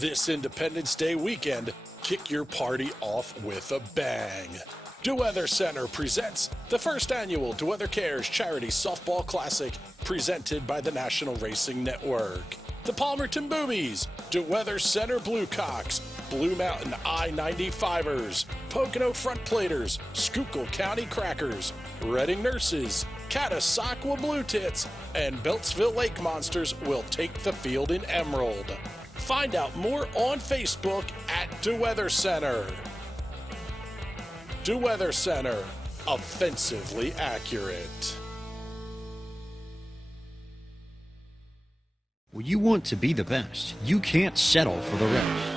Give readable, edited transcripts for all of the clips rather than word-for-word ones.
This Independence Day weekend, kick your party off with a bang. DeWeather Center presents the first annual DeWeather Cares Charity Softball Classic, presented by the National Racing Network. The Palmerton Boobies, DeWeather Center Bluecocks, Blue Mountain I-95ers, Pocono Front Platers, Schuylkill County Crackers, Reading Nurses, Catasauqua Blue Tits, and Beltsville Lake Monsters will take the field in Emerald. Find out more on Facebook at DeWeather Center. DeWeather Center, offensively accurate. When you want to be the best, you can't settle for the rest.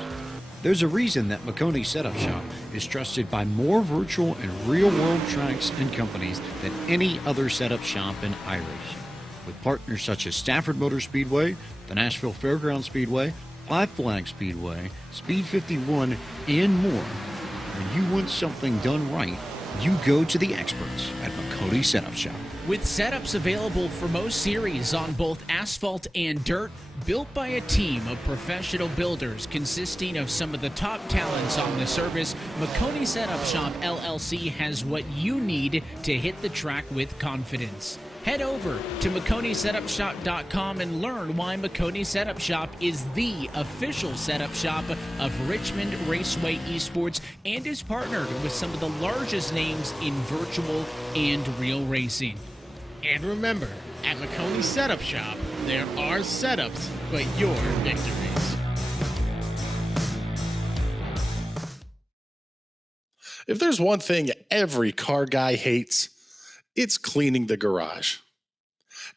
There's a reason that Makoni Setup Shop is trusted by more virtual and real-world tracks and companies than any other setup shop in iRacing. With partners such as Stafford Motor Speedway, the Nashville Fairgrounds Speedway, Five Flag Speedway, Speed 51, and more. When you want something done right, you go to the experts at Makoni Setup Shop. With setups available for most series on both asphalt and dirt, built by a team of professional builders consisting of some of the top talents on the service, Makoni Setup Shop LLC has what you need to hit the track with confidence. Head over to MakoniSetupShop.com and learn why Makoni Setup Shop is the official setup shop of Richmond Raceway Esports and is partnered with some of the largest names in virtual and real racing. And remember, at Makoni Setup Shop, there are setups, but your victories. If there's one thing every car guy hates, it's cleaning the garage.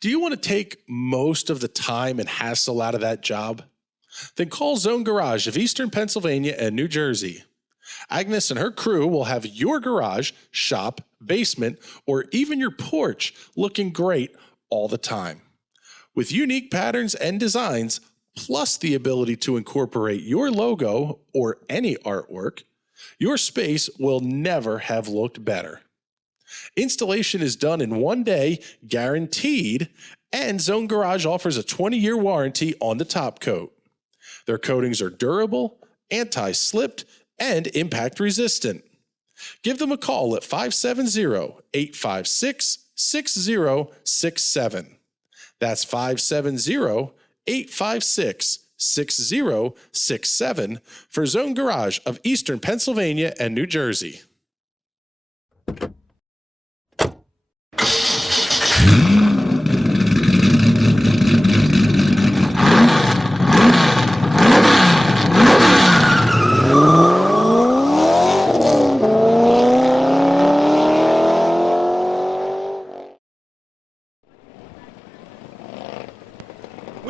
Do you want to take most of the time and hassle out of that job? Then call Zone Garage of Eastern Pennsylvania and New Jersey. Agnes and her crew will have your garage, shop, basement, or even your porch looking great all the time. With unique patterns and designs, plus the ability to incorporate your logo or any artwork, your space will never have looked better. Installation is done in 1 day, guaranteed, and Zone Garage offers a 20-year warranty on the top coat. Their coatings are durable, anti-slipped, and impact resistant. Give them a call at 570-856-6067. That's 570-856-6067 for Zone Garage of Eastern Pennsylvania and New Jersey.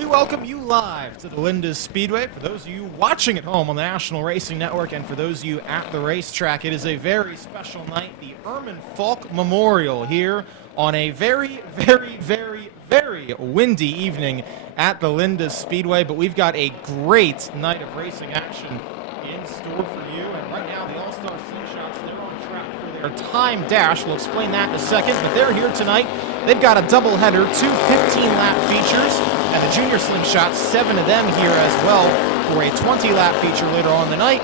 Welcome you live to the Linda's Speedway. For those of you watching at home on the National Racing Network and for those of you at the racetrack, it is a very special night, the Ehrman Faulk Memorial here on a very, very, very, very windy evening at the Linda's Speedway. But we've got a great night of racing action in store for you. And right now, the All-Star Slingshots, they're on track for their time dash. We'll explain that in a second, but they're here tonight. They've got a doubleheader, 2 15-lap features, and the junior Slingshots, 7 of them here as well for a 20-lap feature later on in the night.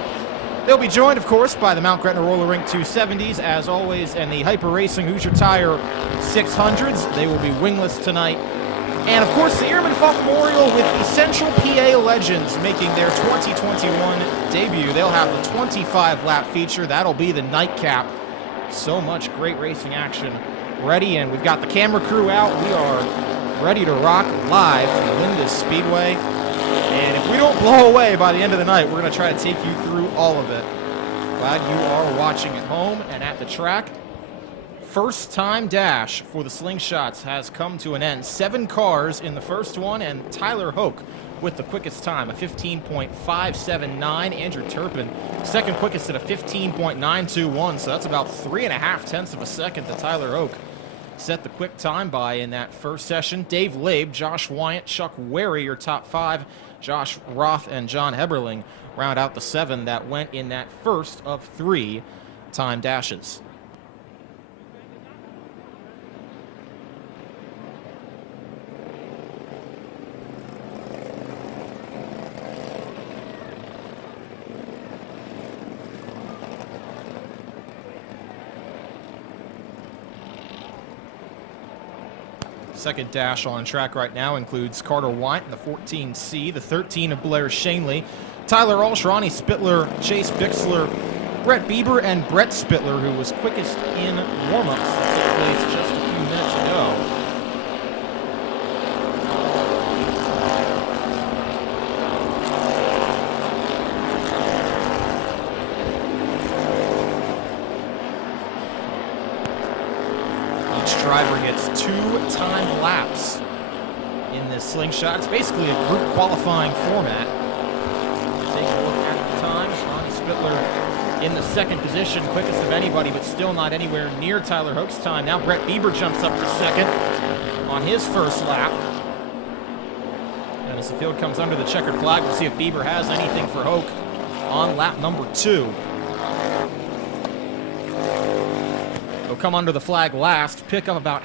They'll be joined, of course, by the Mount Gretna Roller Rink 270s, as always, and the Hyper Racing Hoosier Tire 600s. They will be wingless tonight. And, of course, the Ehrman Faulk Memorial with the Central PA Legends making their 2021 debut. They'll have the 25-lap feature. That'll be the nightcap. So much great racing action ready, and we've got the camera crew out. We are ready to rock live from Linda's Speedway. And if we don't blow away by the end of the night, we're going to try to take you through all of it. Glad you are watching at home and at the track. First time dash for the Slingshots has come to an end. 7 cars in the first one, and Tyler Hoke with the quickest time, a 15.579. Andrew Turpin, second quickest at a 15.921, so that's about 3.5 tenths of a second that Tyler Hoke set the quick time by in that first session. Dave Labe, Josh Wyant, Chuck Wary are top 5. Josh Roth and John Heberling round out the 7 that went in that first of 3 time dashes. Second dash on track right now includes Carter White in the 14C, the 13 of Blair Shanley, Tyler Ulsh, Ronnie Spittler, Chase Bixler, Brett Bieber, and Brett Spittler, who was quickest in warm-ups that took place just a few minutes ago. Driver gets 2 time laps in this slingshot. It's basically a group qualifying format. Take a look at the times. Ronnie Spittler in the second position, quickest of anybody, but still not anywhere near Tyler Hoek's time. Now Brett Bieber jumps up to second on his first lap. And as the field comes under the checkered flag, we'll see if Bieber has anything for Hoek on lap number 2. He'll come under the flag last, pick up about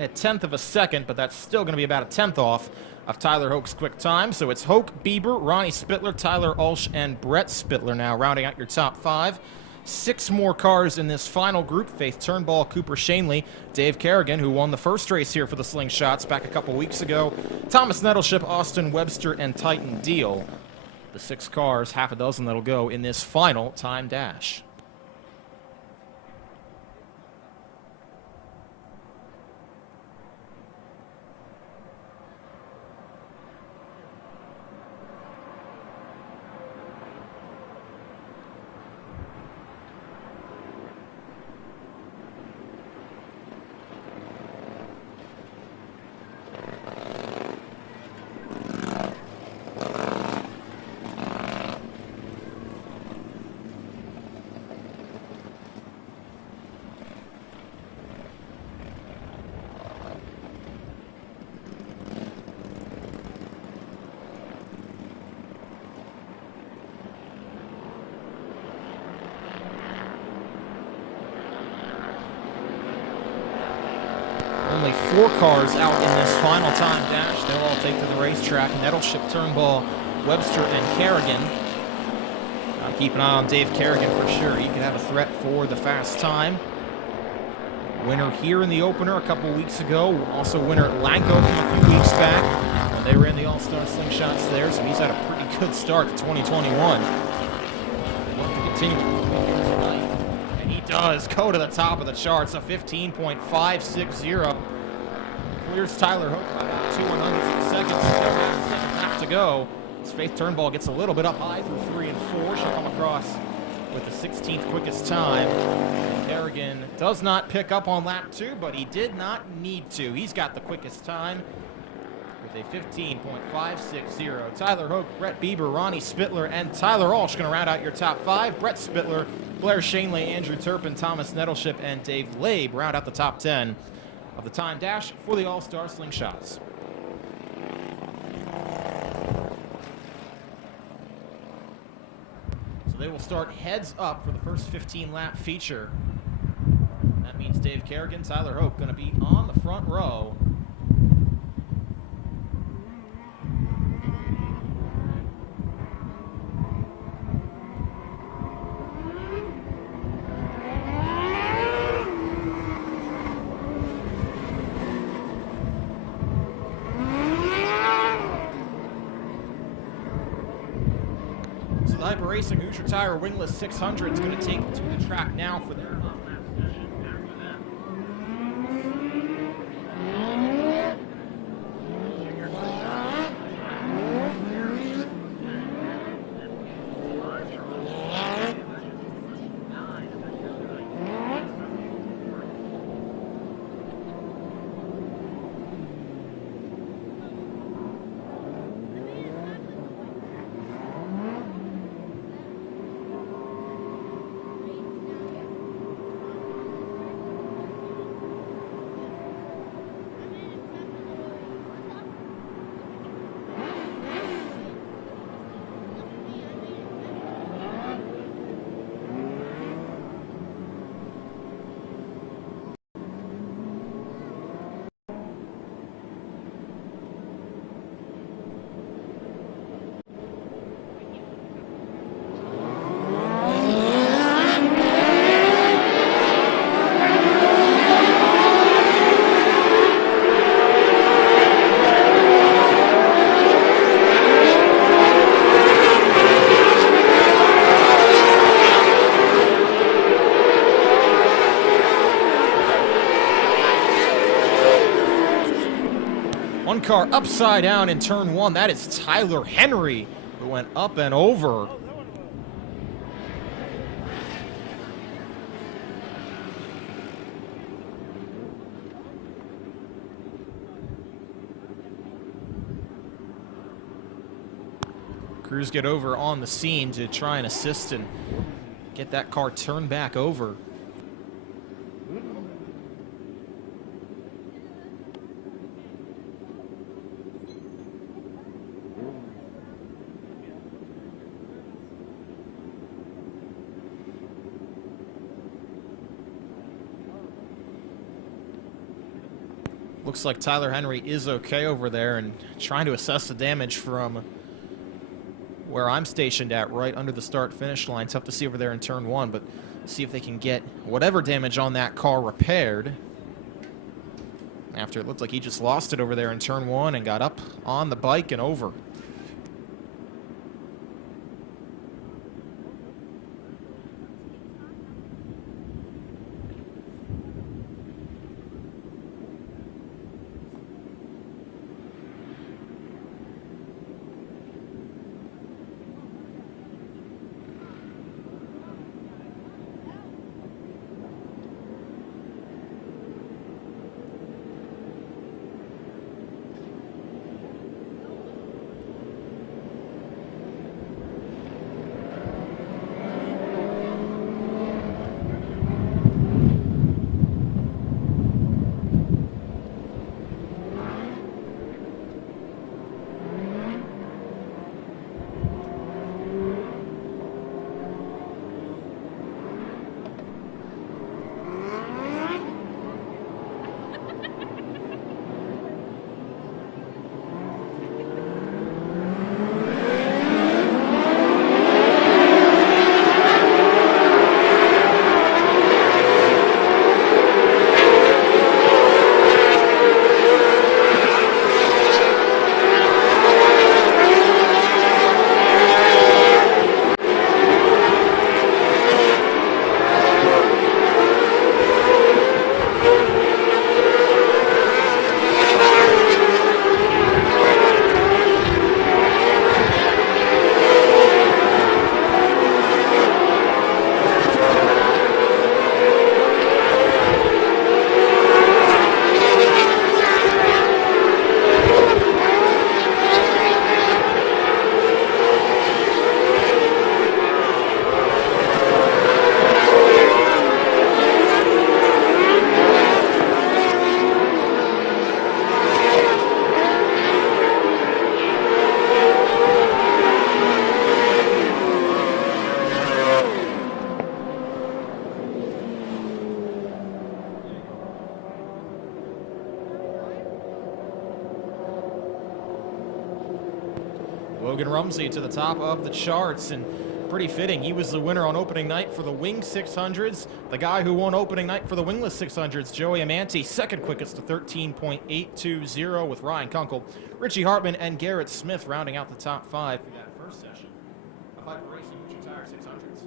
a tenth of a second, but that's still going to be about a tenth off of Tyler Hoek's quick time. So it's Hoek, Bieber, Ronnie Spittler, Tyler Ulsh, and Brett Spittler now rounding out your top 5. 6 more cars in this final group. Faith Turnbull, Cooper Shanley, Dave Kerrigan, who won the first race here for the Slingshots back a couple weeks ago, Thomas Nettleship, Austin Webster, and Titan Deal. The 6 cars, half a dozen that'll go in this final time dash. Only 4 cars out in this final time dash. They'll all take to the racetrack. Nettleship, Turnbull, Webster, and Kerrigan. Keep an eye on Dave Kerrigan for sure. He could have a threat for the fast time. Winner here in the opener a couple weeks ago. Also winner at Lanco from a few weeks back when they ran the All-Star Slingshots there. So he's had a pretty good start to 2021. Looking to continue tonight. And he does go to the top of the charts. A 15.560. Clears Tyler Hoek by about 200 seconds. Still got a second lap to go. As Faith Turnbull gets a little bit up high through 3 and 4. She'll come across with the 16th quickest time. And Kerrigan does not pick up on lap 2, but he did not need to. He's got the quickest time with a 15.560. Tyler Hoek, Brett Bieber, Ronnie Spittler, and Tyler Ulsh going to round out your top 5. Brett Spittler, Blair Shanley, Andrew Turpin, Thomas Nettleship, and Dave Labe round out the top 10 of the time dash for the All-Star Slingshots. So they will start heads up for the first 15-lap feature. That means Dave Kerrigan, Tyler Hoek going to be on the front row. Hyper Racing Hoosier Tire Wingless 600 is going to take to the track now for their off-lap session. Bear with them. car upside down in turn 1. That is Tyler Henry, who went up and over. Crews get over on the scene to try and assist and get that car turned back over. Looks like Tyler Henry is okay over there and trying to assess the damage from where I'm stationed at, right under the start-finish line. Tough to see over there in turn 1, but see if they can get whatever damage on that car repaired. After it looked like he just lost it over there in turn 1 and got up on the bike and over. Logan Rumsey to the top of the charts, and pretty fitting. He was the winner on opening night for the Wing 600s. The guy who won opening night for the Wingless 600s, Joey Amante, second quickest to 13.820 with Ryan Kunkel, Richie Hartman, and Garrett Smith rounding out the top 5 for that first session of Hyper Racing Future Tire 600s.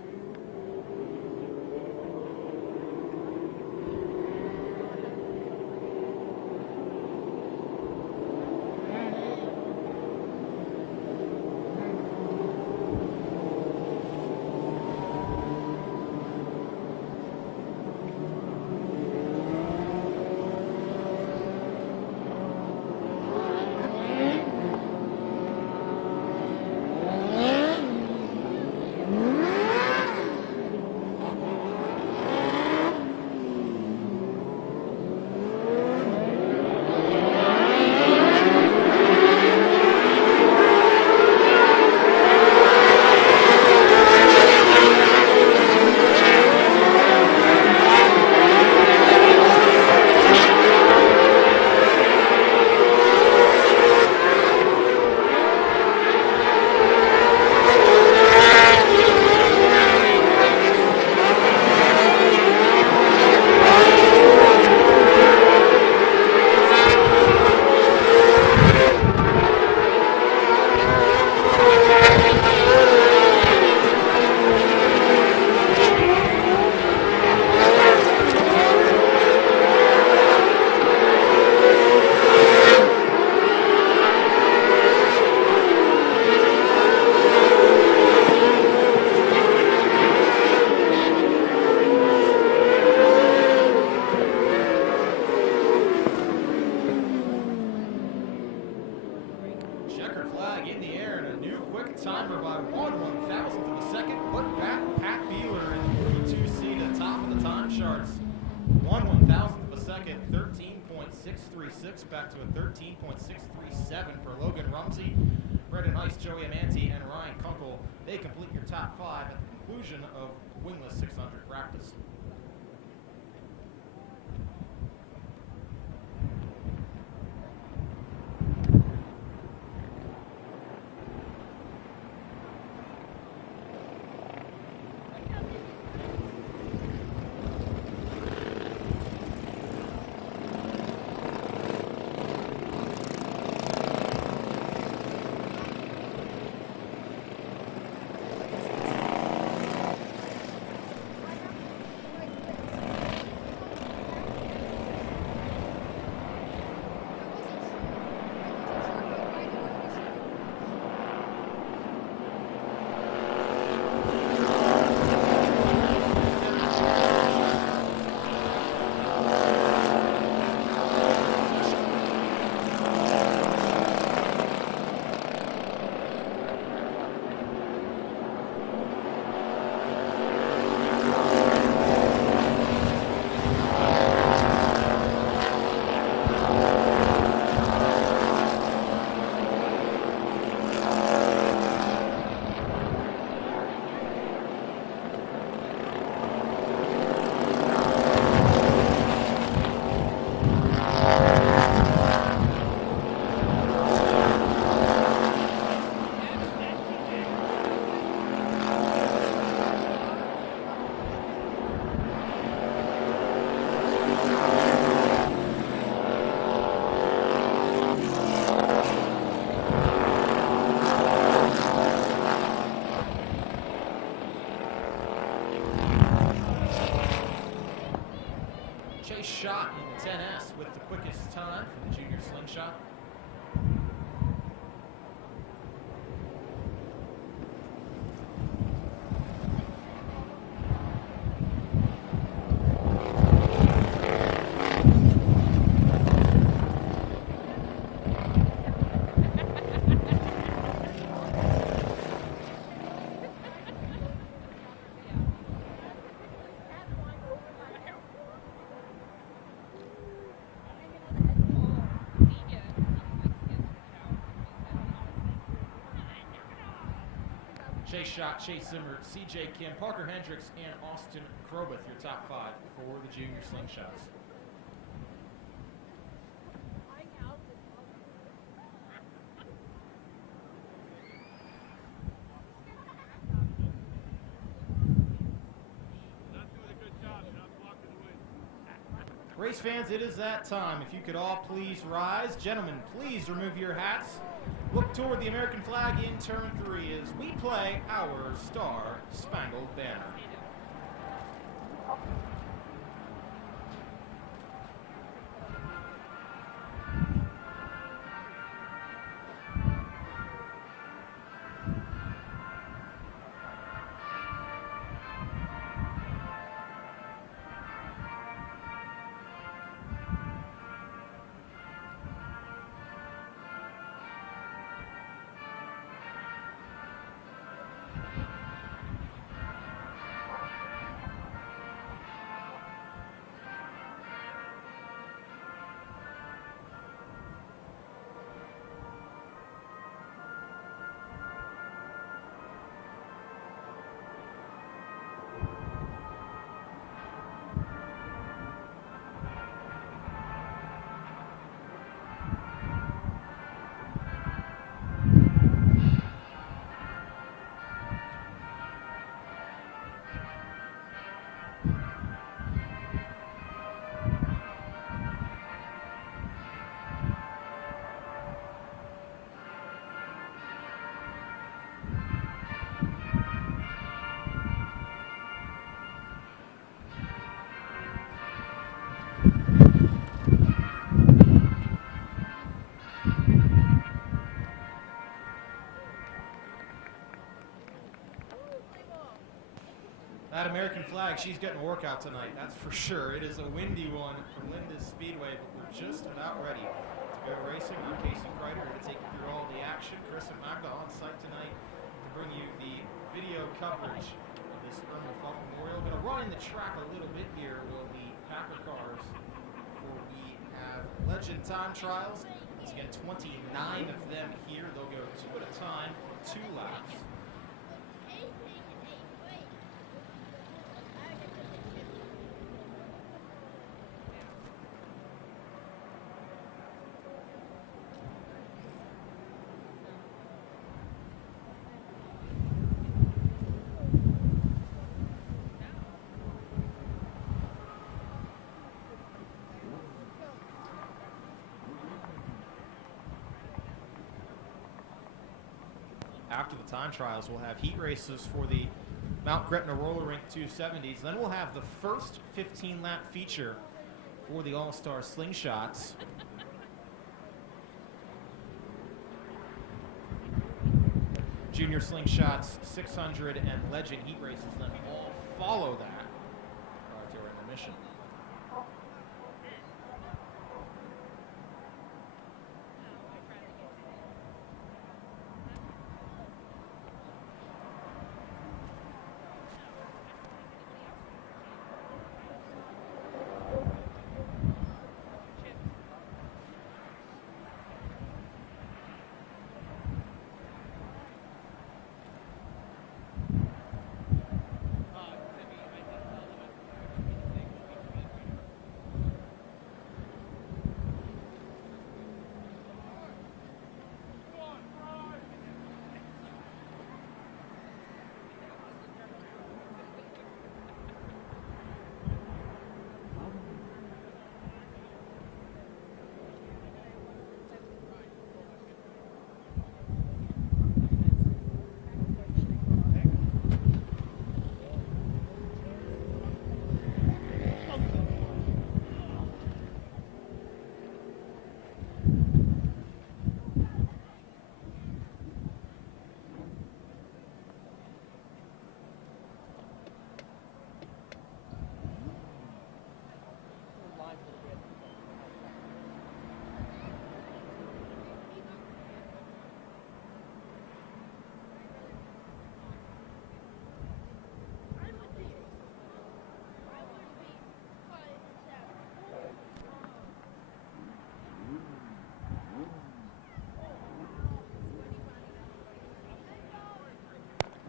quick timer by 1/1000th of a second. Put back Pat Beeler in the 42 seat at the top of the time charts. 1/1000th of a second, 13.636, back to a 13.637 for Logan Rumsey, Brendan Heiss, Joey Amante, and Ryan Kunkel. They complete your top 5 at the conclusion of Wingless 600 practice. Shot in 10S with the quickest time for the junior Slingshot. Chase Shot, Chase Zimmer, CJ Kim, Parker Hendricks, and Austin Crobeth, your top 5 for the junior Slingshots. Race fans, it is that time. If you could all please rise. Gentlemen, please remove your hats. Look toward the American flag in turn 3 as we play our Star Spangled Banner. That American flag, she's getting a workout tonight, that's for sure. It is a windy one for Linda's Speedway, but we're just about ready to go racing. I'm Casey Kreider, here to take you through all the action. Chris and Magda on site tonight coverage of this Ehrman Faulk Memorial. Going to run the track a little bit here will the Packer cars before we have Legend time trials. Once again, 29 of them here. They'll go 2 at a time for 2 laps. After the time trials, we'll have heat races for the Mount Gretna Roller Rink 270s. Then we'll have the first 15-lap feature for the All-Star Slingshots. Junior Slingshots, 600, and Legend heat races then all follow that prior to our intermission.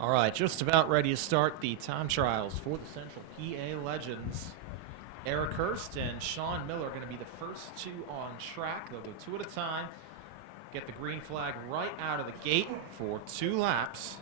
All right, just about ready to start the time trials for the Central PA Legends. Eric Hurst and Sean Miller are going to be the first 2 on track. They'll go 2 at a time, get the green flag right out of the gate for 2 laps.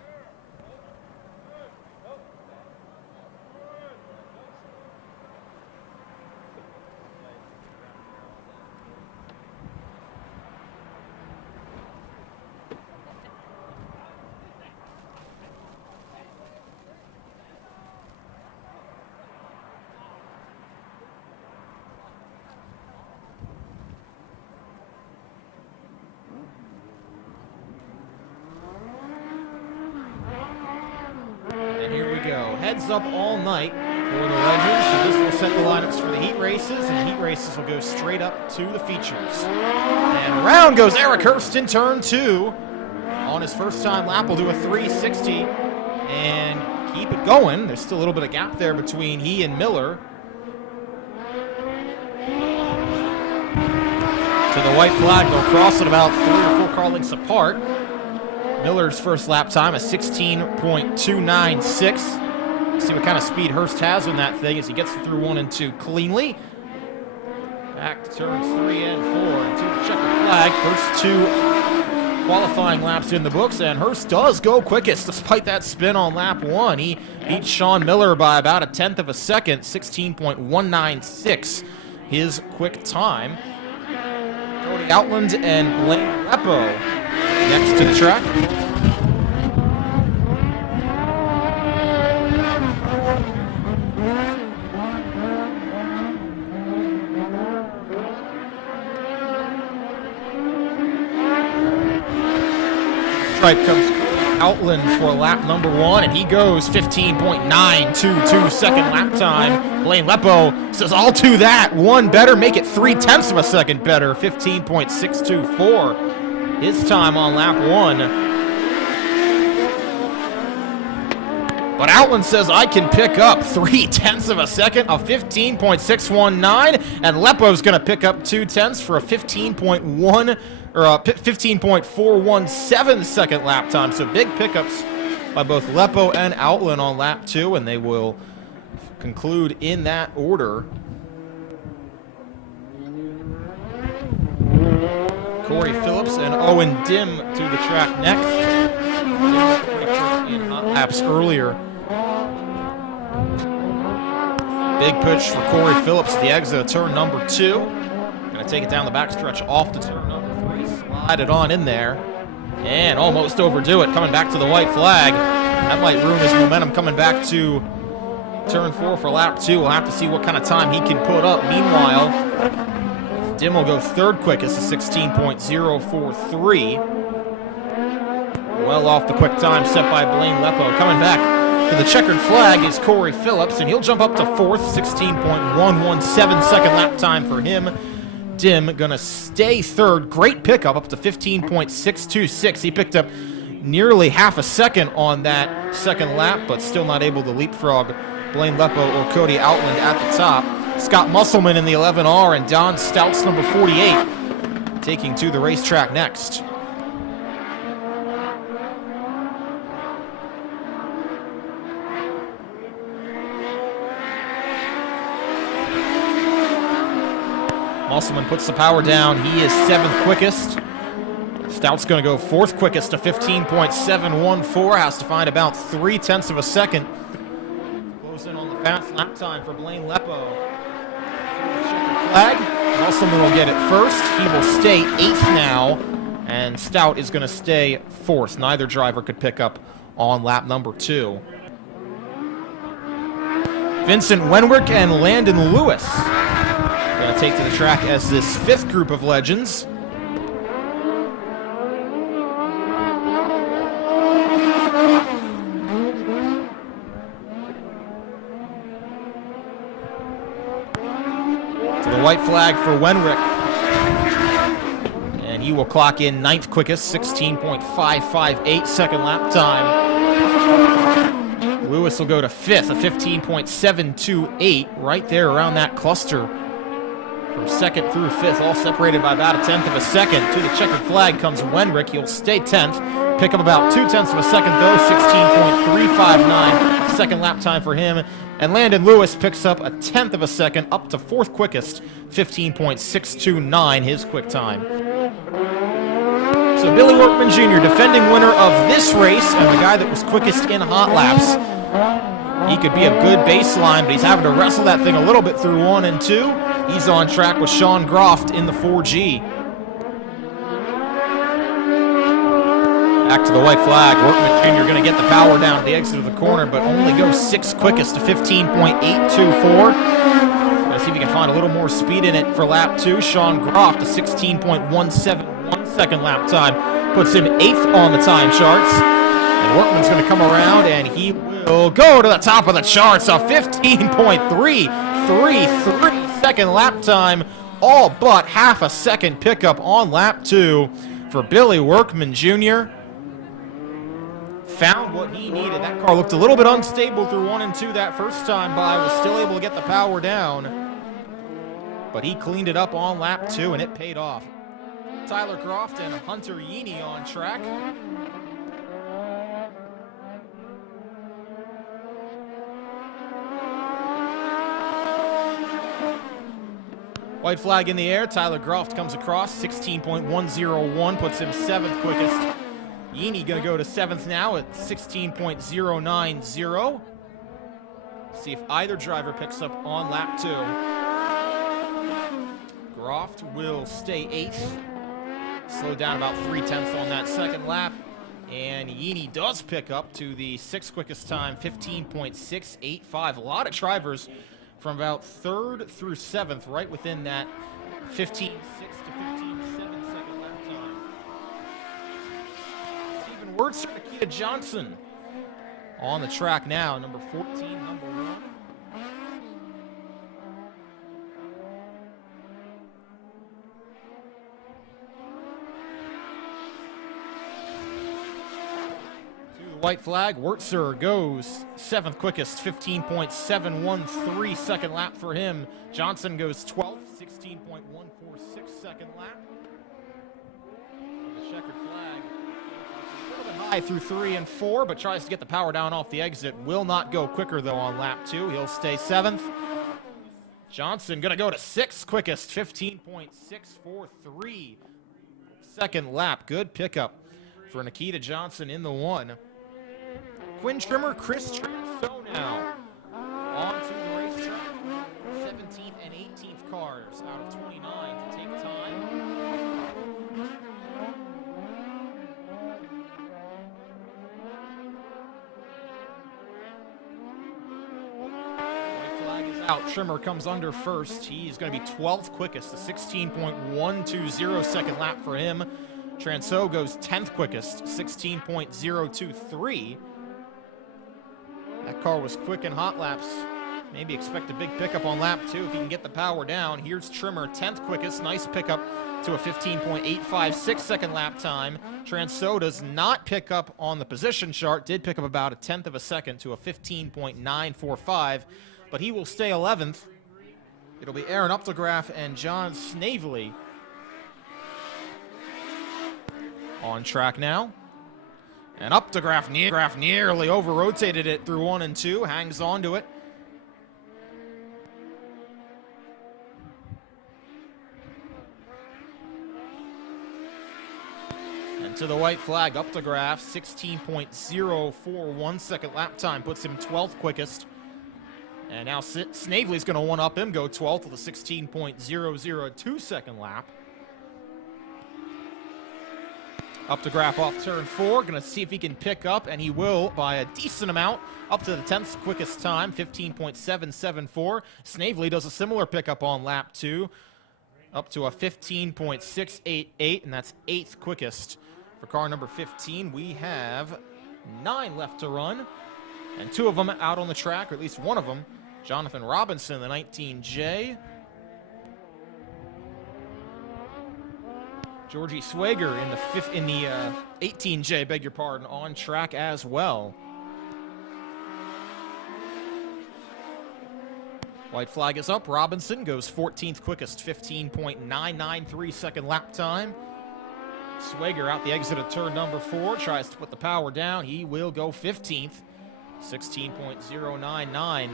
And here we go. Heads up all night for the Legends. So this will set the lineups for the heat races, and heat races will go straight up to the features. And round goes Eric Hurst in turn 2. On his first time lap, we'll do a 360 and keep it going. There's still a little bit of gap there between he and Miller. To the white flag, they'll cross it about 3 or 4 car lengths apart. Miller's first lap time is 16.296. See what kind of speed Hurst has on that thing as he gets through 1 and 2 cleanly. Back to turns 3 and 4 and to the checkered flag. First 2 qualifying laps in the books, and Hurst does go quickest despite that spin on lap 1. He beats Sean Miller by about 1/10 of a second, 16.196 his quick time. Cody Outland and Blaine Leppo next to the track. Stripe comes Outland for lap number 1, and he goes 15.922 second lap time. Blaine Leppo says, I'll do that. 1 better, make it 0.3 of a second better. 15.624 his time on lap 1. But Outland says I can pick up 0.3 of a second, a 15.619, and Lepo's going to pick up 0.2 for a 15.1 or a 15.417 second lap time. So big pickups by both Lepo and Outland on lap 2, and they will conclude in that order. Corey Phillips and Owen Dim to the track next. In hot laps earlier. Big push for Corey Phillips at the exit of turn number 2. Going to take it down the backstretch off to turn number 3. Slide it on in there. And almost overdo it. Coming back to the white flag. That might ruin his momentum coming back to turn 4 for lap 2. We'll have to see what kind of time he can put up. Meanwhile, Dim will go third quickest at 16.043. Well off the quick time set by Blaine Lepo. Coming back to the checkered flag is Corey Phillips, and he'll jump up to fourth, 16.117 second lap time for him. Dim gonna stay third. Great pickup up to 15.626. He picked up nearly half a second on that second lap, but still not able to leapfrog Blaine Lepo or Cody Outland at the top. Scott Musselman in the 11R and Don Stouts, number 48, taking to the racetrack next. Musselman puts the power down. He is 7th quickest. Stout's going to go 4th quickest to 15.714. Has to find about 0.3 of a second. Close in on the fast lap time for Blaine Lepo. Flag. Musselman will get it first. He will stay 8th now. And Stout is going to stay 4th. Neither driver could pick up on lap number 2. Vincent Wenwick and Landon Lewis going to take to the track as this 5th group of legends. To the white flag for Wenwick. And he will clock in 9th quickest, 16.558 second lap time. Lewis will go to 5th, a 15.728, right there around that cluster. From 2nd through 5th, all separated by about 1/10 of a second. To the checkered flag comes Wenrick. He'll stay 10th. Pick up about 0.2 of a second, though. 16.359 second lap time for him. And Landon Lewis picks up 1/10 of a second, up to 4th quickest. 15.629 his quick time. So Billy Workman Jr., defending winner of this race, and the guy that was quickest in hot laps. He could be a good baseline, but he's having to wrestle that thing a little bit through 1 and 2. He's on track with Sean Groft in the 4G. Back to the white flag. Workman Jr. going to get the power down at the exit of the corner, but only go 6th quickest to 15.824. Let's see if he can find a little more speed in it for lap 2. Sean Groft, a 16.171 second lap time, puts him 8th on the time charts. And Workman's going to come around, and he will go to the top of the charts. A 15.333 second lap time, all but half a second pickup on lap 2 for Billy Workman Jr. Found what he needed. That car looked a little bit unstable through 1 and 2 that first time by. Was still able to get the power down, but he cleaned it up on lap 2, and it paid off. Tyler Croft and Hunter Yeaney on track. White flag in the air. Tyler Groft comes across. 16.101 puts him 7th quickest. Yeaney going to go to 7th now at 16.090. See if either driver picks up on lap 2. Groft will stay 8th. Slow down about 0.3 on that second lap. And Yeaney does pick up to the 6th quickest time, 15.685. A lot of drivers from about 3rd through 7th, right within that 15.6 to 15.7 second lap time. Stephen Wurtzer, Nikita Johnson on the track now, number 14, number 1. To the white flag. Wurtzer goes 7th quickest, 15.713 second lap for him. Johnson goes 12th, 16.146 second lap. The checkered flag. A little bit high through 3 and 4, but tries to get the power down off the exit. Will not go quicker, though, on lap 2. He'll stay 7th. Johnson going to go to 6th quickest, 15.643 second lap. Good pickup for Nikita Johnson in the 1. Quinn Trimmer, Chris Transo now on to the racetrack. 17th and 18th cars out of 29 to take time. White flag is out. Trimmer comes under first. He's going to be 12th quickest, a 16.120 second lap for him. Transo goes 10th quickest, 16.023. That car was quick in hot laps. Maybe expect a big pickup on lap 2 if he can get the power down. Here's Trimmer, 10th quickest. Nice pickup to a 15.856 second lap time. Transo does not pick up on the position chart. Did pick up about a 10th of a second to a 15.945. But he will stay 11th. It'll be Aaron Updegraff and John Snavely on track now. And Updegraff nearly over-rotated it through 1 and 2. Hangs on to it. And to the white flag, Updegraff, 16.041 second lap time. Puts him 12th quickest. And now Snavely's going to one-up him, go 12th with a 16.002 second lap. Updegraff off turn 4, going to see if he can pick up, and he will by a decent amount, up to the 10th quickest time, 15.774. Snavely does a similar pickup on lap 2, up to a 15.688, and that's 8th quickest. For car number 15, we have 9 left to run, and 2 of them out on the track, or at least one of them. Jonathan Robinson, the 19J. Georgie Swager in the 18J, beg your pardon, on track as well. White flag is up. Robinson goes 14th quickest, 15.993 second lap time. Swager out the exit of turn number 4, tries to put the power down. He will go 15th, 16.099.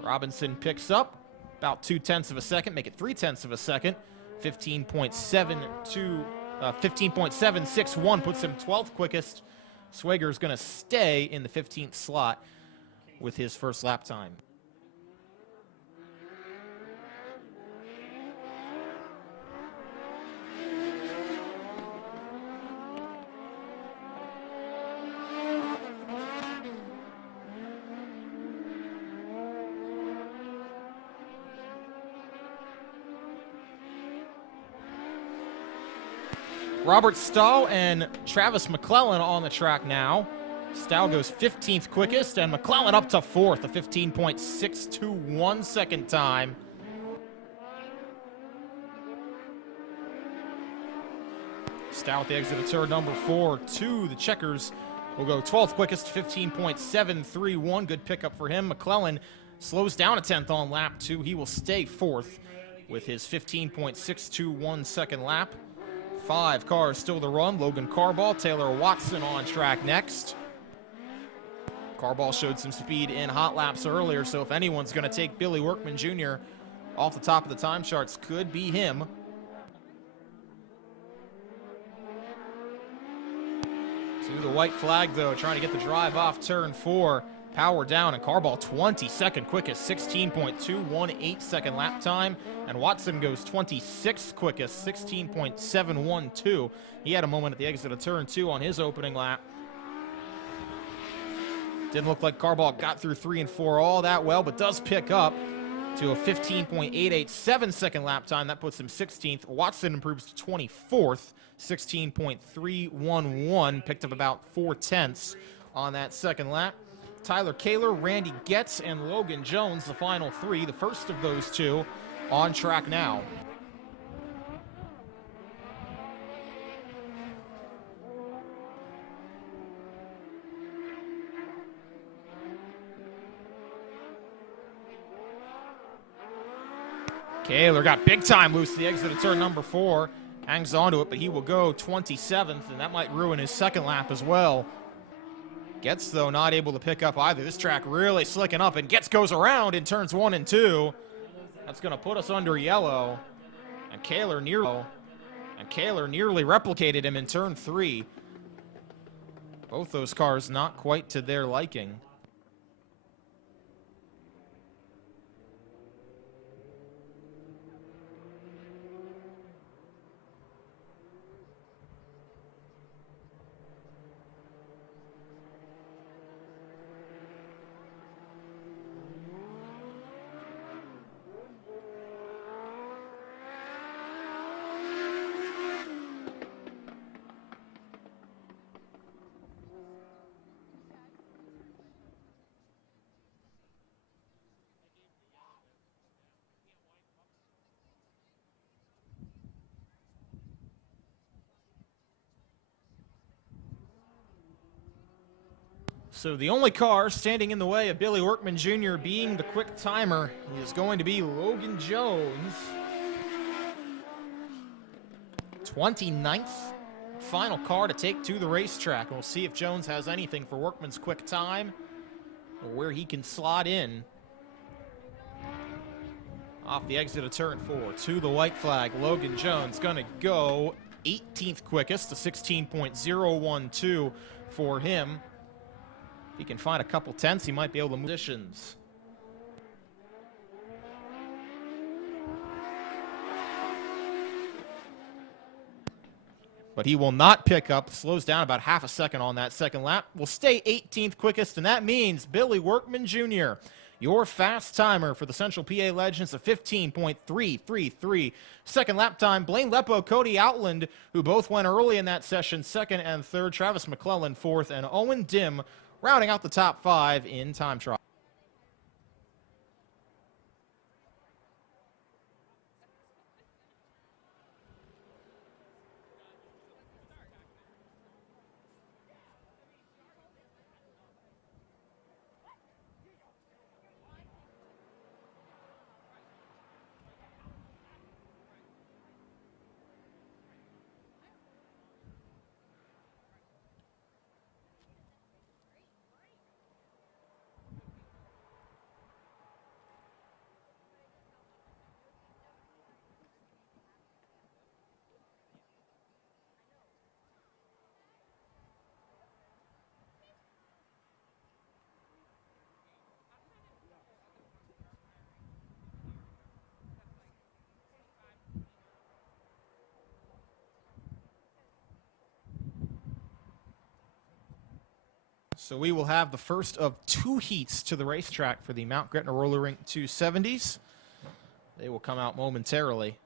Robinson picks up about 0.2 of a second, make it 0.3 of a second. 15.761 puts him 12th quickest. Swager's going to stay in the 15th slot with his first lap time. Robert Stahl and Travis McClellan on the track now. Stahl goes 15th quickest, and McClellan up to 4th, a 15.621 second time. Stahl at the exit of turn number 4 to the checkers will go 12th quickest, 15.731. Good pickup for him. McClellan slows down a 10th on lap 2. He will stay 4th with his 15.621 second lap. 5 cars still to run. Logan Carball, Taylor Watson on track next. Carball showed some speed in hot laps earlier, so if anyone's going to take Billy Workman Jr. off the top of the time charts, could be him. To the white flag, though, trying to get the drive off turn 4. Power down, and Carball 22nd quickest, 16.218 second lap time. And Watson goes 26th quickest, 16.712. He had a moment at the exit of turn 2 on his opening lap. Didn't look like Carball got through 3 and 4 all that well, but does pick up to a 15.887 second lap time. That puts him 16th. Watson improves to 24th, 16.311. Picked up about 0.4 on that second lap. Tyler Kaler, Randy Getz, and Logan Jones, the final 3. The first of those 2 on track now. Kaler got big time loose to the exit of turn number 4. Hangs onto it, but he will go 27th, and that might ruin his second lap as well. Getz, though, not able to pick up either. This track really slicking up, and Getz goes around in turns 1 and 2. That's going to put us under yellow. And Kaler nearly replicated him in turn 3. Both those cars not quite to their liking. So the only car standing in the way of Billy Workman Jr. being the quick timer is going to be Logan Jones. 29th, final car to take to the racetrack. And we'll see if Jones has anything for Workman's quick time or where he can slot in. Off the exit of turn 4 to the white flag, Logan Jones gonna go 18th quickest, to 16.012 for him. If he can find a couple tenths, he might be able to move positions. But he will not pick up, slows down about half a second on that second lap. Will stay 18th quickest, and that means Billy Workman Jr., your fast timer for the Central PA Legends of 15.333. Second lap time, Blaine Lepo, Cody Outland, who both went early in that session, second and third. Travis McClellan, fourth, and Owen Dim rounding out the top 5 in time trial. So we will have the first of 2 heats to the racetrack for the Mount Gretna Roller Rink 270s. They will come out momentarily.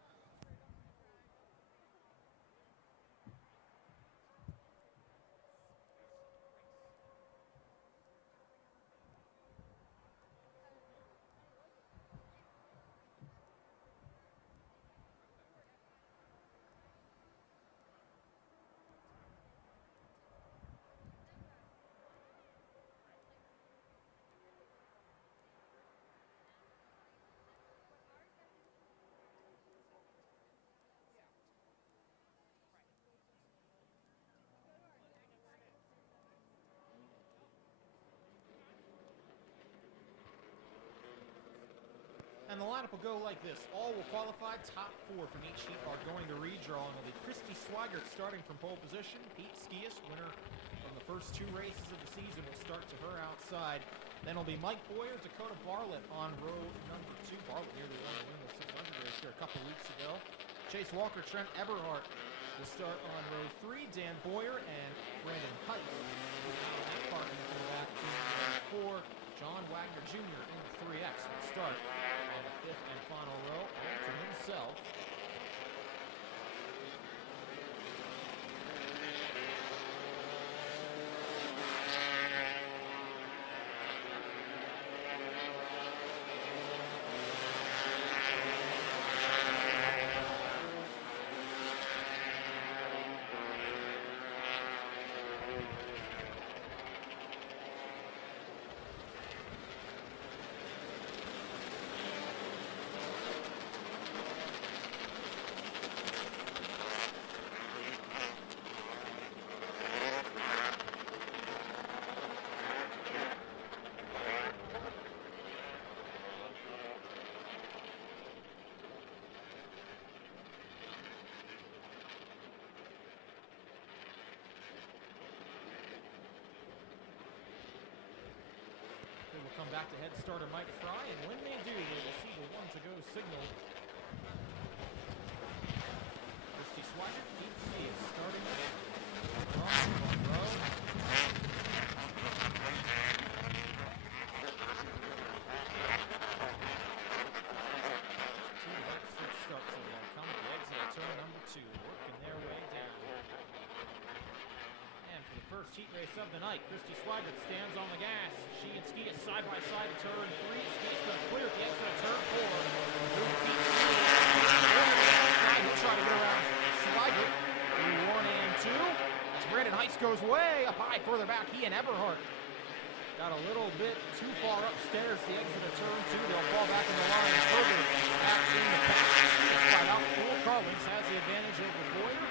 And the lineup will go like this. All will qualify. Top 4 from each heat are going to redraw. And it'll be Christy Swigert starting from pole position. Pete Skias, winner from the first 2 races of the season, will start to her outside. Then it'll be Mike Boyer, Dakota Bartlett on row number 2. Bartlett nearly won the Wingless 600 race here a couple weeks ago. Chase Walker, Trent Eberhardt will start on row 3. Dan Boyer and Brandon Height will out that parking to the back to row 4. John Wagner Jr. in the 3X will start on the 5th and final row, all to himself. will come back to head starter Mike Fry, and when they do, they will see the 1-to-go signal. Christy Swigert, Pete Steve, starting from the front row. Two left six starts so they'll come at the exit of turn number 2, working their way down. And for the first heat race of the night, Christy Swigert stands on the gas. She and Skias side by side at turn 3. Skias going to clear at the exit of turn 4. He'll try to get around Swigert through 1 and 2. As Brandon Heist goes way up high further back, he and Eberhardt got a little bit too far upstairs the exit of turn 2. They'll fall back in the line further back in the pack. Right out, Cole Carlins has the advantage over Boyer.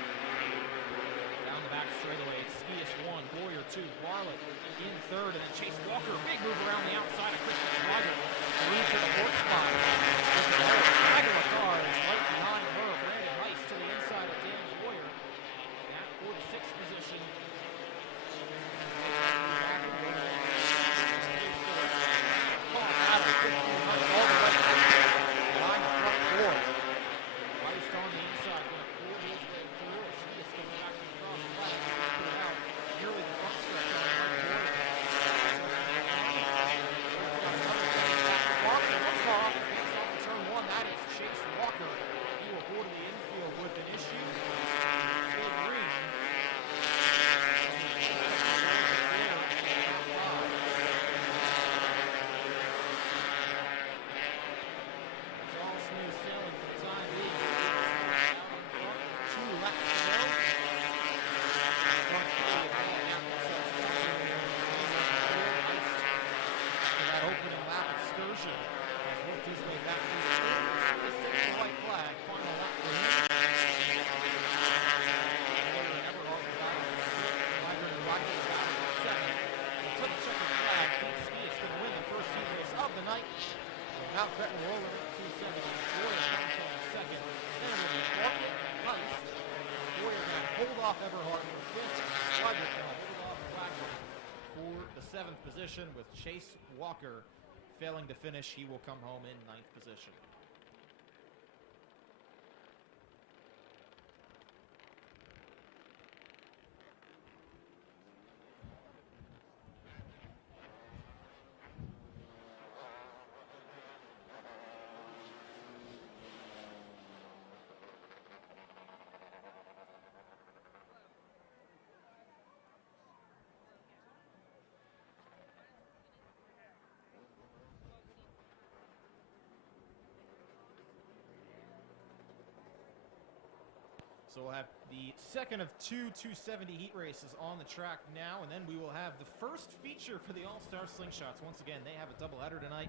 Down the back straightaway, it's Skias 1, Boyer 2, Bartlett in third, and then Chase Walker, big move around the outside of Christian Swigert. Through to the fourth spot. Regular car is right behind her. Brandon Heist to the inside of Dan Boyer. That for the 6th position. Heist on the inside, going to pull his way through. Skias comes back to the cross flat. Put it out nearly the front stretch. Turn 1, that is Chase Walker. He will go to the infield with an issue. Big green. It's all smooth sailing for the time being. Two left to go. For that opening lap excursion. Worked his way back to the white flag. Final lap for him. Eberhardt got it. Swigert and Rogers got it for 2nd. Until the checkered flag, Pete Skias going to win the first heat race of the night. Mount Gretna rolling at 270. Boyer comes on 2nd. Then it will be Bartlett and Heist. Boyer going to hold off Eberhardt for 5th. Swigert going to hold off Wagner for the 7th position with Chase Walker failing to finish. He will come home in 9th position. So we'll have the second of 2 270 heat races on the track now, and then we will have the first feature for the All-Star Slingshots. Once again, they have a doubleheader tonight,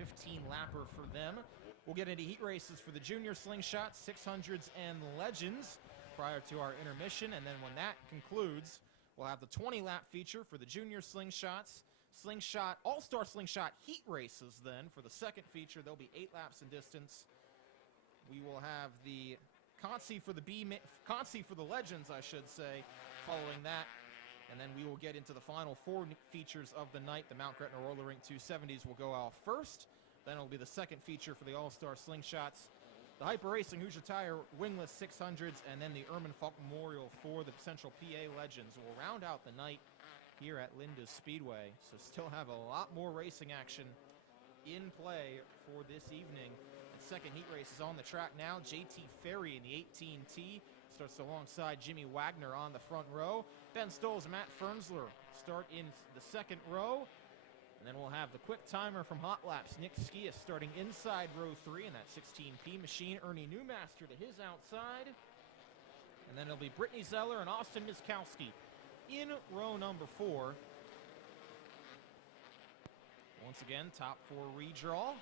15-lapper for them. We'll get into heat races for the Junior Slingshots, 600s, and Legends prior to our intermission, and then when that concludes, we'll have the 20-lap feature for the Junior Slingshots, Slingshot, All-Star Slingshot heat races then. For the second feature, there'll be 8 laps in distance. We will have the Consi for the Legends, I should say, following that. And then we will get into the final 4 features of the night. The Mount Gretna Roller Rink 270s will go out first. Then it'll be the second feature for the All-Star Slingshots. The Hyper Racing Hoosier Tire Wingless 600s, and then the Ehrman Faulk Memorial for the Central PA Legends will round out the night here at Linda's Speedway. So still have a lot more racing action in play for this evening. The second heat race is on the track now. JT Ferry in the 18T starts alongside Jimmy Wagner on the front row. Ben Stoles and Matt Fernsler start in the second row. And then we'll have the quick timer from Hot Laps. Nick Skias starting inside row 3 in that 16P machine. Ernie Newmaster to his outside. And then it'll be Brittany Zeller and Austin Miskowski in row number 4. Once again, top 4 redraw.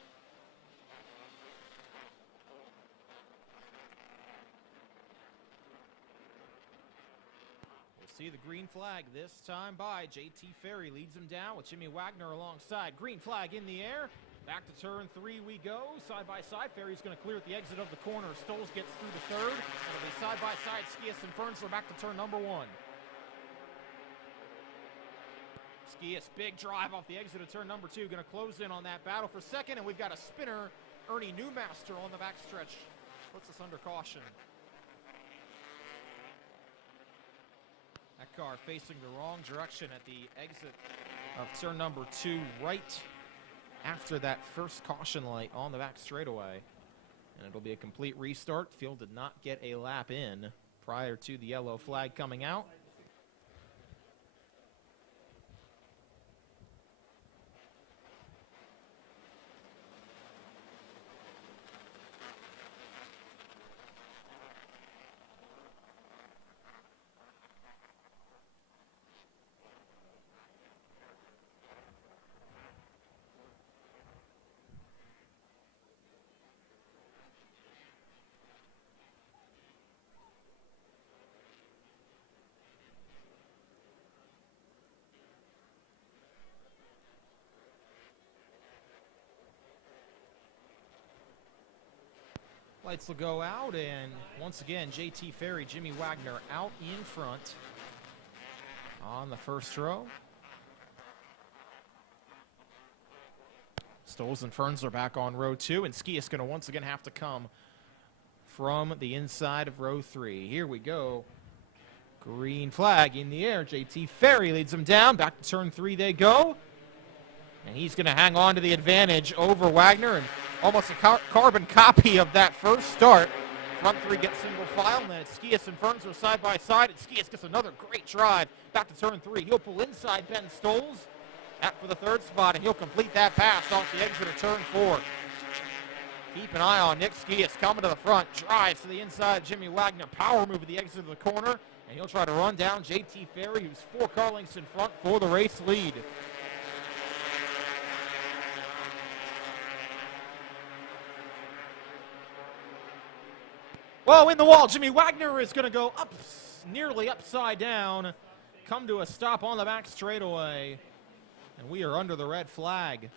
We'll see the green flag this time by JT Ferry. Leads him down with Jimmy Wagner alongside. Green flag in the air. Back to turn 3 we go. Side by side. Ferry's going to clear at the exit of the corner. Stoles gets through the third. It'll be side by side. Skias and Fernsler back to turn number 1. Skias, big drive off the exit of turn number 2. Going to close in on that battle for second, and we've got a spinner, Ernie Newmaster, on the backstretch. Puts us under caution. That car facing the wrong direction at the exit of turn number 2, right after that first caution light on the back straightaway. And it'll be a complete restart. Field did not get a lap in prior to the yellow flag coming out. Lights will go out, and once again, JT Ferry, Jimmy Wagner out in front on the first row. Stoles and Ferns are back on row 2, and Ski is going to once again have to come from the inside of row 3. Here we go. Green flag in the air. JT Ferry leads them down. Back to turn 3 they go. And he's going to hang on to the advantage over Wagner, and almost a carbon copy of that first start. Front 3 gets single file, and then Skias and Ferns are side by side, and Skias gets another great drive back to turn 3. He'll pull inside Ben Stoles out for the 3rd spot, and he'll complete that pass off the exit of turn 4. Keep an eye on Nick Skias coming to the front, drives to the inside. Jimmy Wagner, power move at the exit of the corner, and he'll try to run down JT Ferry, who's 4 car lengths in front for the race lead. Whoa, in the wall. Jimmy Wagner is going to go up, nearly upside down, come to a stop on the back straightaway, and we are under the red flag.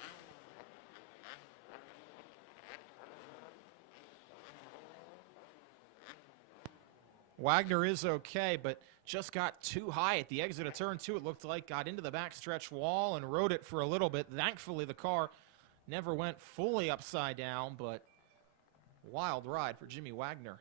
Wagner is okay, but just got too high at the exit of turn 2, it looked like. Got into the backstretch wall and rode it for a little bit. Thankfully, the car never went fully upside down, but wild ride for Jimmy Wagner.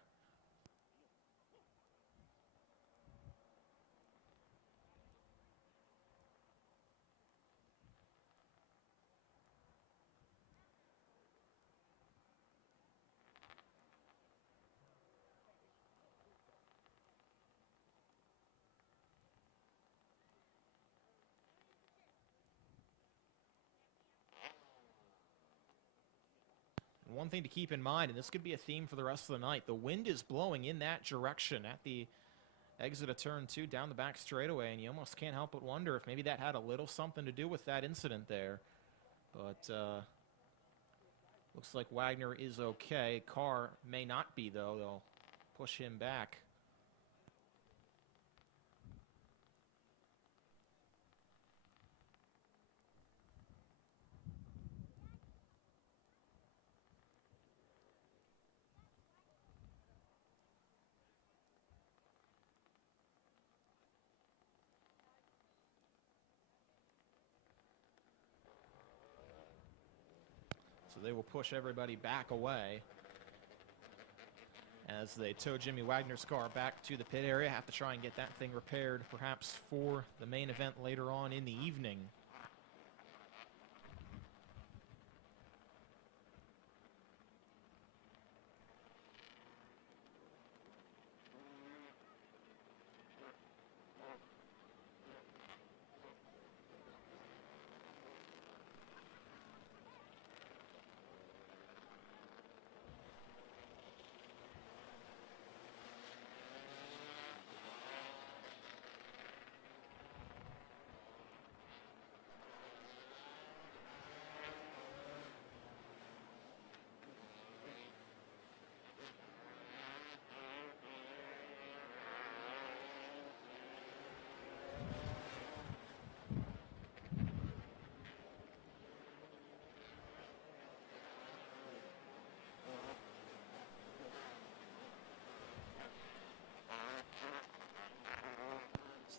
One thing to keep in mind, and this could be a theme for the rest of the night, the wind is blowing in that direction at the exit of turn 2 down the back straightaway, and you almost can't help but wonder if maybe that had a little something to do with that incident there. But looks like Wagner is okay. Carr may not be, though. They'll push him back. They will push everybody back away as they tow Jimmy Wagner's car back to the pit area. Have to try and get that thing repaired, perhaps for the main event later on in the evening.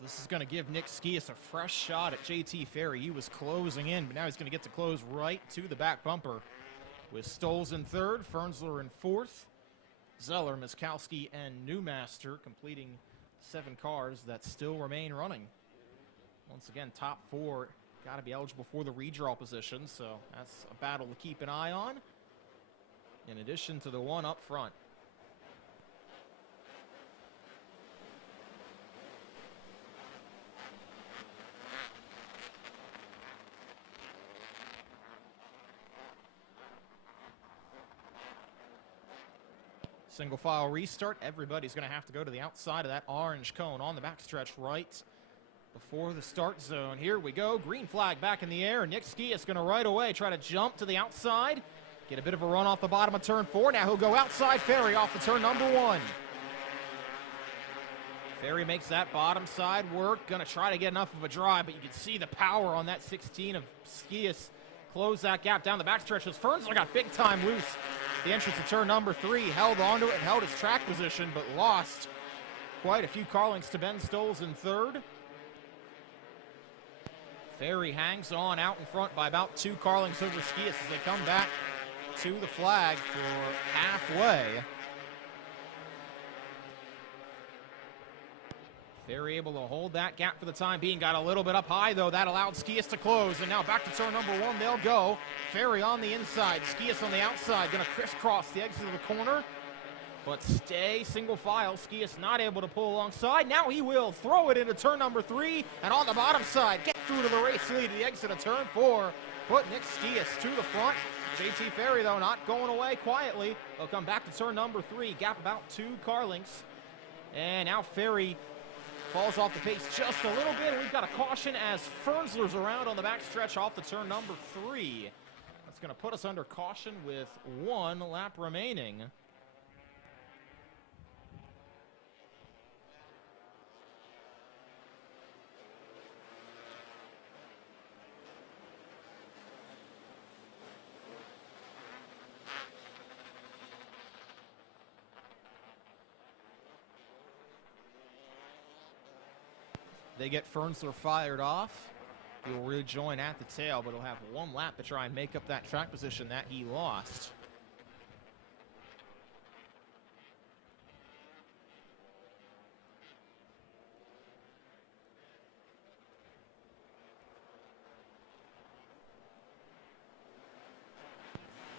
this is going to give Nick Skias a fresh shot at JT Ferry. He was closing in, but now he's going to get to close right to the back bumper. With Stoles in third, Fernsler in fourth, Zeller, Miskowski, and Newmaster completing 7 cars that still remain running. Once again, top 4 got to be eligible for the redraw position, so that's a battle to keep an eye on, in addition to the one up front. Single file restart. Everybody's going to have to go to the outside of that orange cone on the backstretch right before the start zone. Here we go. Green flag back in the air. Nick Skias going to right away try to jump to the outside. Get a bit of a run off the bottom of turn 4. Now he'll go outside Ferry off the turn number 1. Ferry makes that bottom side work. Going to try to get enough of a drive, but you can see the power on that 16 of Skias. Close that gap down the backstretch as Fernsler got big time loose. The entrance to turn number 3, held onto it and held his track position, but lost quite a few car lengths to Ben Stoles in third. Ferry hangs on out in front by about 2 car lengths over Skias as they come back to the flag for halfway. Ferry able to hold that gap for the time being. Got a little bit up high, though. That allowed Skias to close. And now back to turn number 1 they'll go. Ferry on the inside. Skias on the outside. Going to crisscross the exit of the corner. But stay single file. Skias not able to pull alongside. Now he will throw it into turn number 3. And on the bottom side, get through to the race lead at the exit of turn 4. Put Nick Skias to the front. JT Ferry, though, not going away quietly. They'll come back to turn number 3. Gap about 2 car lengths. And now Ferry falls off the pace just a little bit, and we've got a caution as Fernsler's around on the backstretch off the turn number 3. That's going to put us under caution with 1 lap remaining. They get Fernsler fired off. He'll rejoin at the tail, but he'll have 1 lap to try and make up that track position that he lost.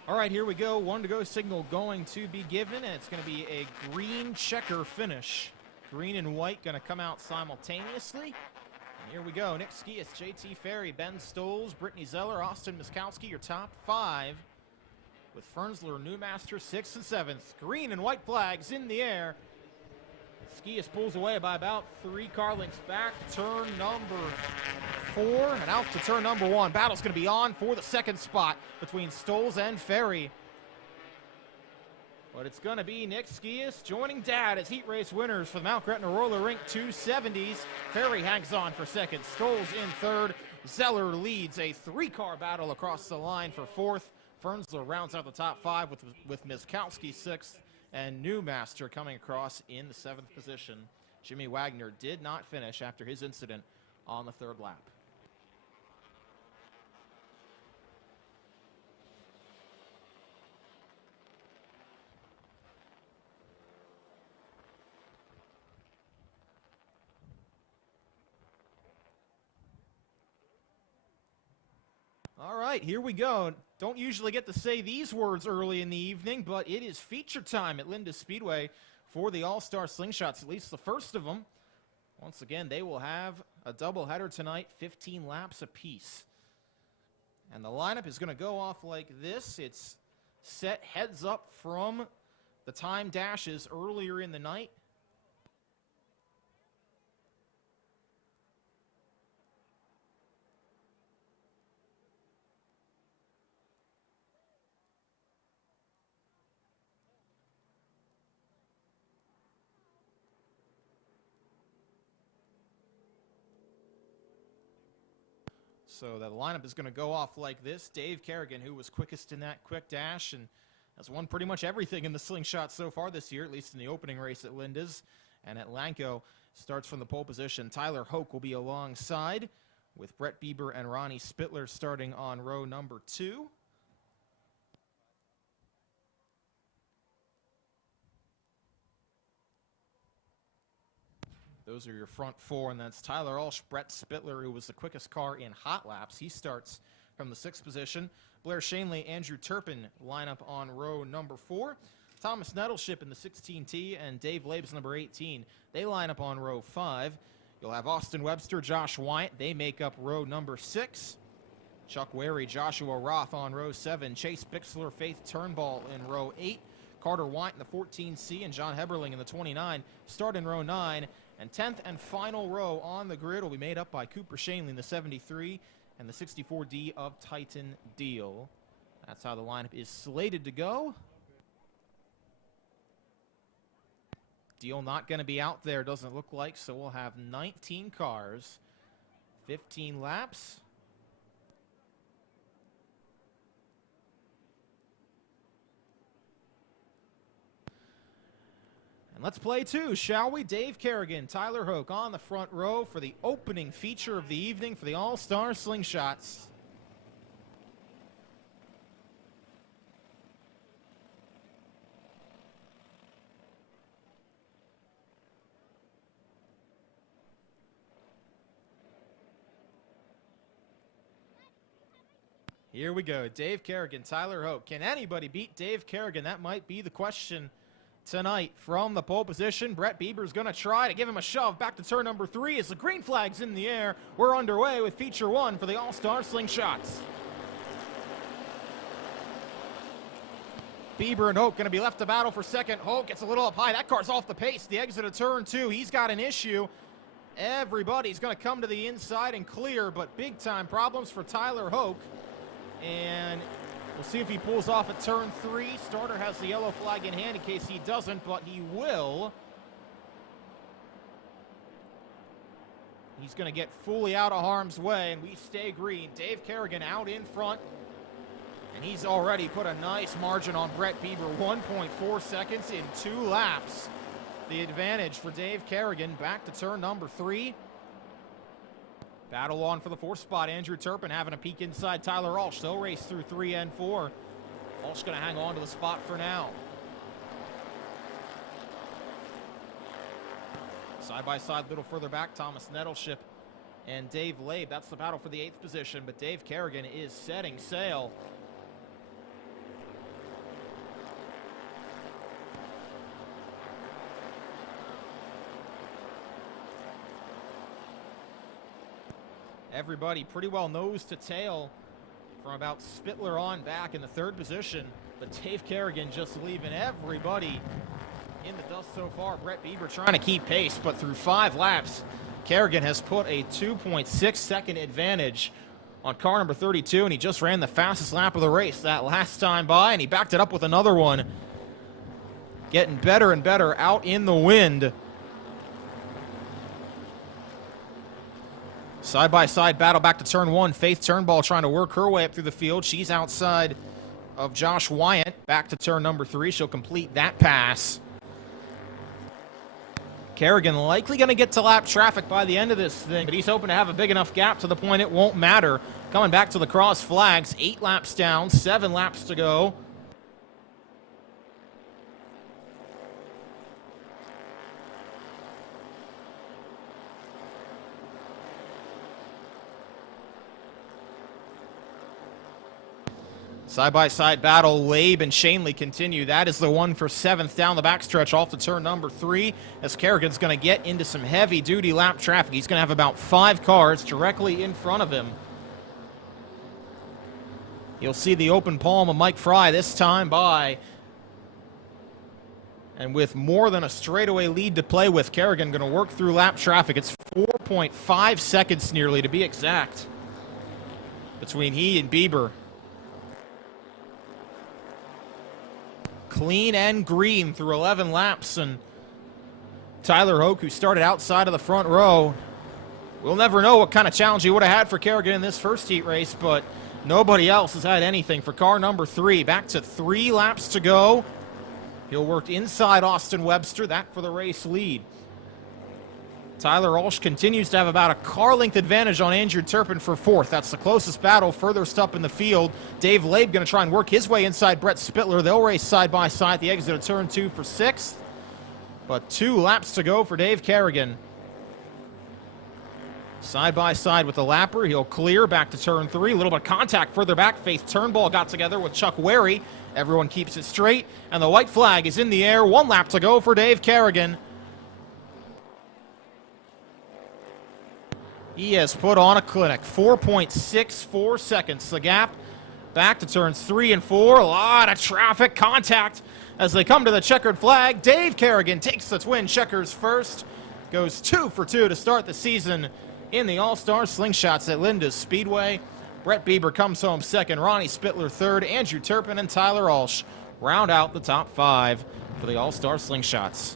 All right, here we go. 1 to go signal going to be given, and it's going to be a green checker finish. Green and white going to come out simultaneously. And here we go. Nick Skias, JT Ferry, Ben Stoles, Brittany Zeller, Austin Miskowski, your top 5. With Fernsler, Newmaster, 6th and 7th. Green and white flags in the air. Skias pulls away by about 3 car lengths back. Turn number 4 and out to turn number 1. Battle's going to be on for the 2nd spot between Stoles and Ferry. But it's going to be Nick Skias joining Dad as heat race winners for the Mount Gretna Roller Rink 270s. Ferry hangs on for 2nd. Stoles in 3rd. Zeller leads a 3-car battle across the line for 4th. Fernsler rounds out the top 5 with Miskowski 6th. And Newmaster coming across in the 7th position. Jimmy Wagner did not finish after his incident on the 3rd lap. All right, here we go. Don't usually get to say these words early in the evening, but it is feature time at Linda Speedway for the All-Star Slingshots, at least the first of them. Once again, they will have a doubleheader tonight, 15 laps apiece. And the lineup is going to go off like this. It's set heads up from the time dashes earlier in the night. So the lineup is going to go off like this. Dave Kerrigan, who was quickest in that quick dash and has won pretty much everything in the Slingshot so far this year, at least in the opening race at Linda's. And Atlanco starts from the pole position. Tyler Hoke will be alongside with Brett Bieber and Ronnie Spittler starting on row number 2. Those are your front 4, and that's Tyler Ulsh, Brett Spittler, who was the quickest car in hot laps. He starts from the 6th position. Blair Shanley, Andrew Turpin line up on row number 4. Thomas Nettleship in the 16T and Dave Labes, number 18. They line up on row 5. You'll have Austin Webster, Josh Wyatt. They make up row number 6. Chuck Wary, Joshua Roth on row 7. Chase Bixler, Faith Turnbull in row 8. Carter White in the 14C and John Heberling in the 29 start in row 9. And 10th and final row on the grid will be made up by Cooper Shanley in the 73 and the 64D of Titan Deal. That's how the lineup is slated to go. Deal not going to be out there, doesn't look like, so we'll have 19 cars, 15 laps. And let's play 2, shall we? Dave Kerrigan, Tyler Hoke on the front row for the opening feature of the evening for the All-Star Slingshots. Here we go. Dave Kerrigan, Tyler Hoke. Can anybody beat Dave Kerrigan? That might be the question tonight. From the pole position, Brett Bieber's going to try to give him a shove back to turn number 3 as the green flag's in the air. We're underway with feature 1 for the All-Star Slingshots. Bieber and Hoke going to be left to battle for second. Hoke gets a little up high. That car's off the pace. The exit of turn 2. He's got an issue. Everybody's going to come to the inside and clear, but big-time problems for Tyler Hoke. And we'll see if he pulls off at turn 3. Starter has the yellow flag in hand in case he doesn't, but he will. He's going to get fully out of harm's way, and we stay green. Dave Kerrigan out in front, and he's already put a nice margin on Brett Bieber. 1.4 seconds in 2 laps. The advantage for Dave Kerrigan back to turn number 3. Battle on for the 4th spot. Andrew Turpin having a peek inside Tyler Ulsh. They'll race through 3 and 4. Ulsh going to hang on to the spot for now. Side by side, a little further back, Thomas Nettleship and Dave Labe. That's the battle for the 8th position, but Dave Kerrigan is setting sail. Everybody pretty well nose to tail from about Spittler on back in the 3rd position. But Dave Kerrigan just leaving everybody in the dust so far. Brett Bieber trying to keep pace, but through 5 laps, Kerrigan has put a 2.6 second advantage on car number 32, and he just ran the fastest lap of the race that last time by, and he backed it up with another one. Getting better and better out in the wind. Side-by-side battle back to turn 1. Faith Turnbull trying to work her way up through the field. She's outside of Josh Wyatt. Back to turn number 3. She'll complete that pass. Kerrigan likely going to get to lap traffic by the end of this thing, but he's hoping to have a big enough gap to the point it won't matter. Coming back to the cross flags. 8 laps down, 7 laps to go. Side-by-side battle, Labe and Shanley continue. That is the one for 7th down the backstretch off to turn number 3 as Kerrigan's going to get into some heavy-duty lap traffic. He's going to have about 5 cars directly in front of him. You'll see the open palm of Mike Fry this time by. And with more than a straightaway lead to play with, Kerrigan going to work through lap traffic. It's 4.5 seconds nearly to be exact between he and Bieber. Clean and green through 11 laps, and Tyler Hoke, who started outside of the front row, we'll never know what kind of challenge he would have had for Kerrigan in this first heat race, but nobody else has had anything for car number 3. Back to 3 laps to go. He'll work inside Austin Webster, that for the race lead. Tyler Walsh continues to have about a car length advantage on Andrew Turpin for fourth. That's the closest battle furthest up in the field. Dave Labe going to try and work his way inside Brett Spittler. They'll race side by side at the exit of turn 2 for sixth. But 2 laps to go for Dave Kerrigan. Side by side with the lapper. He'll clear back to turn 3. A little bit of contact further back. Faith Turnbull got together with Chuck Wary. Everyone keeps it straight. And the white flag is in the air. 1 lap to go for Dave Kerrigan. He has put on a clinic. 4.64 seconds. The gap back to turns 3 and 4. A lot of traffic contact as they come to the checkered flag. Dave Kerrigan takes the twin checkers first. Goes 2 for 2 to start the season in the All-Star Slingshots at Linda's Speedway. Brett Bieber comes home second. Ronnie Spittler third. Andrew Turpin and Tyler Walsh round out the top 5 for the All-Star Slingshots.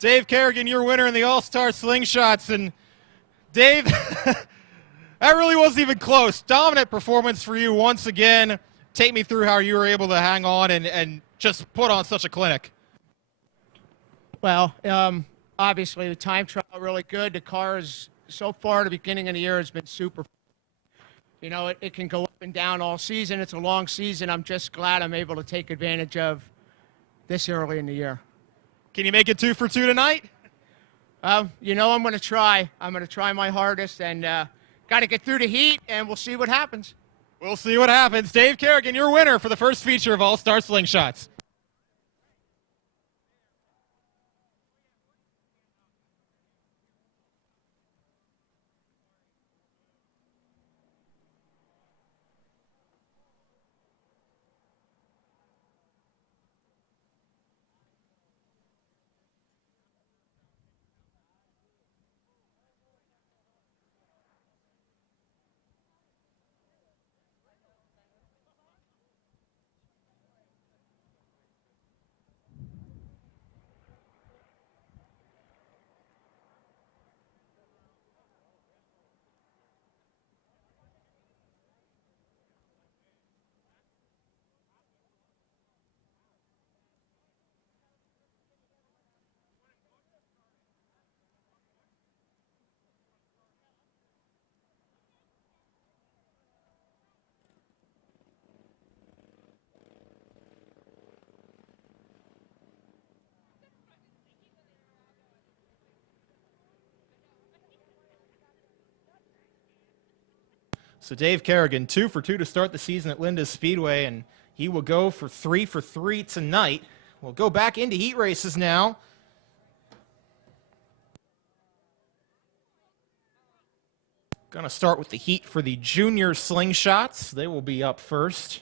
Dave Kerrigan, your winner in the All-Star Slingshots. And Dave, that really wasn't even close. Dominant performance for you once again. Take me through how you were able to hang on and just put on such a clinic. Well, obviously the time trial really good. The car is, so far at the beginning of the year, has been super. You know, it can go up and down all season. It's a long season. I'm just glad I'm able to take advantage of this early in the year. Can you make it 2 for 2 tonight? You know, I'm going to try. I'm going to try my hardest, and got to get through the heat, and we'll see what happens. We'll see what happens. Dave Kerrigan, your winner for the first feature of All-Star Slingshots. So Dave Kerrigan, 2 for 2 to start the season at Linda's Speedway, and he will go for 3 for 3 tonight. We'll go back into heat races now. Going to start with the heat for the junior Slingshots. They will be up first.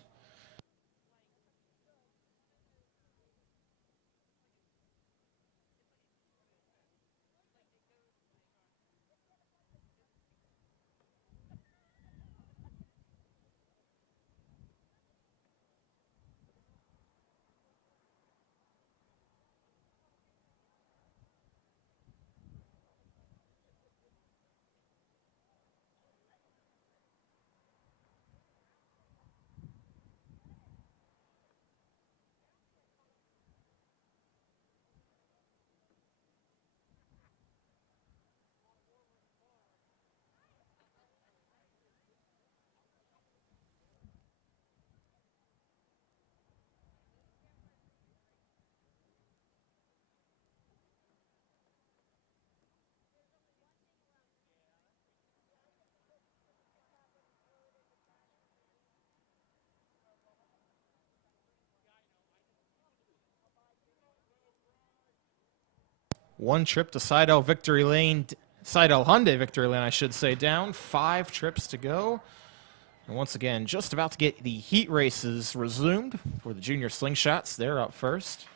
One trip to Seidel Victory Lane, Seidel Hyundai Victory Lane, I should say, down. 5 trips to go. And once again, just about to get the heat races resumed for the junior Slingshots. They're up first.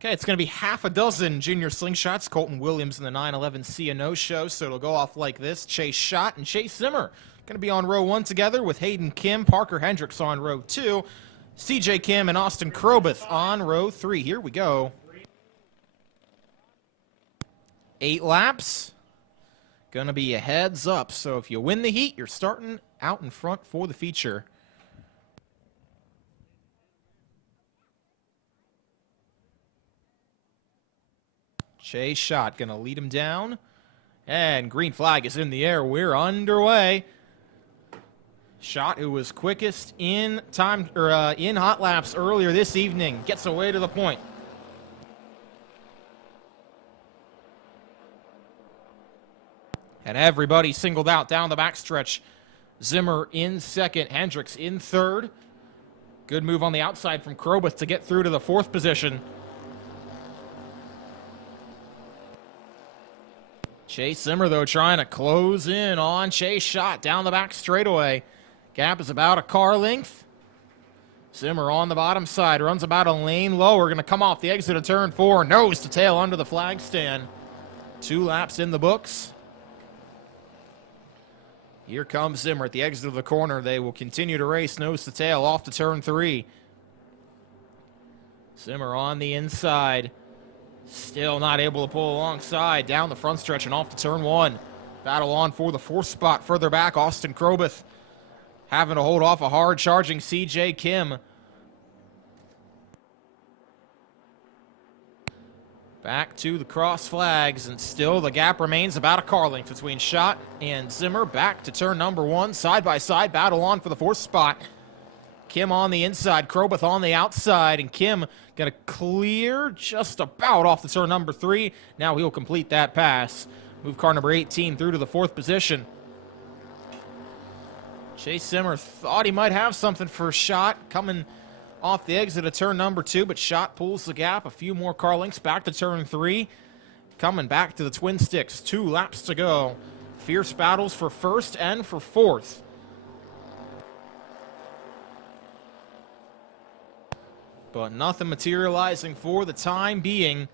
Okay, it's going to be half a dozen junior Slingshots. Colton Williams in the 911 C&O show, so it'll go off like this. Chase Schott and Chase Zimmer going to be on row 1 together with Hayden Kim, Parker Hendricks on row 2, CJ Kim and Austin Krobeth on row 3. Here we go. 8 laps. Going to be a heads up, so if you win the heat, you're starting out in front for the feature. Chase Schott going to lead him down. And green flag is in the air. We're underway. Schott, who was quickest in time or in hot laps earlier this evening, gets away to the point. And everybody singled out down the backstretch. Zimmer in second, Hendricks in third. Good move on the outside from Krobeth to get through to the 4th position. Chase Zimmer, though, trying to close in on Chase Schott down the back straightaway. Gap is about a car length. Zimmer on the bottom side, runs about a lane lower, going to come off the exit of turn 4, nose to tail under the flag stand. 2 laps in the books. Here comes Zimmer at the exit of the corner. They will continue to race nose to tail off to turn 3. Zimmer on the inside. Still not able to pull alongside down the front stretch and off to turn 1. Battle on for the 4th spot further back. Austin Krobeth having to hold off a hard-charging CJ Kim. Back to the cross flags, and still the gap remains about a car length between Schott and Zimmer. Back to turn number 1, side-by-side battle on for the 4th spot. Kim on the inside, Krobeth on the outside, and Kim going to clear just about off the turn number 3. Now he'll complete that pass. Move car number 18 through to the 4th position. Chase Zimmer thought he might have something for Schott coming off the exit of turn number 2, but Schott pulls the gap. A few more car lengths back to turn 3. Coming back to the Twin Sticks. 2 laps to go. Fierce battles for 1st and for 4th. But nothing materializing for the time being.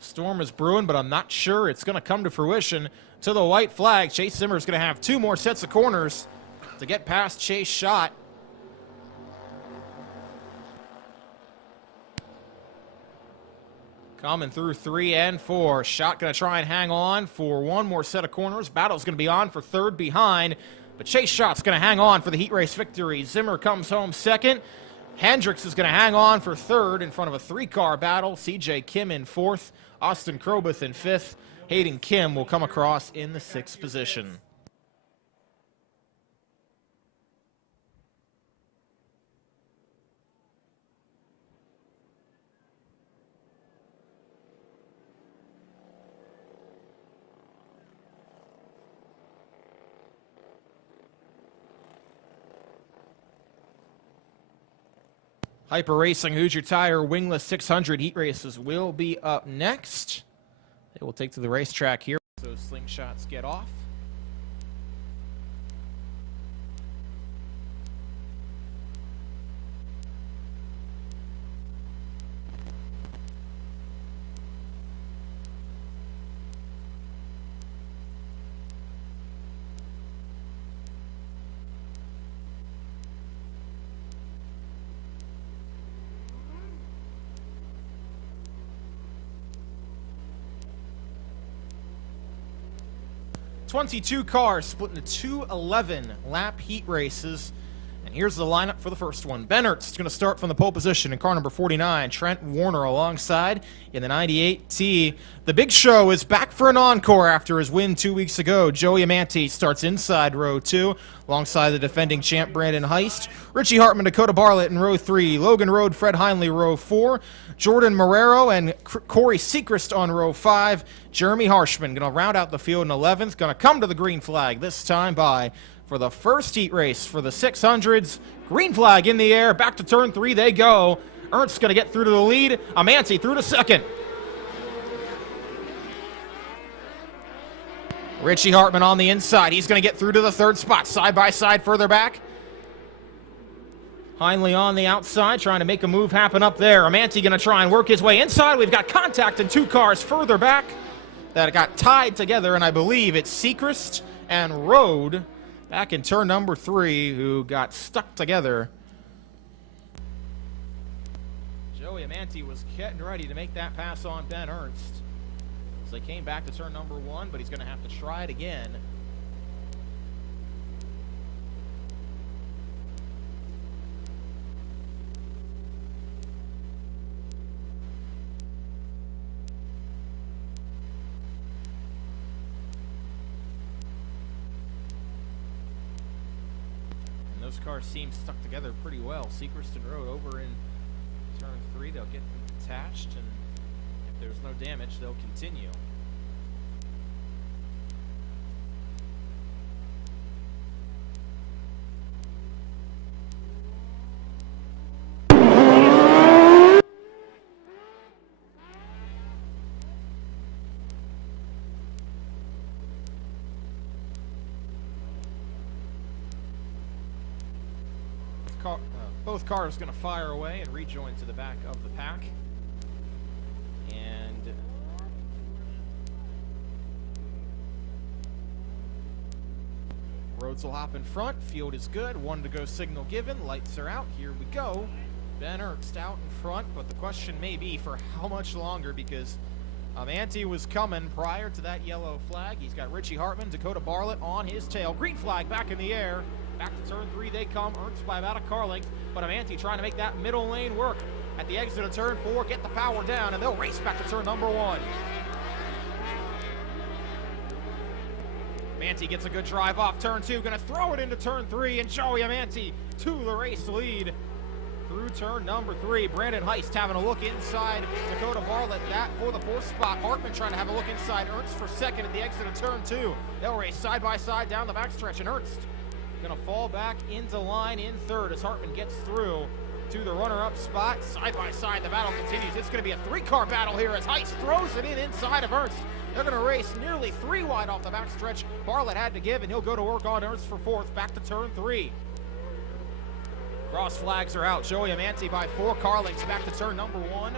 Storm is brewing, but I'm not sure it's going to come to fruition. To the white flag, Chase Zimmer is going to have 2 more sets of corners to get past Chase Schott. Coming through 3 and 4. Schott going to try and hang on for 1 more set of corners. Battle's going to be on for 3rd behind, but Chase Schott's going to hang on for the heat race victory. Zimmer comes home 2nd. Hendricks is going to hang on for 3rd in front of a 3-car battle. CJ Kim in 4th. Austin Krobeth in 5th. Hayden Kim will come across in the 6th position. Hyper Racing Hoosier Tire Wingless 600 heat races will be up next. They will take to the racetrack here. So Slingshots get off. .22 cars split into two 11-lap heat races. And here's the lineup for the first one. Ben Ernst is going to start from the pole position in car number 49. Trent Warner alongside in the 98T. The big show is back for an encore after his win 2 weeks ago. Joey Amante starts inside row 2 alongside the defending champ Brandon Heist. Richie Hartman, Dakota Bartlett in row 3. Logan Road, Fred Heinley, row 4. Jordan Marrero and Corey Sechrist on row 5. Jeremy Harshman going to round out the field in 11th. Going to come to the green flag this time by for the first heat race for the 600s. Green flag in the air. Back to turn 3 they go. Ernst's going to get through to the lead. Amante through to second. Richie Hartman on the inside. He's going to get through to the third spot. Side by side further back. Heinley on the outside, trying to make a move happen up there. Amante going to try and work his way inside. We've got contact in 2 cars further back that got tied together, and I believe it's Sechrist and Road back in turn number 3 who got stuck together. Joey Amante was getting ready to make that pass on Ben Ernst. So they came back to turn number 1, but he's going to have to try it again. Those cars seem stuck together pretty well. Sechrist and Road over in turn 3. They'll get them detached, and if there's no damage, they'll continue. Both cars going to fire away and rejoin to the back of the pack. And Rhodes will hop in front. Field is good. 1 to go signal given. Lights are out. Here we go. Ben Ernst out in front, but the question may be for how much longer, because Amante was coming prior to that yellow flag. He's got Richie Hartman, Dakota Bartlett on his tail. Green flag back in the air. Back to turn 3 they come. Ernst by about a car length, but Amante trying to make that middle lane work. At the exit of turn 4, get the power down, and they'll race back to turn number 1. Amante gets a good drive off turn 2, gonna throw it into turn 3, and Joey Amante to the race lead through turn number 3. Brandon Heist having a look inside. Dakota Bartlett that for the 4th spot. Hartman trying to have a look inside. Ernst for 2nd at the exit of turn 2. They'll race side by side down the backstretch, and Ernst going to fall back into line in 3rd as Hartman gets through to the runner-up spot. Side by side, the battle continues. It's going to be a 3-car battle here as Heist throws it in inside of Ernst. They're going to race nearly 3 wide off the backstretch. Bartlett had to give, and he'll go to work on Ernst for 4th. Back to turn 3. Cross flags are out. Joey Amante by 4 car lengths back to turn number 1.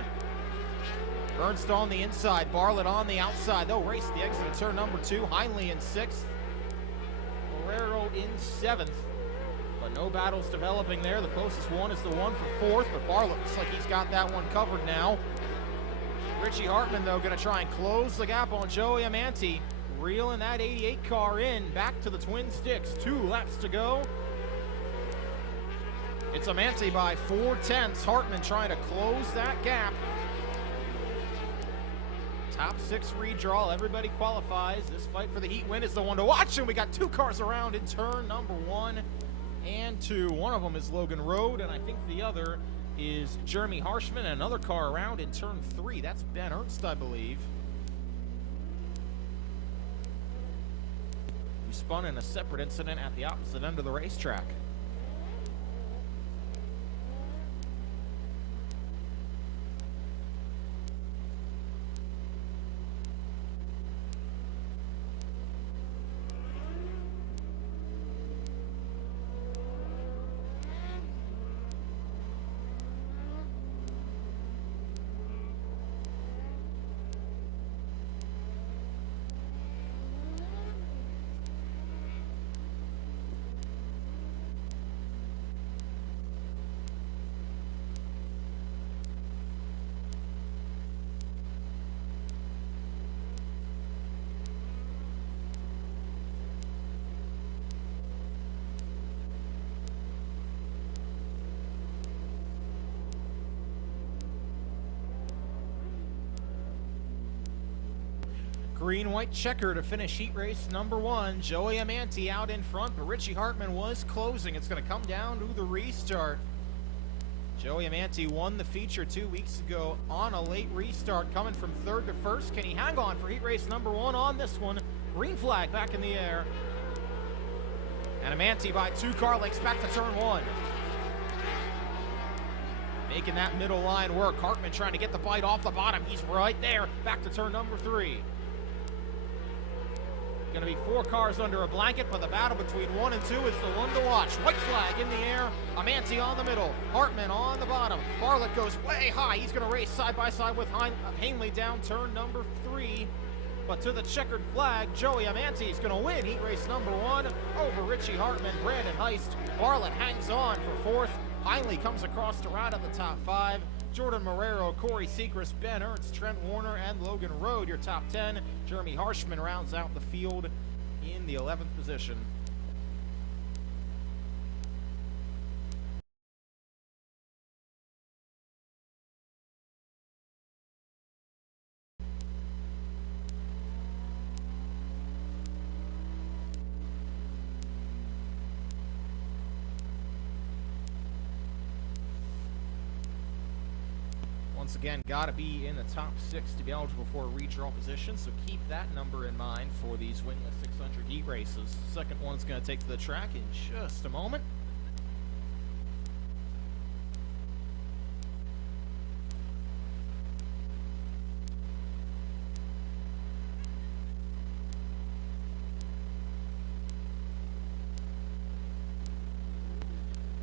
Ernst on the inside, Bartlett on the outside. They'll race the exit of turn number 2. Heinley in 6th. Marrero in 7th, but no battles developing there. The closest one is the one for 4th, but Bartlett looks like he's got that one covered now. Richie Hartman, though, going to try and close the gap on Joey Amante, reeling that 88 car in, back to the Twin Sticks. 2 laps to go. It's Amante by 4/10. Hartman trying to close that gap. Top 6 redraw, everybody qualifies. This fight for the heat win is the one to watch, and we got 2 cars around in turn number 1 and 2. One of them is Logan Road, and I think the other is Jeremy Harshman, and another car around in turn 3. That's Ben Ernst, I believe, who spun in a separate incident at the opposite end of the racetrack. green-white checker to finish heat race number 1. Joey Amanti out in front, but Richie Hartman was closing. It's going to come down to the restart. Joey Amanti won the feature 2 weeks ago on a late restart, coming from 3rd to 1st. Can he hang on for heat race number 1 on this one? Green flag back in the air. And Amanti by 2 car lengths back to turn 1. Making that middle line work. Hartman trying to get the bite off the bottom. He's right there. Back to turn number 3. Going to be 4 cars under a blanket, but the battle between 1 and 2 is the one to watch. White flag in the air. Amanti on the middle. Hartman on the bottom. Bartlett goes way high. He's going to race side by side with Hanley down turn number 3. But to the checkered flag, Joey Amanti is going to win heat race number 1 over Richie Hartman, Brandon Heist. Bartlett hangs on for 4th. Hanley comes across to ride out the top 5. Jordan Marrero, Corey Sechrist, Ben Ernst, Trent Warner, and Logan Rode, your top 10. Jeremy Harshman rounds out the field in the 11th position. Once again, got to be in the top 6 to be eligible for a redraw position, so keep that number in mind for these Wingless 600 heat races. Second one's going to take to the track in just a moment.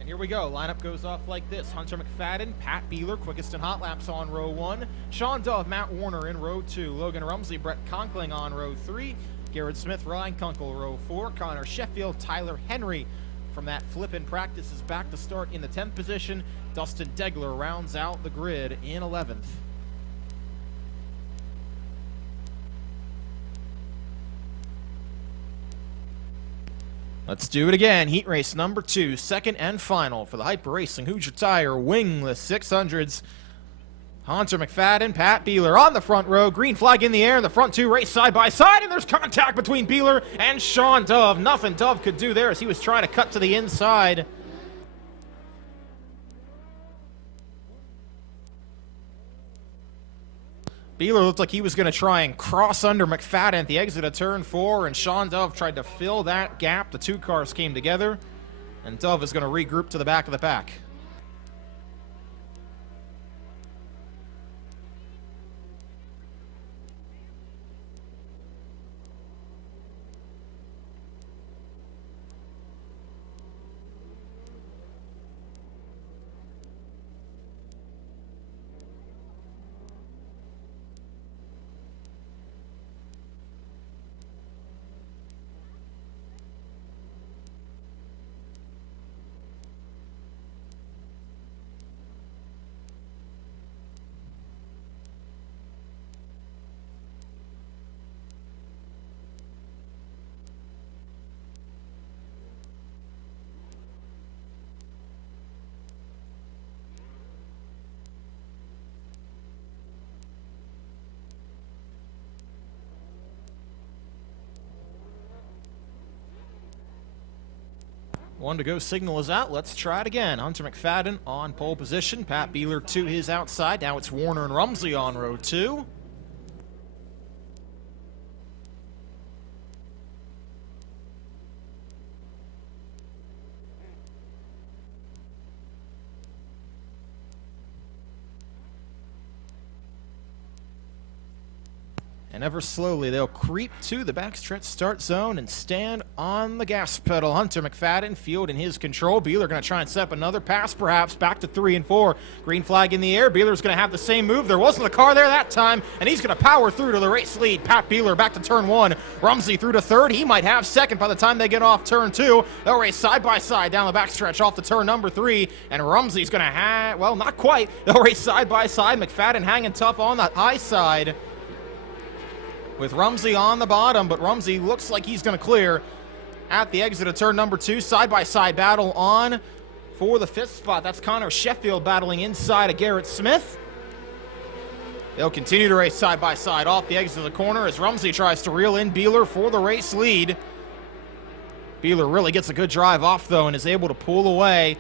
Here we go. Lineup goes off like this. Hunter McFadden, Pat Beeler, quickest and hot laps on row 1. Sean Dove, Matt Warner in row 2. Logan Rumsey, Brett Conkling on row 3. Garrett Smith, Ryan Kunkel, row 4. Connor Sheffield, Tyler Henry from that flip in practice is back to start in the 10th position. Dustin Degler rounds out the grid in 11th. Let's do it again. Heat race number 2, second and final for the Hyper Racing Hoosier Tire Wingless 600s. Hunter McFadden, Pat Beeler on the front row. Green flag in the air. The front 2 race side by side, and there's contact between Beeler and Sean Dove. Nothing Dove could do there as he was trying to cut to the inside. Beeler looked like he was going to try and cross under McFadden at the exit of turn 4, and Sean Dove tried to fill that gap. The 2 cars came together, and Dove is going to regroup to the back of the pack. One to go, signal is out. Let's try it again. Hunter McFadden on pole position. Pat Beeler to his outside. Now it's Warner and Rumsey on row 2. And ever slowly, they'll creep to the backstretch start zone and stand on the gas pedal. Hunter McFadden, field in his control. Beeler going to try and set up another pass, perhaps, back to 3 and 4. Green flag in the air. Beeler's going to have the same move. There wasn't a car there that time, and he's going to power through to the race lead. Pat Beeler back to turn 1. Rumsey through to 3rd. He might have 2nd by the time they get off turn 2. They'll race side by side down the backstretch off to turn number 3, and Rumsey's going to have, well, not quite. They'll race side by side. McFadden hanging tough on the high side, with Rumsey on the bottom, but Rumsey looks like he's going to clear at the exit of turn number 2. Side-by-side battle on for the 5th spot. That's Connor Sheffield battling inside of Garrett Smith. They'll continue to race side by side off the exit of the corner as Rumsey tries to reel in Beeler for the race lead. Beeler really gets a good drive off, though, and is able to pull away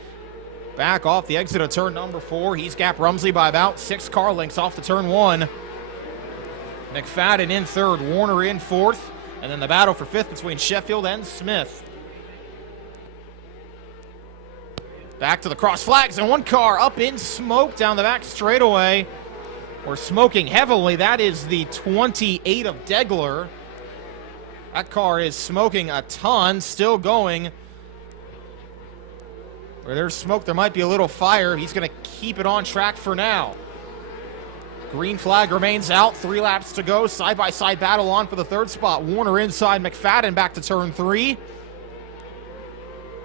back off the exit of turn number 4. He's gapped Rumsey by about 6 car lengths off the turn 1. McFadden in third, Warner in fourth, and then the battle for fifth between Sheffield and Smith. Back to the cross flags, and one car up in smoke down the back straightaway. We're smoking heavily. That is the 28 of Degler. That car is smoking a ton, still going. Where there's smoke, there might be a little fire. He's going to keep it on track for now. Green flag remains out. 3 laps to go. Side-by-side battle on for the third spot. Warner inside, McFadden back to turn 3.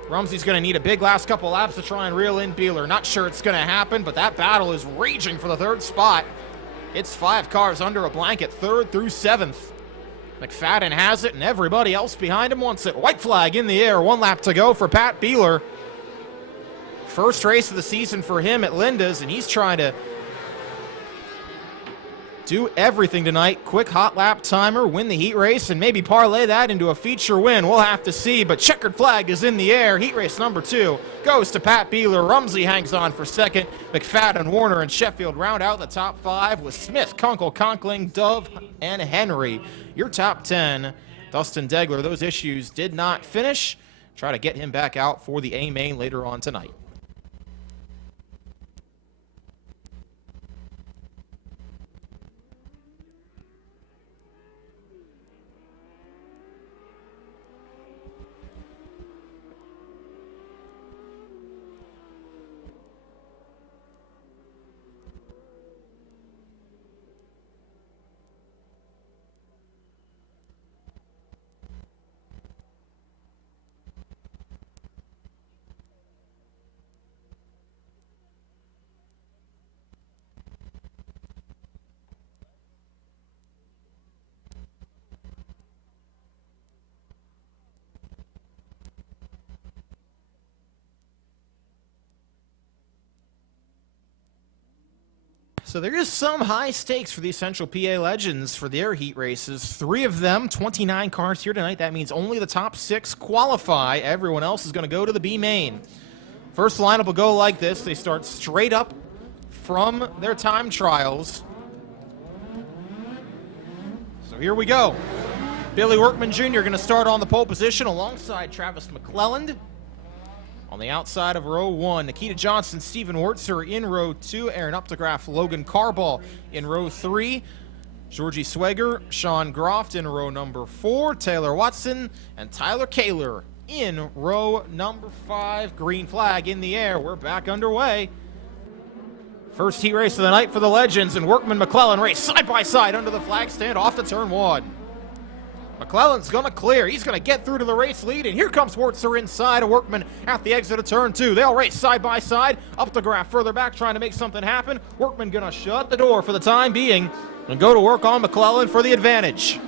Rumsey's going to need a big last couple laps to try and reel in Beeler. Not sure it's going to happen, but that battle is raging for the third spot. It's 5 cars under a blanket, 3rd through 7th. McFadden has it, and everybody else behind him wants it. White flag in the air, 1 lap to go for Pat Beeler. First race of the season for him at Linda's, and he's trying to do everything tonight. Quick hot lap timer, win the heat race, and maybe parlay that into a feature win. We'll have to see, but checkered flag is in the air. Heat race number 2 goes to Pat Beeler. Rumsey hangs on for second. McFadden, Warner, and Sheffield round out the top 5 with Smith, Kunkel, Conkling, Dove, and Henry. Your top 10, Dustin Degler. Those issues did not finish. Try to get him back out for the A main later on tonight. So there is some high stakes for these Central PA Legends for their heat races. 3 of them, 29 cars here tonight. That means only the top 6 qualify. Everyone else is going to go to the B main. First lineup will go like this. They start straight up from their time trials. So here we go. Billy Workman Jr. going to start on the pole position alongside Travis McClelland. On the outside of row 1, Nikita Johnson, Steven Wurtzer in row 2, Aaron Updegraff, Logan Carball in row 3, Georgie Sweger, Sean Groft in row number 4, Taylor Watson, and Tyler Kaler in row number 5. Green flag in the air. We're back underway. First heat race of the night for the Legends, and Workman McClellan race side by side under the flag stand off the turn 1. McClellan's going to clear. He's going to get through to the race lead, and here comes Wurtzer inside of Workman at the exit of turn 2. They'll race side by side. Updegraff further back trying to make something happen. Workman going to shut the door for the time being and go to work on McClellan for the advantage.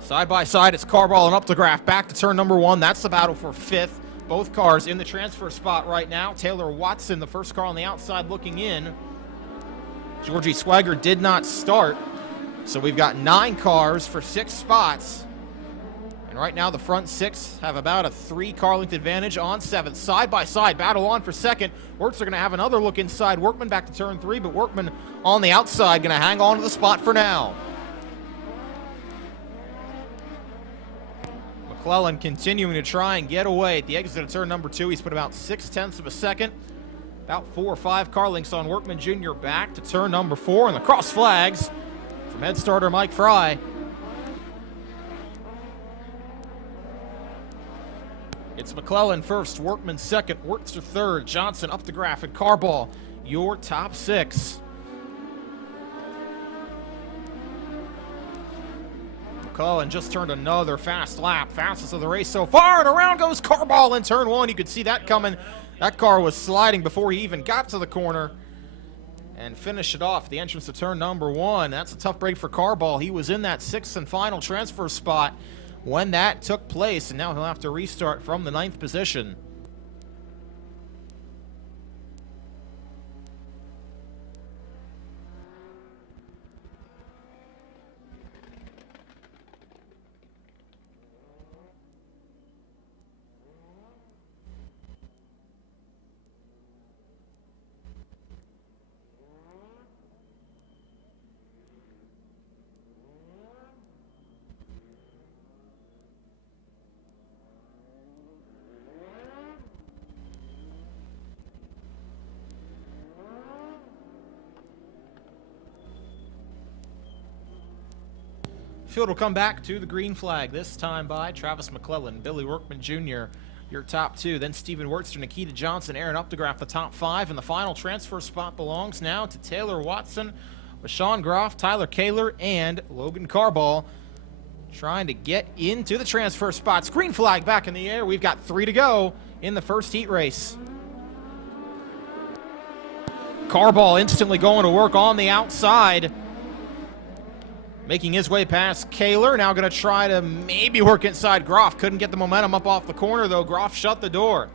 Side by side, it's Carball and Updegraff back to turn number 1. That's the battle for 5th. Both cars in the transfer spot right now. Taylor Watson, the first car on the outside looking in. Georgie Swagger did not start. So we've got 9 cars for 6 spots. And right now the front 6 have about a 3 car length advantage on 7th. Side by side, battle on for 2nd. Wurtzer going to have another look inside. Workman back to turn 3, but Workman on the outside going to hang on to the spot for now. McClellan continuing to try and get away at the exit of turn number 2. He's put about 0.6 of a second. About 4 or 5 car lengths on Workman Jr. back to turn number 4. And the cross flags from head starter Mike Fry. It's McClellan first, Workman second, Wurtzer third, Johnson, Updegraff, and Carball. Your top 6. McClellan just turned another fast lap, fastest of the race so far, and around goes Carball in turn 1. You could see that coming. That car was sliding before he even got to the corner. And finish it off the entrance to turn number 1. That's a tough break for Carball. He was in that 6th and final transfer spot when that took place, and now he'll have to restart from the 9th position. Field will come back to the green flag, this time by Travis McClellan, Billy Workman Jr., your top two. Then Steven Wertzer, Nikita Johnson, Aaron Updegraff, the top five. And the final transfer spot belongs now to Taylor Watson, Rashawn Groff, Tyler Kaler, and Logan Carball trying to get into the transfer spots. Green flag back in the air. We've got 3 to go in the first heat race. Carball instantly going to work on the outside, making his way past Kaler. Now going to try to maybe work inside Groff. Couldn't get the momentum up off the corner, though. Groff shut the door.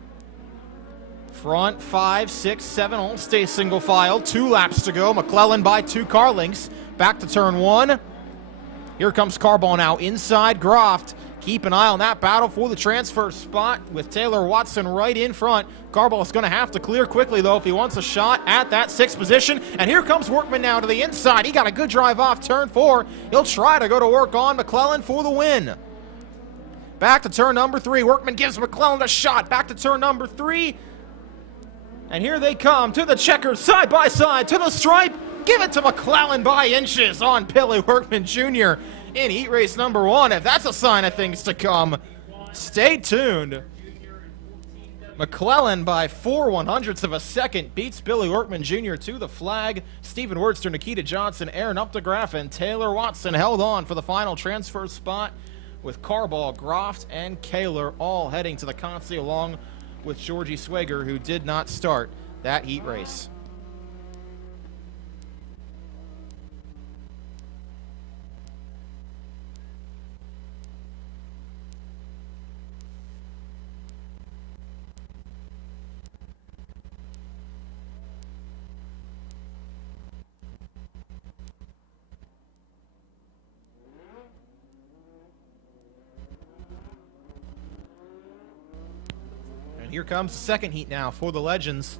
Front 5, 6, 7 all stay single file. 2 laps to go. McClellan by 2 car lengths. Back to turn 1. Here comes Carball now inside Groff. Keep an eye on that battle for the transfer spot with Taylor Watson right in front. Carball is going to have to clear quickly, though, if he wants a shot at that 6th position. And here comes Workman now to the inside. He got a good drive off turn 4. He'll try to go to work on McClellan for the win. Back to turn number 3. Workman gives McClellan a shot. Back to turn number 3. And here they come to the checkers, side by side, to the stripe. Give it to McClellan by inches on Billy Workman Jr. in heat race number 1. If that's a sign of things to come, stay tuned. McClellan by 4/100ths of a second beats Billy Workman Jr. to the flag. Steven Wertzer, Nikita Johnson, Aaron Updegraff, and Taylor Watson held on for the final transfer spot with Carball, Groff, and Kaler all heading to the Consi along with Georgie Swager, who did not start that heat race. Here comes the second heat now for the Legends.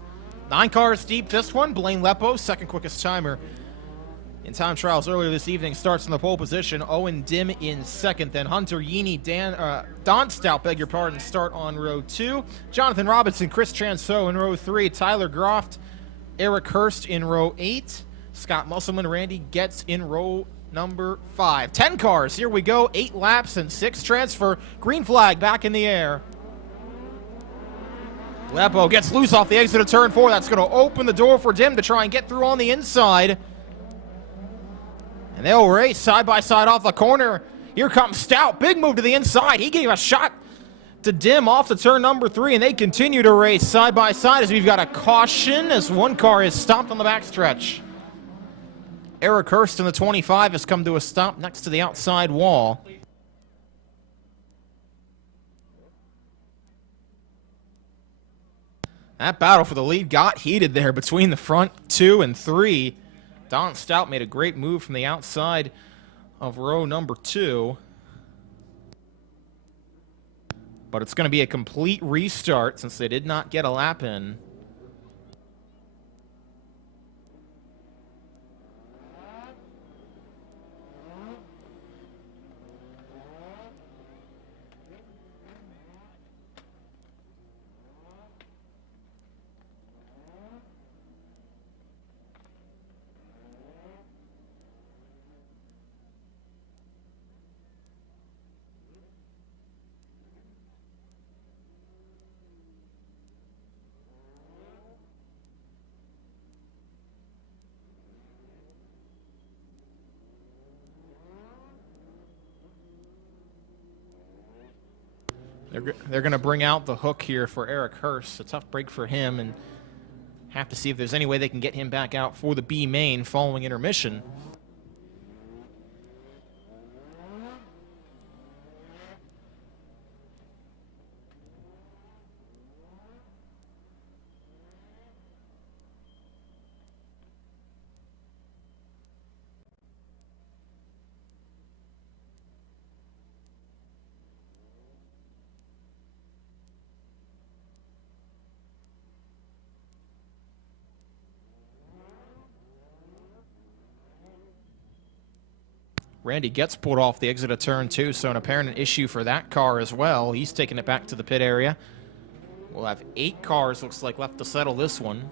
9 cars deep this one. Blaine Lepo, second quickest timer in time trials earlier this evening, starts in the pole position. Owen Dim in second. Then Hunter Yeaney, Don Stout, beg your pardon, start on row 2. Jonathan Robinson, Chris Transo in row 3. Tyler Groff, Eric Hurst in row 8. Scott Musselman, Randy Getz in row number 5. 10 cars, here we go. 8 laps and 6 transfer. Green flag back in the air. Lepo gets loose off the exit of turn 4. That's going to open the door for Dim to try and get through on the inside. And they'll race side by side off the corner. Here comes Stout. Big move to the inside. He gave a shot to Dim off to turn number 3, and they continue to race side by side as we've got a caution as one car is stopped on the backstretch. Eric Hurst in the 25 has come to a stop next to the outside wall. That battle for the lead got heated there between the front 2 and 3. Don Stout made a great move from the outside of row number 2. But it's going to be a complete restart since they did not get a lap in. They're going to bring out the hook here for Eric Hurst. A tough break for him, and have to see if there's any way they can get him back out for the B main following intermission. Randy gets pulled off the exit of turn 2, so an apparent issue for that car as well. He's taking it back to the pit area. We'll have 8 cars, looks like, left to settle this one.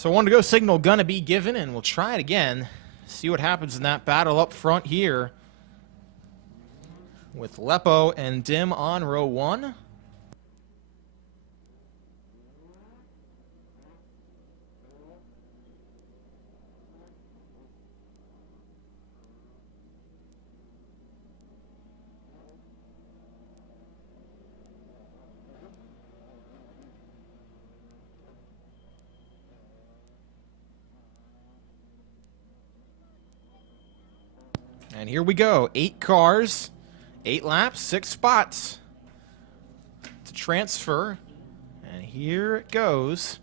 So 1 to go signal gonna be given, and we'll try it again. See what happens in that battle up front here with Lepo and Dim on row 1. And here we go. 8 cars, 8 laps, 6 spots to transfer. And here it goes.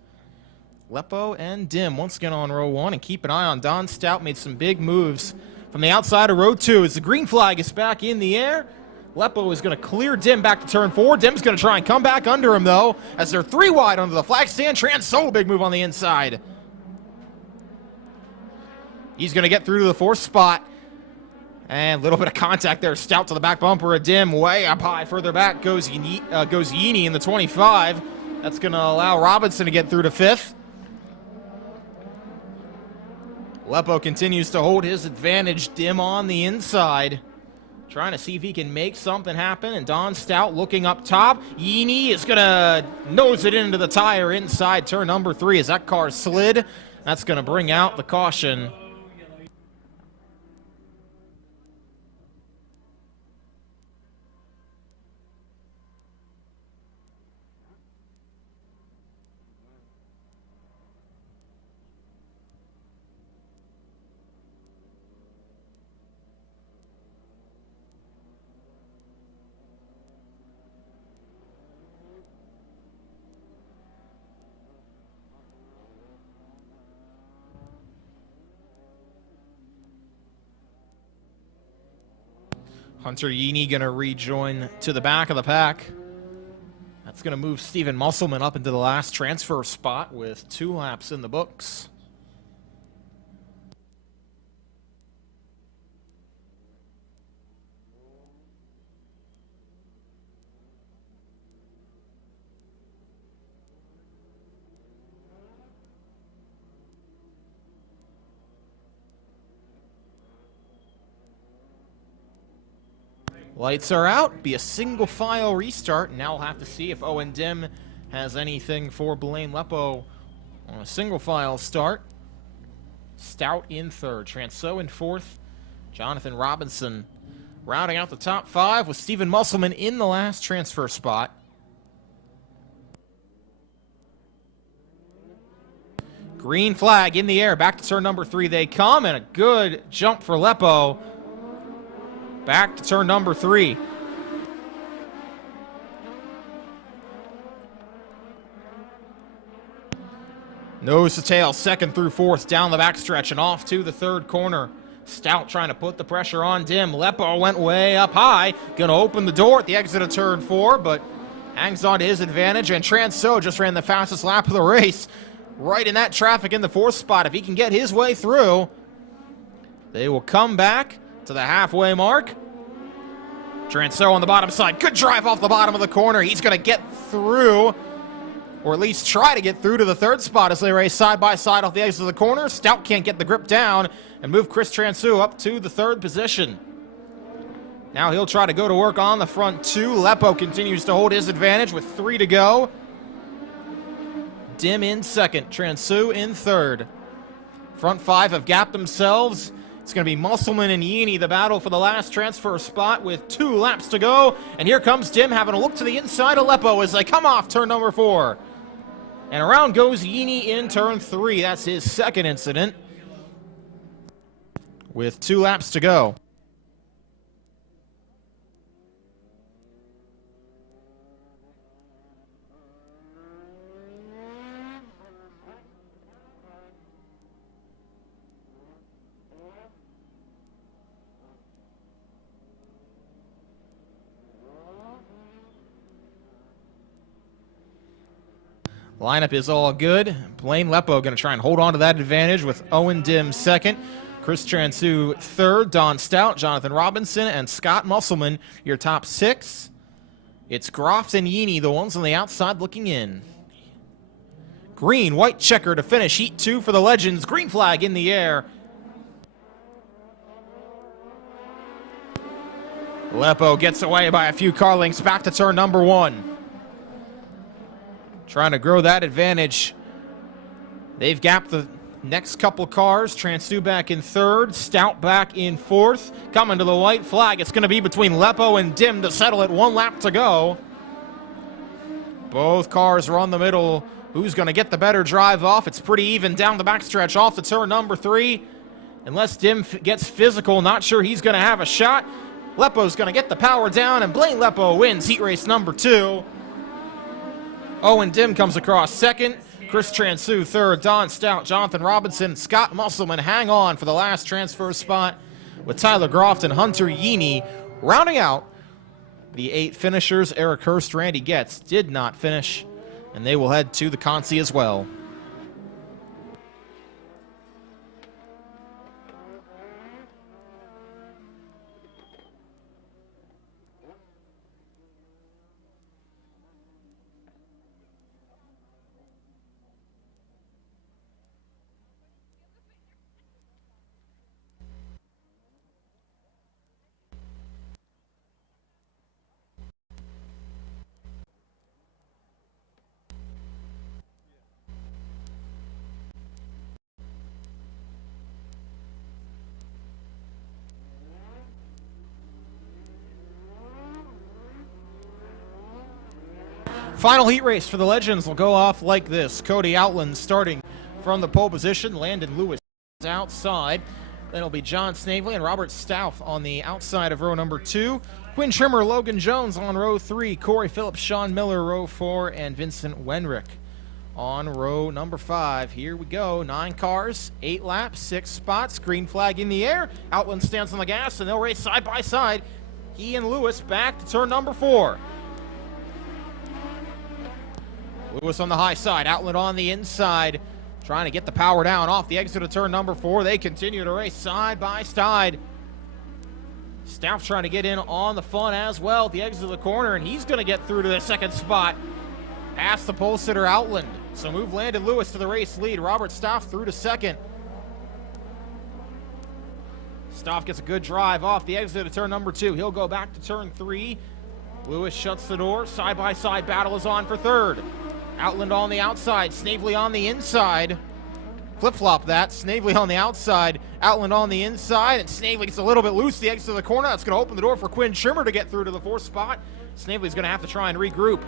Lepo and Dim once again on row 1. And keep an eye on Don Stout. Made some big moves from the outside of row 2 as the green flag is back in the air. Lepo is going to clear Dim back to turn 4. Dim's going to try and come back under him, though, as they're 3 wide under the flag stand. Transo, big move on the inside. He's going to get through to the 4th spot. And a little bit of contact there. Stout to the back bumper of Dim. Way up high. Further back goes Yeaney in the 25. That's going to allow Robinson to get through to 5th. Lepo continues to hold his advantage. Dim on the inside. Trying to see if he can make something happen. And Don Stout looking up top. Yeaney is going to nose it into the tire inside turn number 3 as that car slid. That's going to bring out the caution. Hunter Yeaney going to rejoin to the back of the pack. That's going to move Steven Musselman up into the last transfer spot with 2 laps in the books. Lights are out. Be a single file restart. Now we'll have to see if Owen Dim has anything for Blaine Lepo on a single file start. Stout in 3rd. Transo in 4th. Jonathan Robinson rounding out the top 5 with Steven Musselman in the last transfer spot. Green flag in the air. Back to turn number 3 they come, and a good jump for Lepo. Back to turn number 3. Nose to tail, 2nd through 4th, down the backstretch and off to the 3rd corner. Stout trying to put the pressure on Dim. Lepo went way up high. Going to open the door at the exit of turn 4, but hangs on to his advantage. And Transo just ran the fastest lap of the race. Right in that traffic in the 4th spot. If he can get his way through, they will come back to the halfway mark. Transo on the bottom side. Good drive off the bottom of the corner. He's going to get through, or at least try to get through to the 3rd spot as they race side by side off the exit of the corner. Stout can't get the grip down and move Chris Transo up to the 3rd position. Now he'll try to go to work on the front 2. Lepo continues to hold his advantage with 3 to go. Dim in 2nd. Transo in 3rd. Front 5 have gapped themselves. It's going to be Musselman and Yeaney, the battle for the last transfer spot with 2 laps to go. And here comes Dim having a look to the inside of Lepo as they come off turn number 4. And around goes Yeaney in turn 3. That's his 2nd incident with 2 laps to go. Lineup is all good. Blaine Lepo going to try and hold on to that advantage with Owen Dim 2nd, Chris Transo 3rd, Don Stout, Jonathan Robinson, and Scott Musselman, your top 6. It's Groff and Yeaney, the ones on the outside looking in. green, white checker to finish Heat 2 for the Legends. Green flag in the air. Lepo gets away by a few car lengths back to turn number 1. Trying to grow that advantage. They've gapped the next couple cars. Transu back in 3rd, Stout back in 4th. Coming to the white flag. It's going to be between Lepo and Dim to settle it. 1 lap to go. Both cars are on the middle. Who's going to get the better drive off? It's pretty even down the backstretch off to turn number 3. Unless Dim gets physical, not sure he's going to have a shot. Lepo's going to get the power down, and Blaine Lepo wins heat race number 2. Owen Dim comes across 2nd. Chris Transu 3rd. Don Stout, Jonathan Robinson, Scott Musselman hang on for the last transfer spot, with Tyler Groft and Hunter Yeaney rounding out the 8 finishers. Eric Hurst, Randy Getz did not finish, and they will head to the Consi as well. Final heat race for the Legends will go off like this. Cody Outland starting from the pole position. Landon Lewis outside. Then it'll be John Snavely and Robert Stauff on the outside of row number 2. Quinn Trimmer, Logan Jones on row 3. Corey Phillips, Sean Miller, row 4. And Vincent Wenrick on row number 5. Here we go. 9 cars, 8 laps, 6 spots. Green flag in the air. Outland stands on the gas, and they'll race side by side. He and Lewis back to turn number 4. Lewis on the high side, Outland on the inside, trying to get the power down off the exit of turn number 4. They continue to race side by side. Stauff trying to get in on the fun as well at the exit of the corner, and he's going to get through to the 2nd spot past the pole sitter Outland. So move Landon Lewis to the race lead. Robert Stauff through to 2nd. Stauff gets a good drive off the exit of turn number 2. He'll go back to turn 3. Lewis shuts the door. Side-by-side battle is on for 3rd. Outland on the outside, Snavely on the inside. Flip-flop that, Snavely on the outside, Outland on the inside, and Snavely gets a little bit loose the exit of the corner. That's going to open the door for Quinn Trimmer to get through to the 4th spot. Snavely's going to have to try and regroup.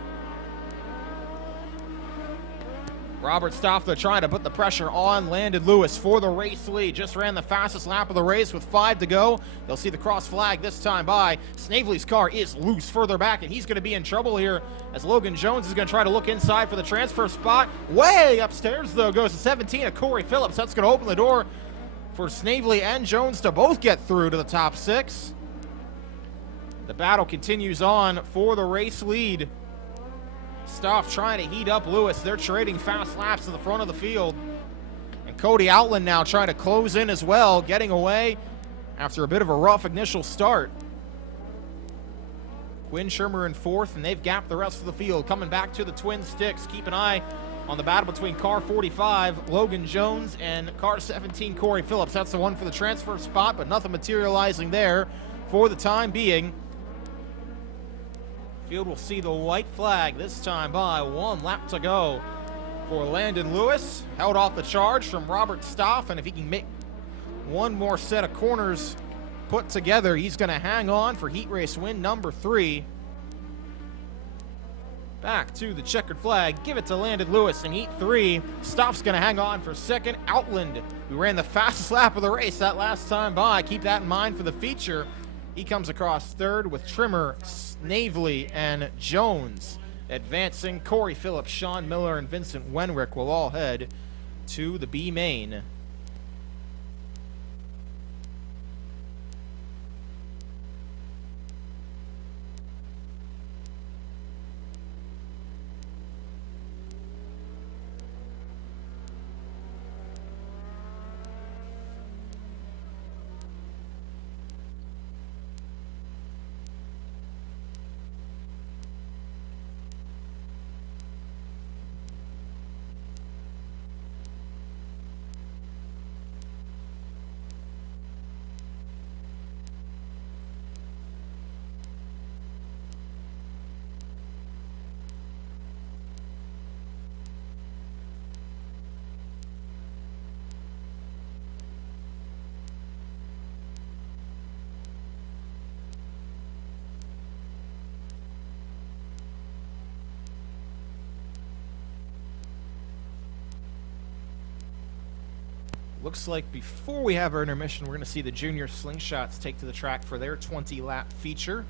Robert Stauff, though, trying to put the pressure on Landon Lewis for the race lead. Just ran the fastest lap of the race with 5 to go. They'll see the cross flag this time by. Snavely's car is loose further back, and he's going to be in trouble here as Logan Jones is going to try to look inside for the transfer spot. Way upstairs, though, goes to 17 of Corey Phillips. That's going to open the door for Snavely and Jones to both get through to the top 6. The battle continues on for the race lead. Stauff trying to heat up Lewis. They're trading fast laps to the front of the field. And Cody Outland now trying to close in as well, getting away after a bit of a rough initial start. Quinn Shermer in 4th, and they've gapped the rest of the field. Coming back to the twin sticks. Keep an eye on the battle between car 45, Logan Jones, and car 17, Corey Phillips. That's the one for the transfer spot, but nothing materializing there for the time being. Field will see the white flag this time by. 1 lap to go for Landon Lewis. Held off the charge from Robert Stauff, and if he can make one more set of corners put together, he's going to hang on for heat race win number 3. Back to the checkered flag. Give it to Landon Lewis in heat 3. Stauff's going to hang on for 2nd. Outland, who ran the fastest lap of the race that last time by. Keep that in mind for the feature. He comes across 3rd with Trimmer, Snavely, and Jones. Advancing, Corey Phillips, Sean Miller, and Vincent Wenrick will all head to the B main. Looks like before we have our intermission, we're going to see the junior Slingshots take to the track for their 20-lap feature.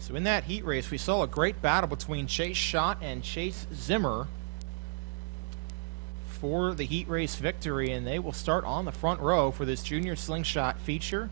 So in that heat race, we saw a great battle between Chase Schott and Chase Zimmer for the heat race victory, and they will start on the front row for this junior Slingshot feature.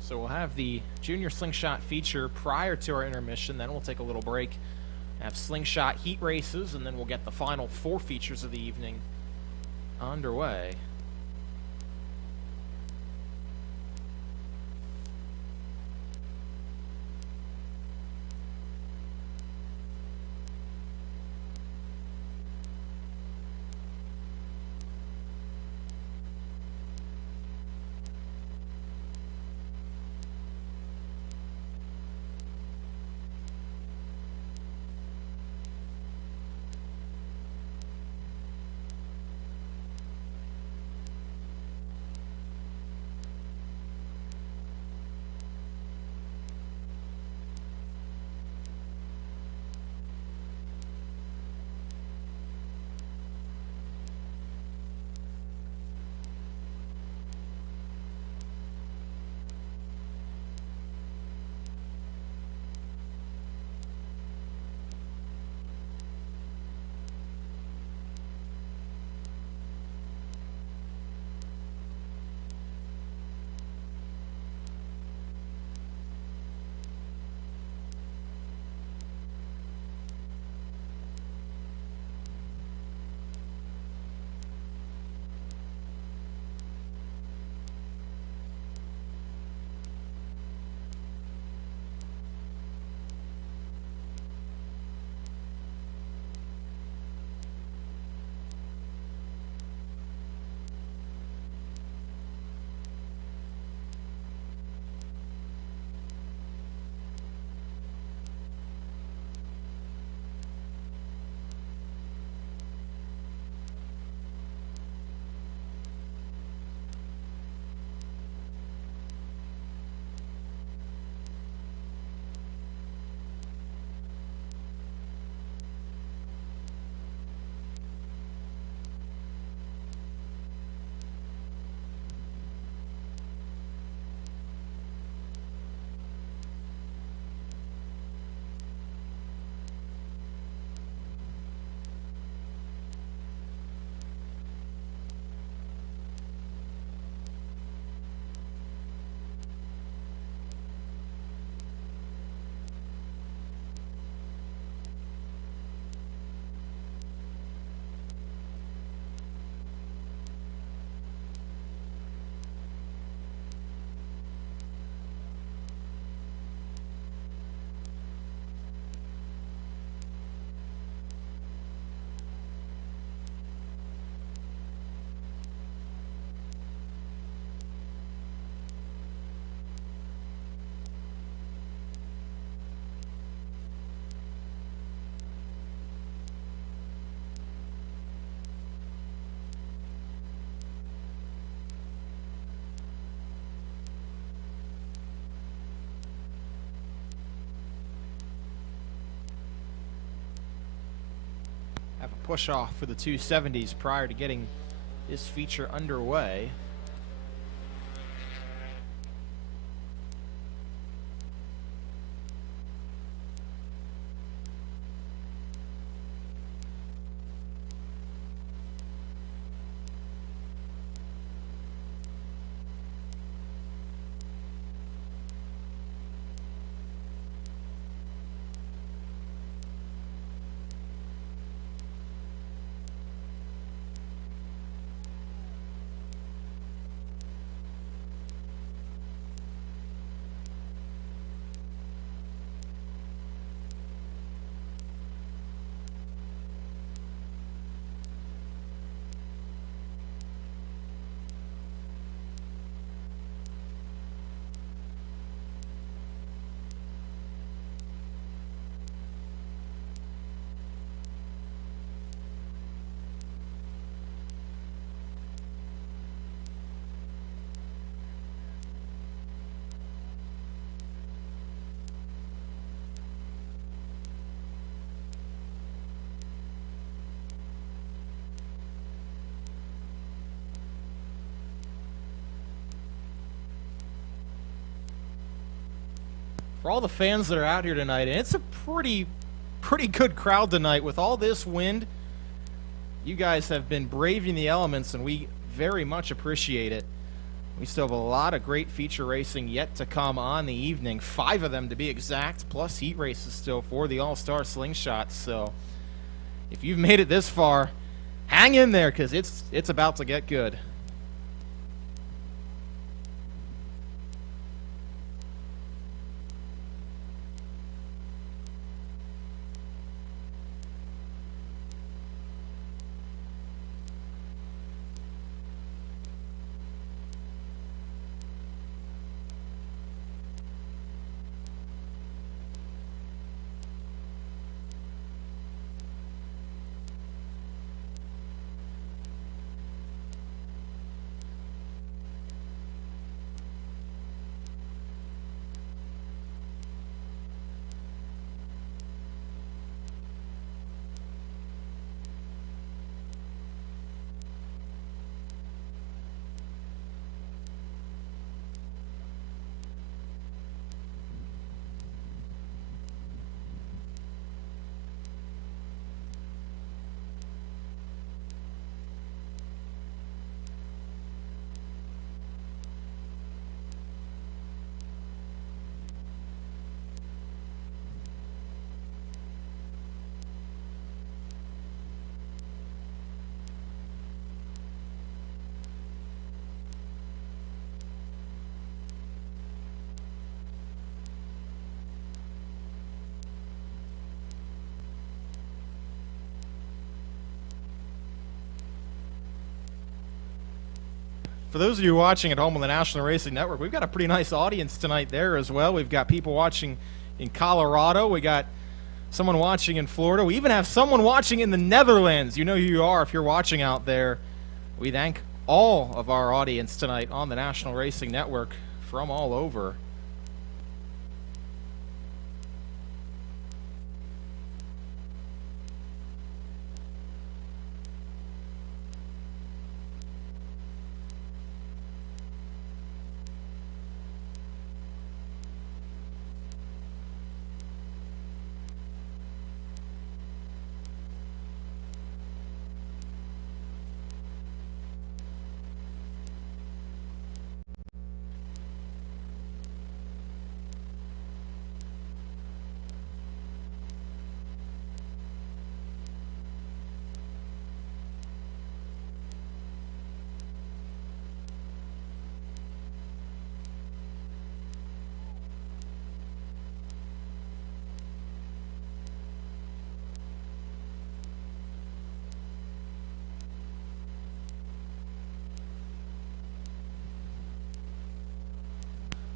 So we'll have the junior Slingshot feature prior to our intermission, then we'll take a little break, have Slingshot heat races, and then we'll get the final 4 features of the evening underway. push off for the 270s prior to getting this feature underway. For all the fans that are out here tonight, and it's a pretty good crowd tonight with all this wind. You guys have been braving the elements, and we very much appreciate it. We still have a lot of great feature racing yet to come on the evening, 5 of them to be exact, plus heat races still for the All-Star Slingshots. So if you've made it this far, hang in there, because it's about to get good. For those of you watching at home on the National Racing Network, we've got a pretty nice audience tonight there as well. We've got people watching in Colorado. We got someone watching in Florida. We even have someone watching in the Netherlands. You know who you are if you're watching out there. We thank all of our audience tonight on the National Racing Network from all over.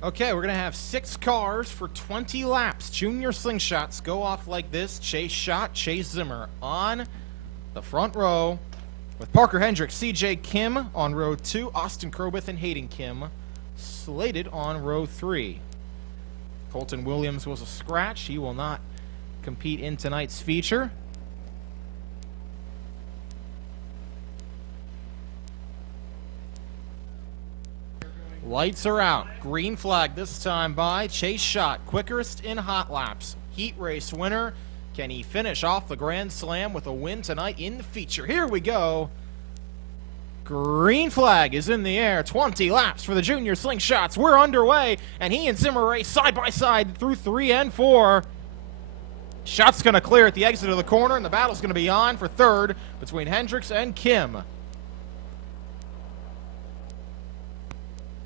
Okay, we're going to have 6 cars for 20 laps. Junior Slingshots go off like this. Chase Shot, Chase Zimmer on the front row with Parker Hendricks, CJ Kim on row 2, Austin Crowbeth and Hayden Kim slated on row 3. Colton Williams was a scratch. He will not compete in tonight's feature. Lights are out. Green flag this time by Chase Shot. Quickest in hot laps. Heat race winner. Can he finish off the Grand Slam with a win tonight in the feature? Here we go. Green flag is in the air. 20 laps for the junior Slingshots. We're underway, and he and Zimmer race side by side through 3 and 4. Shot's going to clear at the exit of the corner, and the battle's going to be on for third between Hendricks and Kim.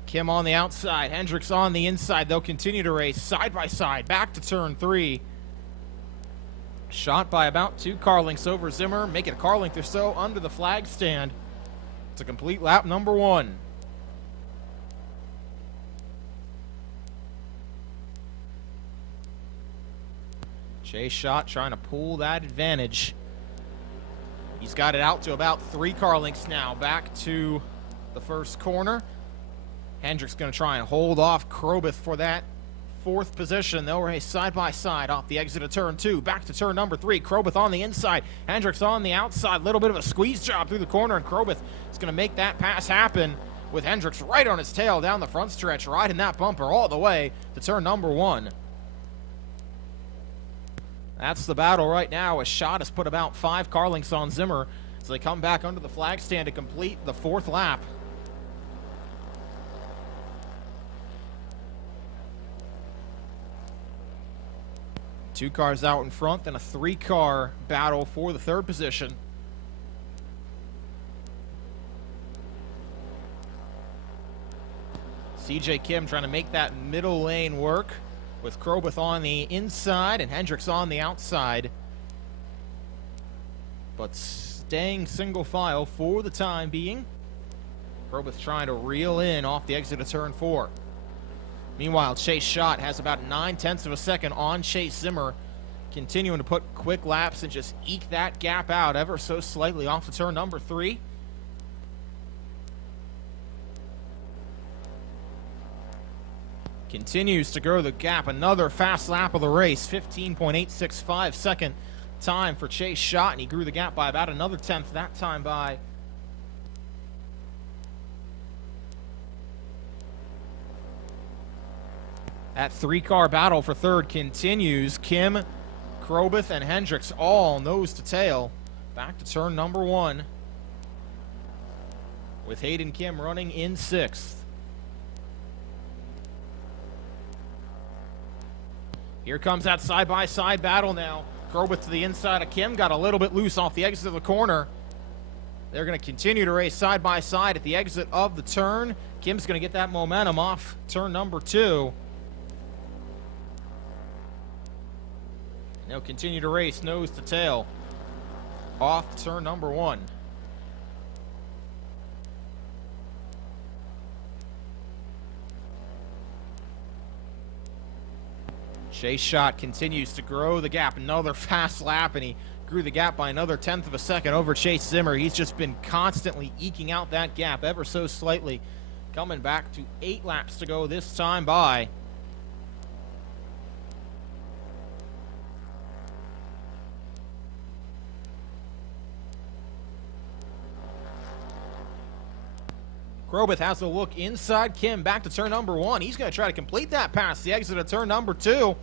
Kim on the outside, Hendricks on the inside. They'll continue to race side by side back to turn 3. Shot by about 2 car lengths over Zimmer. Make it a car length or so under the flag stand. It's a complete lap number 1. Chase Shot trying to pull that advantage. He's got it out to about 3 car lengths now, back to the first corner. Hendricks going to try and hold off Krobeth for that 4th position. They'll race side by side off the exit of turn 2. Back to turn number 3. Krobeth on the inside. Hendricks on the outside. Little bit of a squeeze job through the corner, and Krobeth is going to make that pass happen with Hendricks right on his tail down the front stretch, riding that bumper all the way to turn number 1. That's the battle right now. A Shot has put about 5 car lengths on Zimmer as they come back under the flag stand to complete the 4th lap. Two cars out in front, then a 3-car battle for the 3rd position. CJ Kim trying to make that middle lane work with Krobeth on the inside and Hendricks on the outside. But staying single file for the time being. Krobeth trying to reel in off the exit of turn 4. Meanwhile, Chase Shot has about 9/10 of a second on Chase Zimmer, continuing to put quick laps and just eke that gap out ever so slightly off the turn number 3. Continues to grow the gap. Another fast lap of the race, 15.865 second time for Chase Shot, and he grew the gap by about another 10th that time by that 3-car battle for 3rd continues. Kim, Krobeth, and Hendricks all nose to tail. Back to turn number 1 with Hayden Kim running in 6th. Here comes that side-by-side battle now. Krobeth to the inside of Kim, got a little bit loose off the exit of the corner. They're going to continue to race side-by-side at the exit of the turn. Kim's going to get that momentum off turn number 2. They'll continue to race nose to tail off turn number 1. Chase Shot continues to grow the gap. Another fast lap, and he grew the gap by another 10th of a second over Chase Zimmer. He's just been constantly eking out that gap ever so slightly. Coming back to 8 laps to go this time by. Krobeth has a look inside Kim, back to turn number 1. He's going to try to complete that pass, the exit of turn number 2.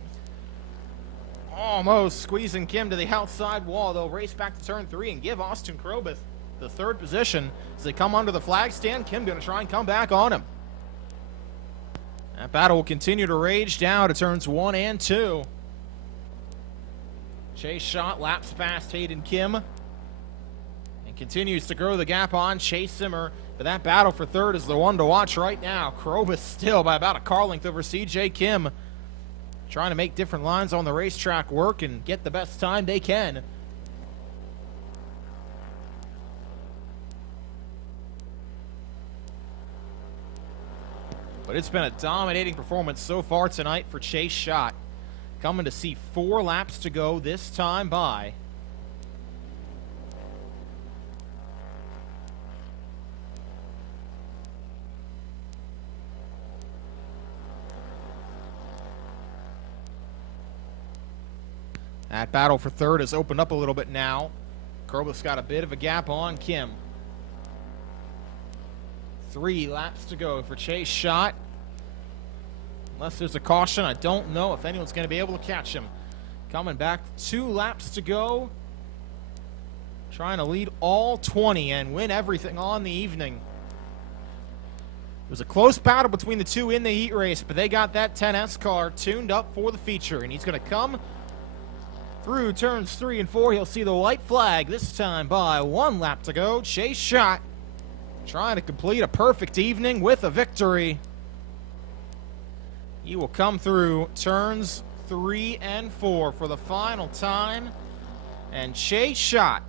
Almost squeezing Kim to the outside wall. They'll race back to turn 3 and give Austin Krobeth the 3rd position. As they come under the flag stand, Kim going to try and come back on him. That battle will continue to rage down to turns 1 and 2. Chase Shot laps past Hayden Kim and continues to grow the gap on Chase Zimmer. But that battle for 3rd is the one to watch right now. Krobeth still by about a car length over CJ Kim. Trying to make different lines on the racetrack work and get the best time they can. But it's been a dominating performance so far tonight for Chase Shot. Coming to see 4 laps to go this time by. That battle for 3rd has opened up a little bit now. Krobeth's got a bit of a gap on Kim. 3 laps to go for Chase Shot. Unless there's a caution, I don't know if anyone's going to be able to catch him. Coming back, 2 laps to go. Trying to lead all 20 and win everything on the evening. It was a close battle between the two in the heat race, but they got that 10S car tuned up for the feature, and he's going to come through turns 3 and 4. He'll see the white flag this time by 1 lap to go. Chase Shot trying to complete a perfect evening with a victory. He will come through turns 3 and 4 for the final time, and Chase Shot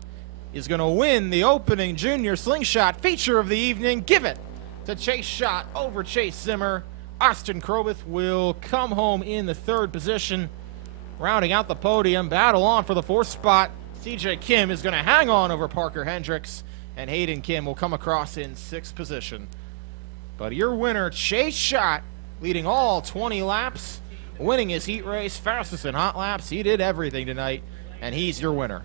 is going to win the opening junior slingshot feature of the evening. Give it to Chase Shot over Chase Zimmer. Austin Krobeth will come home in the 3rd position. Rounding out the podium, battle on for the 4th spot. CJ Kim is going to hang on over Parker Hendricks, and Hayden Kim will come across in 6th position. But your winner, Chase Shot, leading all 20 laps, winning his heat race, fastest in hot laps. He did everything tonight, and he's your winner.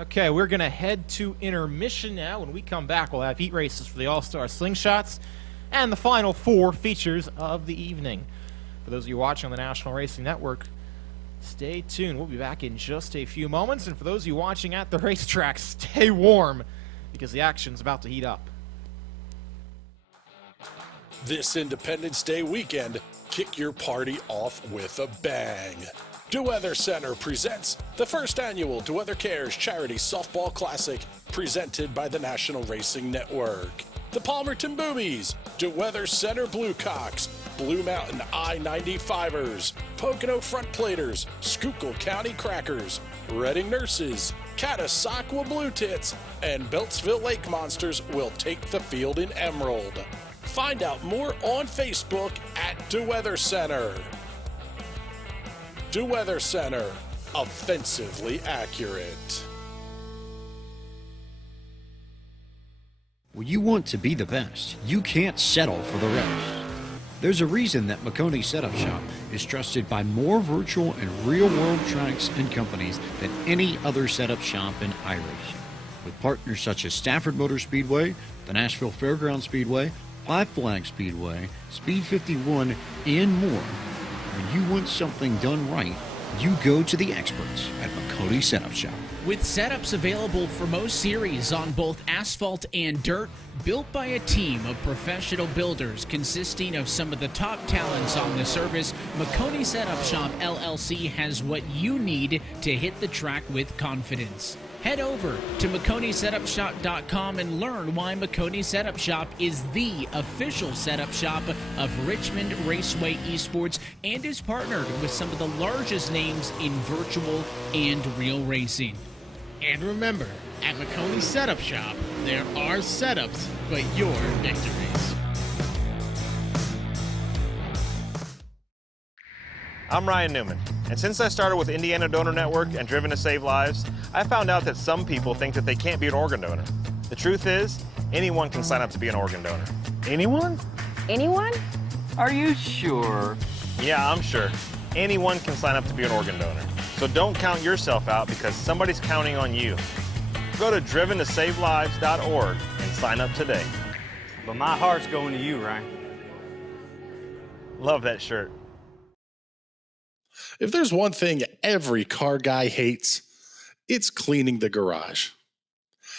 Okay, we're going to head to intermission now. When we come back, we'll have heat races for the All-Star Slingshots and the final 4 features of the evening. For those of you watching on the National Racing Network, stay tuned. We'll be back in just a few moments. And for those of you watching at the racetrack, stay warm because the action's about to heat up. This Independence Day weekend, kick your party off with a bang. DeWeather Center presents the first annual DeWeather Cares Charity Softball Classic presented by the National Racing Network. The Palmerton Boobies, DeWeather Center Bluecocks, Blue Mountain I-95ers, Pocono Front Platers, Schuylkill County Crackers, Reading Nurses, Catasauqua Blue Tits, and Beltsville Lake Monsters will take the field in Emerald. Find out more on Facebook at DeWeather Center. DeWeather Center, offensively accurate. When you want to be the best, you can't settle for the rest. There's a reason that Makoni Setup Shop is trusted by more virtual and real-world tracks and companies than any other setup shop in Irish. With partners such as Stafford Motor Speedway, the Nashville Fairgrounds Speedway, Five Flag Speedway, Speed 51, and more. When you want something done right, you go to the experts at Makoni Setup Shop. With setups available for most series on both asphalt and dirt, built by a team of professional builders consisting of some of the top talents on the service, Makoni Setup Shop LLC has what you need to hit the track with confidence. Head over to MakoniSetupShop.com and learn why Makoni Setup Shop is the official setup shop of Richmond Raceway Esports and is partnered with some of the largest names in virtual and real racing. And remember, at Makoni Setup Shop, there are setups, but your victories. I'm Ryan Newman, and since I started with Indiana Donor Network and Driven to Save Lives, I found out that some people think that they can't be an organ donor. The truth is, anyone can sign up to be an organ donor. Anyone? Anyone? Are you sure? Yeah, I'm sure. Anyone can sign up to be an organ donor. So don't count yourself out because somebody's counting on you. Go to driventosavelives.org and sign up today. But my heart's going to you, Ryan. Love that shirt. If there's one thing every car guy hates, it's cleaning the garage.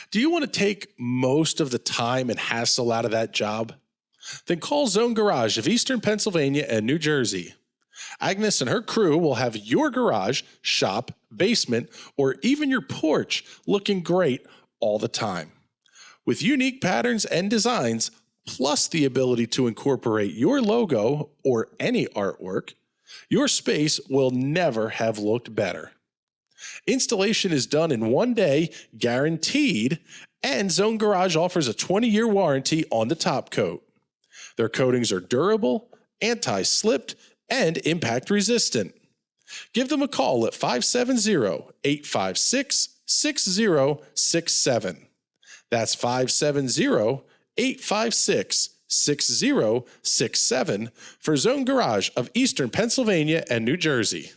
Do you want to take most of the time and hassle out of that job? Then call Zone Garage of Eastern Pennsylvania and New Jersey. Agnes and her crew will have your garage, shop, basement, or even your porch looking great all the time. With unique patterns and designs, plus the ability to incorporate your logo or any artwork, your space will never have looked better. Installation is done in 1 day, guaranteed, and Zone Garage offers a 20-year warranty on the top coat. Their coatings are durable, anti-slipped, and impact resistant. Give them a call at 570-856-6067. That's 570-856-6067 for Zone Garage of Eastern Pennsylvania and New Jersey.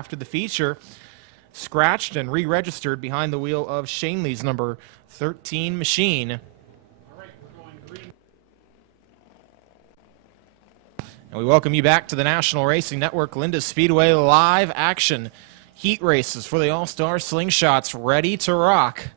after the feature. Scratched and re-registered behind the wheel of Shanley's number 13 machine. And we welcome you back to the National Racing Network Linda Speedway live action heat races for the All-Star Slingshots, ready to rock.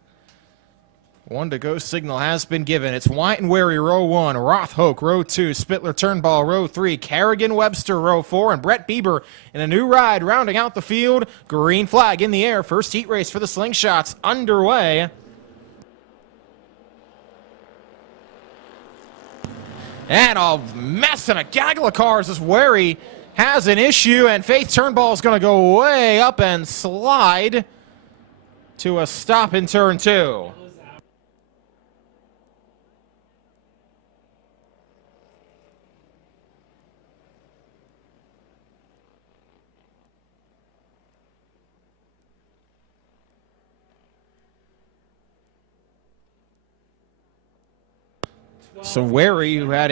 1 to go signal has been given. It's White and Wary, row 1, Roth Hoke, row 2, Spittler Turnball, row 3, Kerrigan Webster, row 4, and Brett Bieber in a new ride rounding out the field. Green flag in the air. First heat race for the Slingshots underway. And a mess and a gaggle of cars as Wary has an issue, and Faith Turnball is going to go way up and slide to a stop in turn 2. So Wary, who had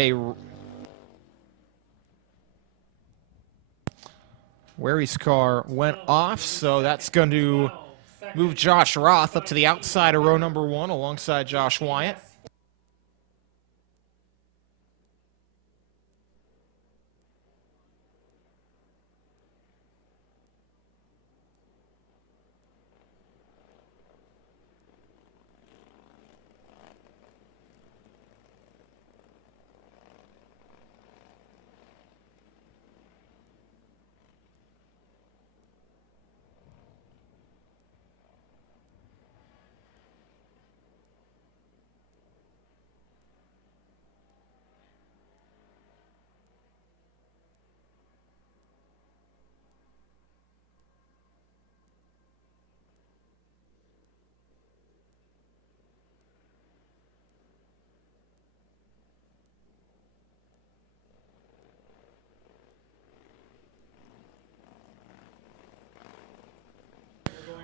Wary's car went off, so that's going to move Josh Roth up to the outside of row number 1 alongside Josh Wyatt.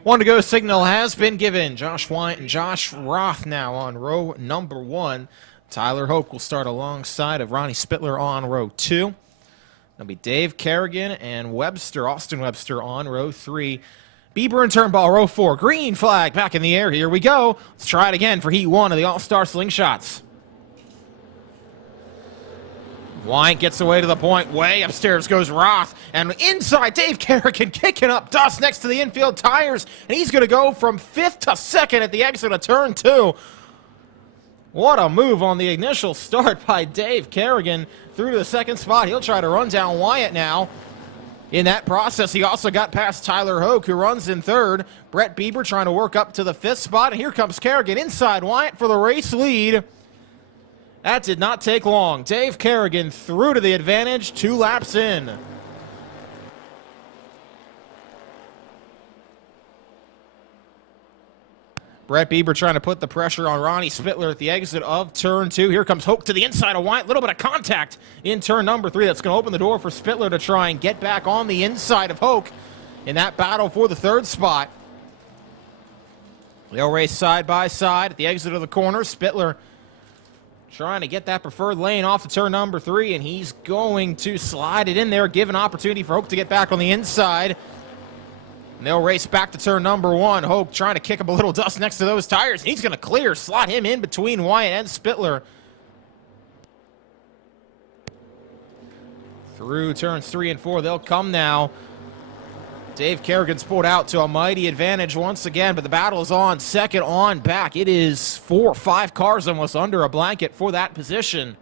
One to go signal has been given. Josh Wyatt and Josh Roth now on row number 1. Tyler Hoke will start alongside of Ronnie Spittler on row 2. That'll be Dave Kerrigan and Webster, Austin Webster on row 3. Bieber and Turnball, row 4. Green flag back in the air. Here we go. Let's try it again for heat 1 of the All-Star Slingshots. Wyatt gets away to the point. Way upstairs goes Roth. And inside, Dave Kerrigan kicking up dust next to the infield tires. And he's going to go from 5th to 2nd at the exit of turn 2. What a move on the initial start by Dave Kerrigan through to the 2nd spot. He'll try to run down Wyatt now. In that process, he also got past Tyler Hoke, who runs in 3rd. Brett Bieber trying to work up to the 5th spot. And here comes Kerrigan inside Wyatt for the race lead. That did not take long. Dave Kerrigan through to the advantage, 2 laps in. Brett Bieber trying to put the pressure on Ronnie Spittler at the exit of turn 2. Here comes Hoke to the inside of Wyatt. A little bit of contact in turn number 3. That's going to open the door for Spittler to try and get back on the inside of Hoke in that battle for the 3rd spot. They'll race side by side at the exit of the corner. Spittler trying to get that preferred lane off of turn number 3, and he's going to slide it in there, give an opportunity for Hoke to get back on the inside. And they'll race back to turn number 1. Hoke trying to kick up a little dust next to those tires, and he's going to clear, slot him in between Wyatt and Spittler. Through turns 3 and 4, they'll come now. Dave Kerrigan's pulled out to a mighty advantage once again, but the battle is on. 2nd on back. It is 4 or 5 cars almost under a blanket for that position.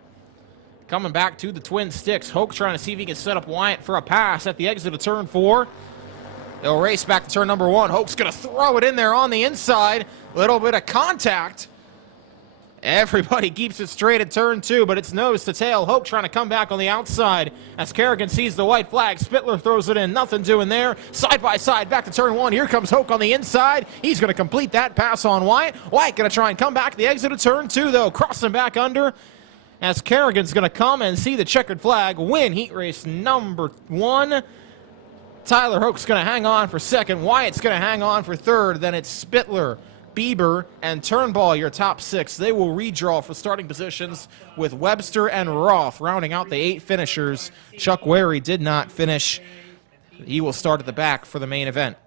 Coming back to the twin sticks. Hoke trying to see if he can set up Wyatt for a pass at the exit of turn 4. They'll race back to turn number 1. Hoke's going to throw it in there on the inside. Little bit of contact. Everybody keeps it straight at turn 2, but it's nose to tail. Hoke trying to come back on the outside as Kerrigan sees the white flag. Spittler throws it in. Nothing doing there. Side by side back to turn 1. Here comes Hoke on the inside. He's going to complete that pass on Wyatt. Wyatt going to try and come back at the exit of turn 2, though. Crossing back under as Kerrigan's going to come and see the checkered flag. Win heat race number 1. Tyler Hoke's going to hang on for 2nd. Wyatt's going to hang on for 3rd. Then it's Spittler, Bieber, and Turnball, your top 6. They will redraw for starting positions with Webster and Roth rounding out the 8 finishers. Chuck Wary did not finish He will start at the back for the main event.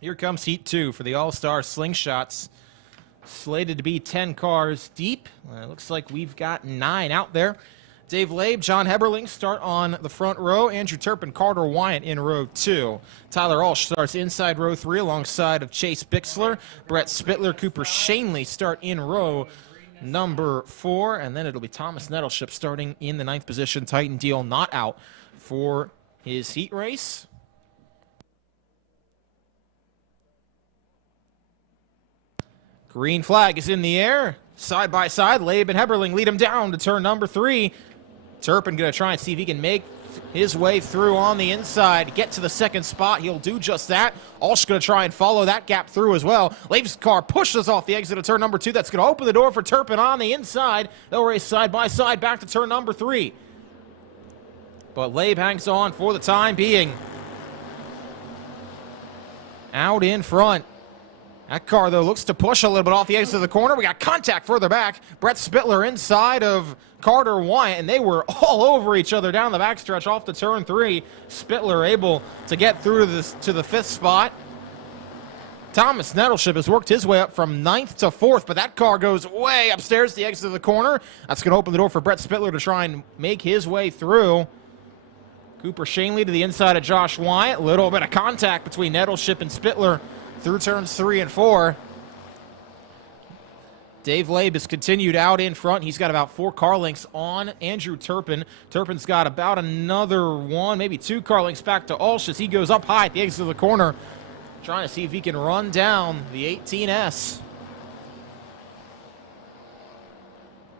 Here comes Heat 2 for the All-Star Slingshots. Slated to be 10 cars deep. Looks like we've got 9 out there. Dave Labe, John Heberling start on the front row. Andrew Turpin, Carter Wyant in row 2. Tyler Ulsh starts inside row 3 alongside of Chase Bixler. Brett Spittler, Cooper Shanley start in row number 4. And then it'll be Thomas Nettleship starting in the 9th position. Titan Deal not out for his heat race. Green flag is in the air. Side by side, Labe and Heberling lead him down to turn number 3. Turpin going to try and see if he can make his way through on the inside, get to the second spot. He'll do just that. Ulsh going to try and follow that gap through as well. Labe's car pushes off the exit of turn number 2. That's going to open the door for Turpin on the inside. They'll race side by side back to turn number 3. But Labe hangs on for the time being. Out in front. That car, though, looks to push a little bit off the exit of the corner. We got contact further back. Brett Spittler inside of Carter Wyant, and they were all over each other down the backstretch off to turn 3. Spittler able to get through to the 5th spot. Thomas Nettleship has worked his way up from 9th to 4th, but that car goes way upstairs to the exit of the corner. That's going to open the door for Brett Spittler to try and make his way through. Cooper Shanley to the inside of Josh Wyant. A little bit of contact between Nettleship and Spittler through turns 3 and 4. Dave Labe has continued out in front. He's got about 4 car lengths on Andrew Turpin. Turpin's got about another 1, maybe 2 car lengths back to Ulsh as he goes up high at the exit of the corner, trying to see if he can run down the 18S.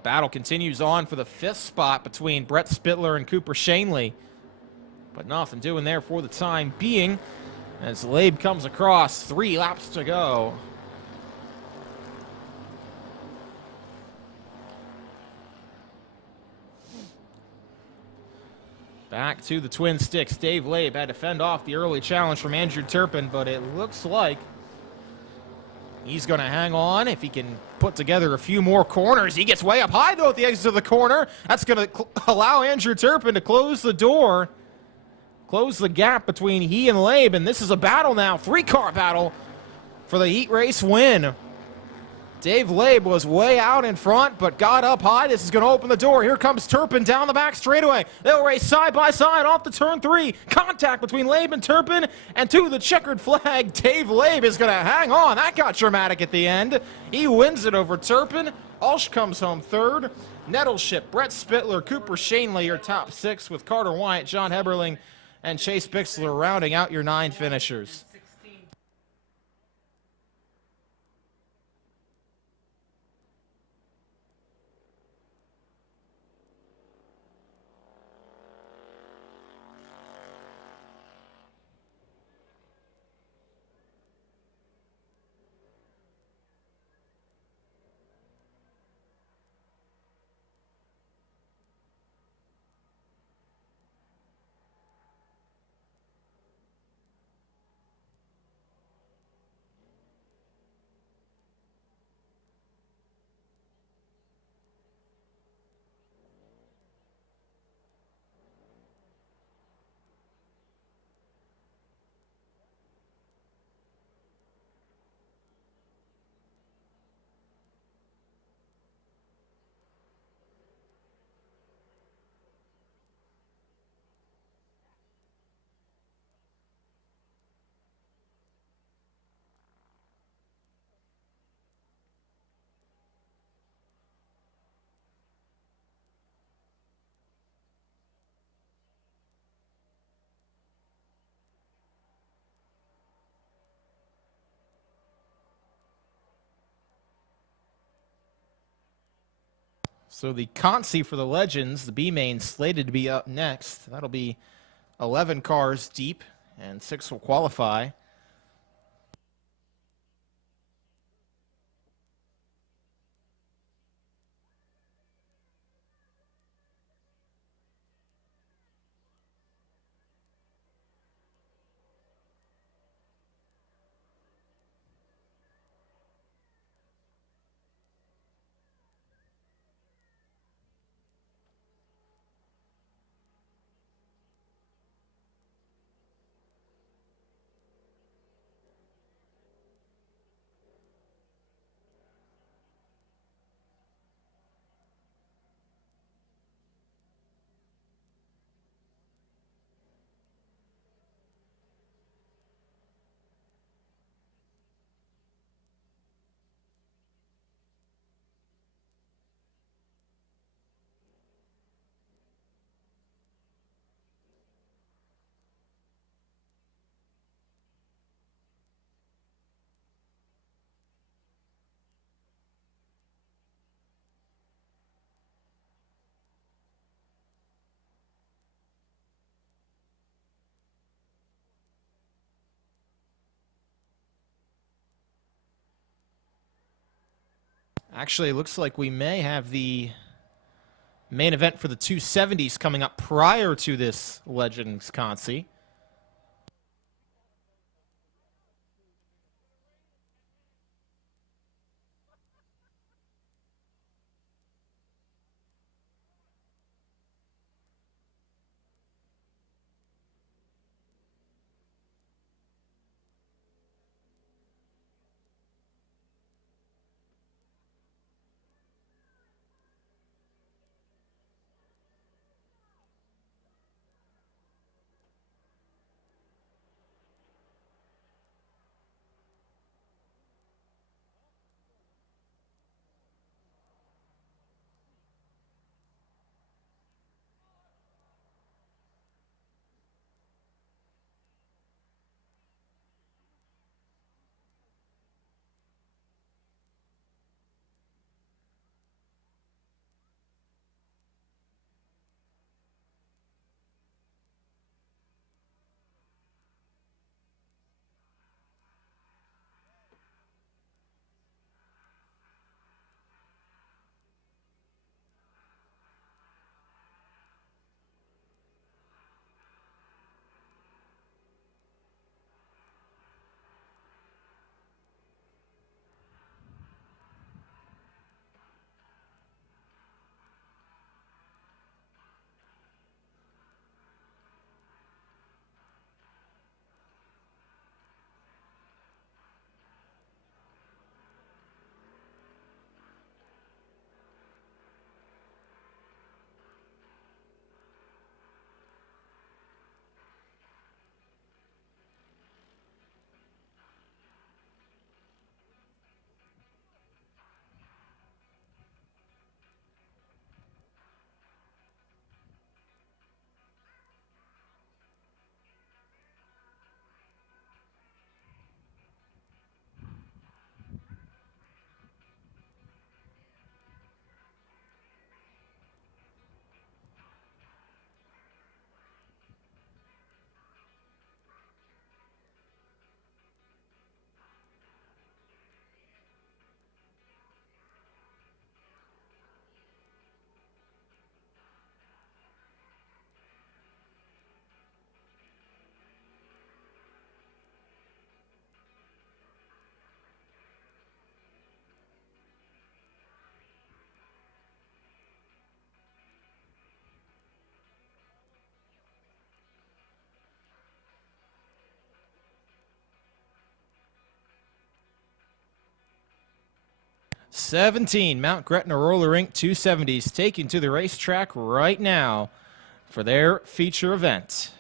Battle continues on for the 5th spot between Brett Spittler and Cooper Shanley, but nothing doing there for the time being. As Labe comes across, 3 laps to go. Back to the Twin Sticks. Dave Labe had to fend off the early challenge from Andrew Turpin, but it looks like he's going to hang on if he can put together a few more corners. He gets way up high, though, at the exit of the corner. That's going to allow Andrew Turpin to close the door. Close the gap between he and Labe, and this is a battle now, 3-car battle for the heat race win. Dave Labe was way out in front, but got up high. This is going to open the door. Here comes Turpin down the back straightaway. They'll race side by side off the turn 3. Contact between Labe and Turpin, and to the checkered flag, Dave Labe is going to hang on. That got dramatic at the end. He wins it over Turpin. Ulsh comes home 3rd. Nettleship, Brett Spittler, Cooper Shanley are top 6 with Carter Wyant, John Heberling, and Chase Bixler rounding out your 9 finishers. So the Consi for the Legends, the B main, slated to be up next. That'll be 11 cars deep, and 6 will qualify. Actually, it looks like we may have the main event for the 270s coming up prior to this Legends Consi. '17 Mount Gretna Roller Rink 270s taken to the racetrack right now for their feature event.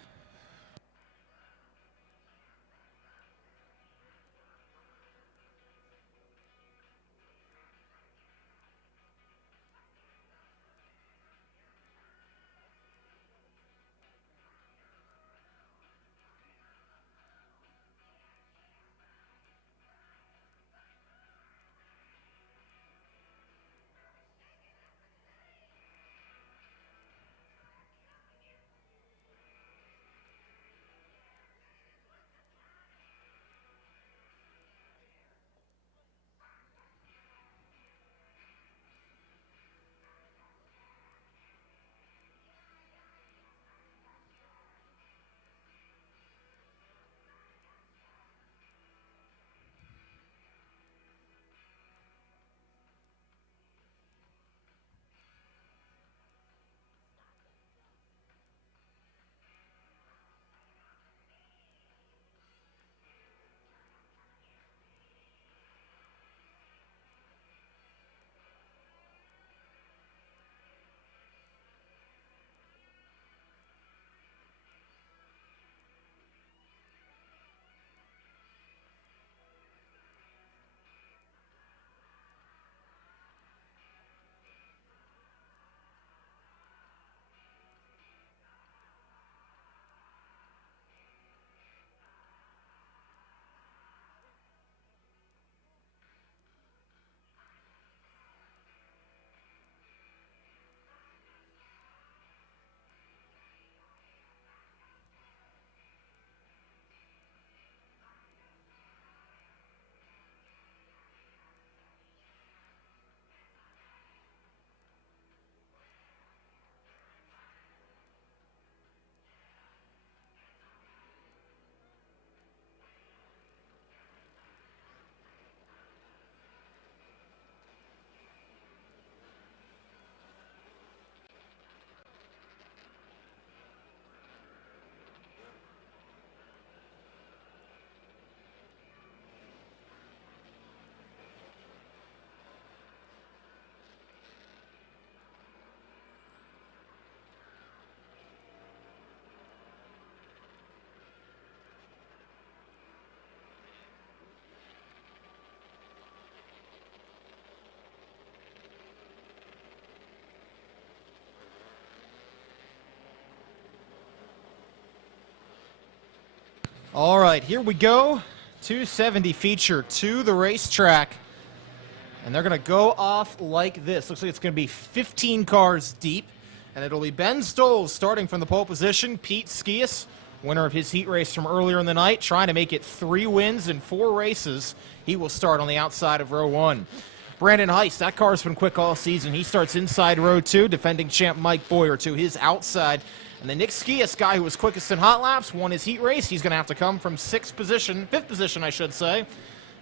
All right, here we go. 270 feature to the racetrack. And they're going to go off like this. Looks like it's going to be 15 cars deep. And it'll be Ben Stoles starting from the pole position. Pete Skias, winner of his heat race from earlier in the night, trying to make it 3 wins in 4 races. He will start on the outside of row 1. Brandon Heist, that car's been quick all season. He starts inside row 2, defending champ Mike Boyer to his outside. And the Nick Skias guy who was quickest in hot laps won his heat race. He's going to have to come from 5th position, I should say.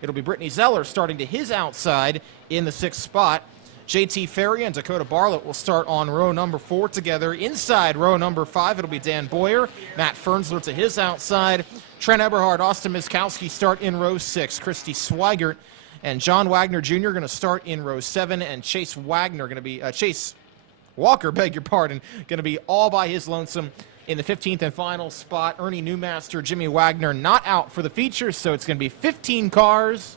It'll be Brittany Zeller starting to his outside in the 6th spot. JT Ferry and Dakota Bartlett will start on row number 4 together. Inside row number 5, it'll be Dan Boyer. Matt Fernsler to his outside. Trent Eberhard, Austin Miskowski start in row 6. Christy Swigert and John Wagner Jr. going to start in row 7. And Chase Walker, going to be all by his lonesome in the 15th and final spot. Ernie Newmaster, Jimmy Wagner not out for the features, so it's going to be 15 cars.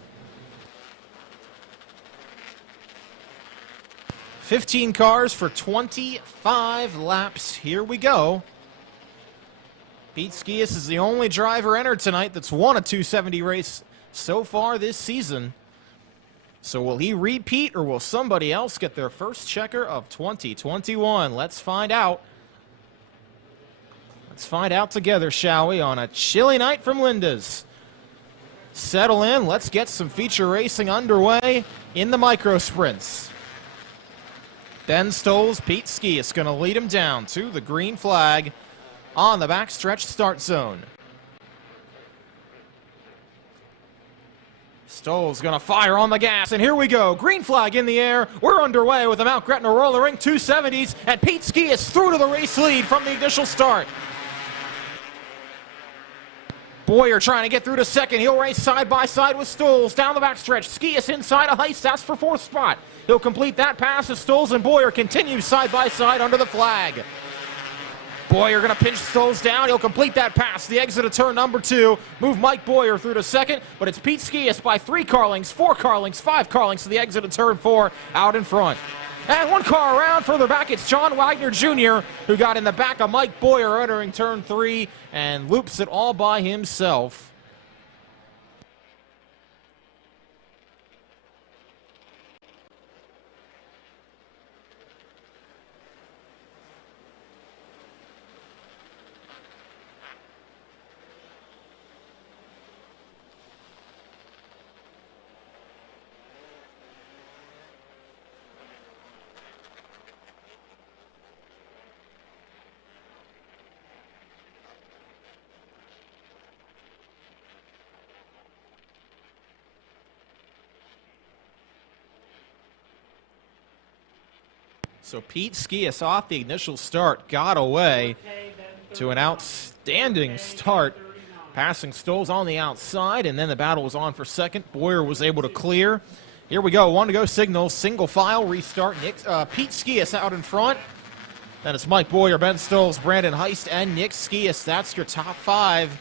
15 cars for 25 laps. Here we go. Pete Skias is the only driver entered tonight that's won a 270 race so far this season. So will he repeat, or will somebody else get their first checker of 2021? Let's find out. Let's find out together, shall we, on a chilly night from Linda's. Settle in. Let's get some feature racing underway in the micro sprints. Ben Stoles, Pete Skias going to lead him down to the green flag on the backstretch start zone. Stoles going to fire on the gas, and here we go. Green flag in the air. We're underway with the Mount Gretna Roller Ring 270s, and Pete Skias through to the race lead from the initial start. Boyer trying to get through to second. He'll race side by side with Stoles down the backstretch. Skias inside a Heist. That's for 4th spot. He'll complete that pass as Stoles and Boyer continue side by side under the flag. Boyer going to pinch Stoles down. He'll complete that pass. The exit of turn number 2. Move Mike Boyer through to second, but it's Pete Skias by 3 car lengths, 4 car lengths, 5 car lengths to the exit of turn 4 out in front. And 1 car around further back, it's John Wagner Jr., who got in the back of Mike Boyer entering turn 3 and loops it all by himself. So Pete Skias off the initial start got away to an outstanding start, passing Stoles on the outside, and then the battle was on for second. Boyer was able to clear. Here we go, 1 to go signal, single file restart. Pete Skias out in front. Then it's Mike Boyer, Ben Stoles, Brandon Heist, and Nick Skias. That's your top 5.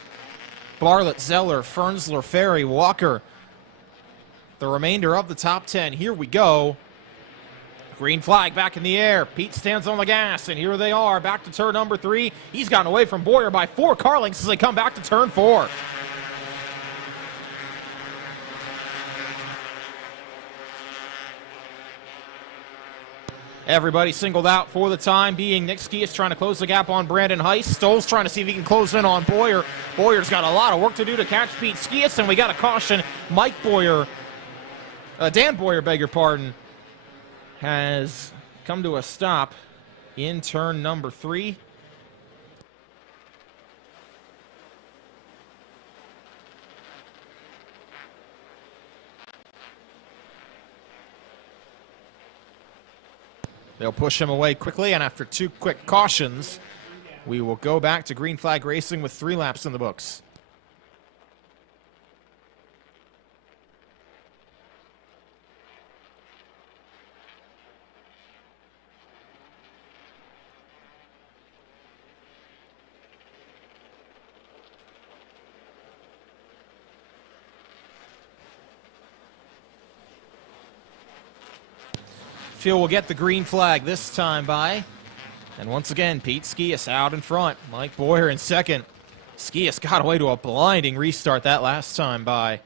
Bartlett, Zeller, Fernsler, Ferry, Walker. The remainder of the top 10. Here we go. Green flag back in the air. Pete stands on the gas, and here they are, back to turn number 3. He's gotten away from Boyer by 4 car lengths as they come back to turn 4. Everybody singled out for the time being. Nick Skias trying to close the gap on Brandon Heist. Stoles trying to see if he can close in on Boyer. Boyer's got a lot of work to do to catch Pete Skias, and we got a caution. Dan Boyer, beg your pardon, has come to a stop in turn number 3. They'll push him away quickly, and after 2 quick cautions, we will go back to green flag racing with 3 laps in the books. Phil will get the green flag this time by. And once again, Pete Skias out in front. Mike Boyer in second. Skias got away to a blinding restart that last time by.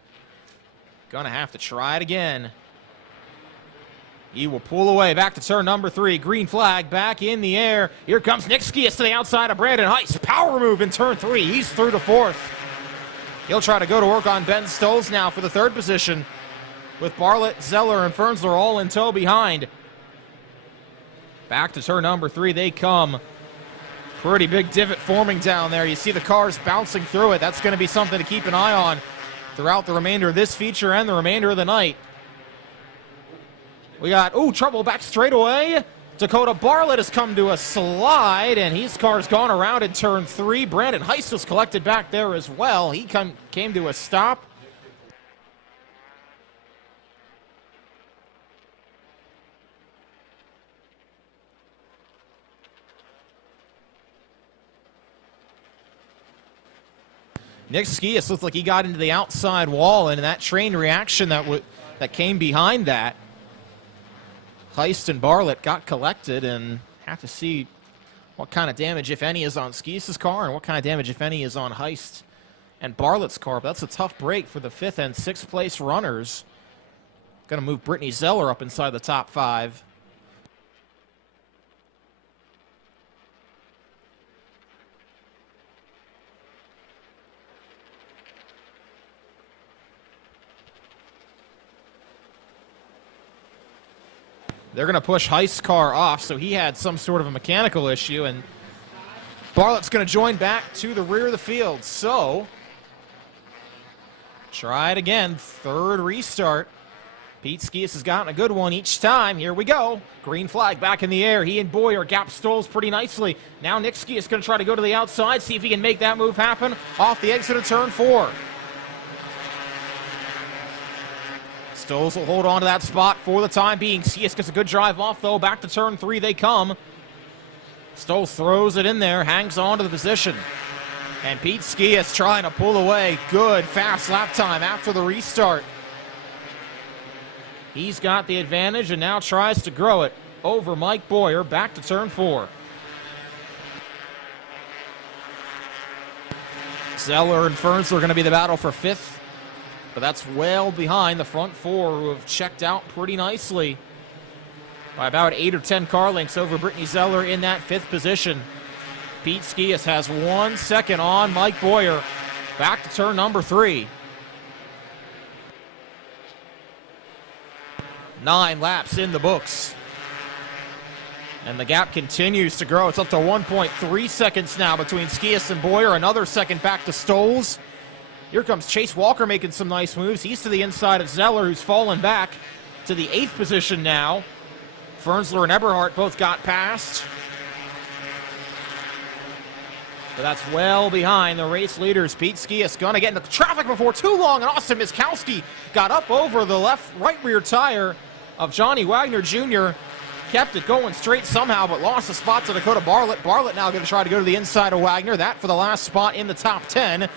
Gonna have to try it again. He will pull away back to turn number 3. Green flag back in the air. Here comes Nick Skias to the outside of Brandon Heist. Power move in turn 3. He's through to 4th. He'll try to go to work on Ben Stolz now for the 3rd position, with Bartlett, Zeller, and Fernsler all in tow behind. Back to turn number 3 they come. Pretty big divot forming down there. You see the cars bouncing through it. That's going to be something to keep an eye on throughout the remainder of this feature and the remainder of the night. We got, trouble back straightaway. Dakota Bartlett has come to a slide, and his car's gone around in turn 3. Brandon Heist was collected back there as well. He came to a stop. Nick Skias looked like he got into the outside wall, and that train reaction that came behind that. Heist and Bartlett got collected, and have to see what kind of damage, if any, is on Skias' car and what kind of damage, if any, is on Heist and Bartlett's car. But that's a tough break for the 5th and 6th place runners. Going to move Brittany Zeller up inside the top 5. They're going to push Heist's car off, so he had some sort of a mechanical issue, and Bartlett's going to join back to the rear of the field. So, try it again. 3rd restart. Pete Skias has gotten a good one each time. Here we go. Green flag back in the air. He and Boyer gap Stolz pretty nicely. Now Nick Skias going to try to go to the outside, see if he can make that move happen off the exit of turn 4. Stolz will hold on to that spot for the time being. Skias gets a good drive off, though. Back to turn 3 they come. Stolz throws it in there, hangs on to the position. And Pete Skias trying to pull away. Good, fast lap time after the restart. He's got the advantage and now tries to grow it over Mike Boyer. Back to turn 4. Zeller and Fernsler are going to be the battle for 5th. But that's well behind the front 4, who have checked out pretty nicely by about 8 or 10 car lengths over Brittany Zeller in that 5th position. Pete Skias has 1 second on Mike Boyer. Back to turn number 3. 9 laps in the books. And the gap continues to grow. It's up to 1.3 seconds now between Skias and Boyer. Another second back to Stolz. Here comes Chase Walker making some nice moves. He's to the inside of Zeller, who's fallen back to the 8th position now. Fernsler and Eberhardt both got past. But that's well behind the race leaders. Pete Skias going to get into traffic before too long, and Austin Miskowski got up over the right rear tire of Johnny Wagner Jr. Kept it going straight somehow, but lost a spot to Dakota Bartlett. Bartlett now going to try to go to the inside of Wagner. That for the last spot in the top 10.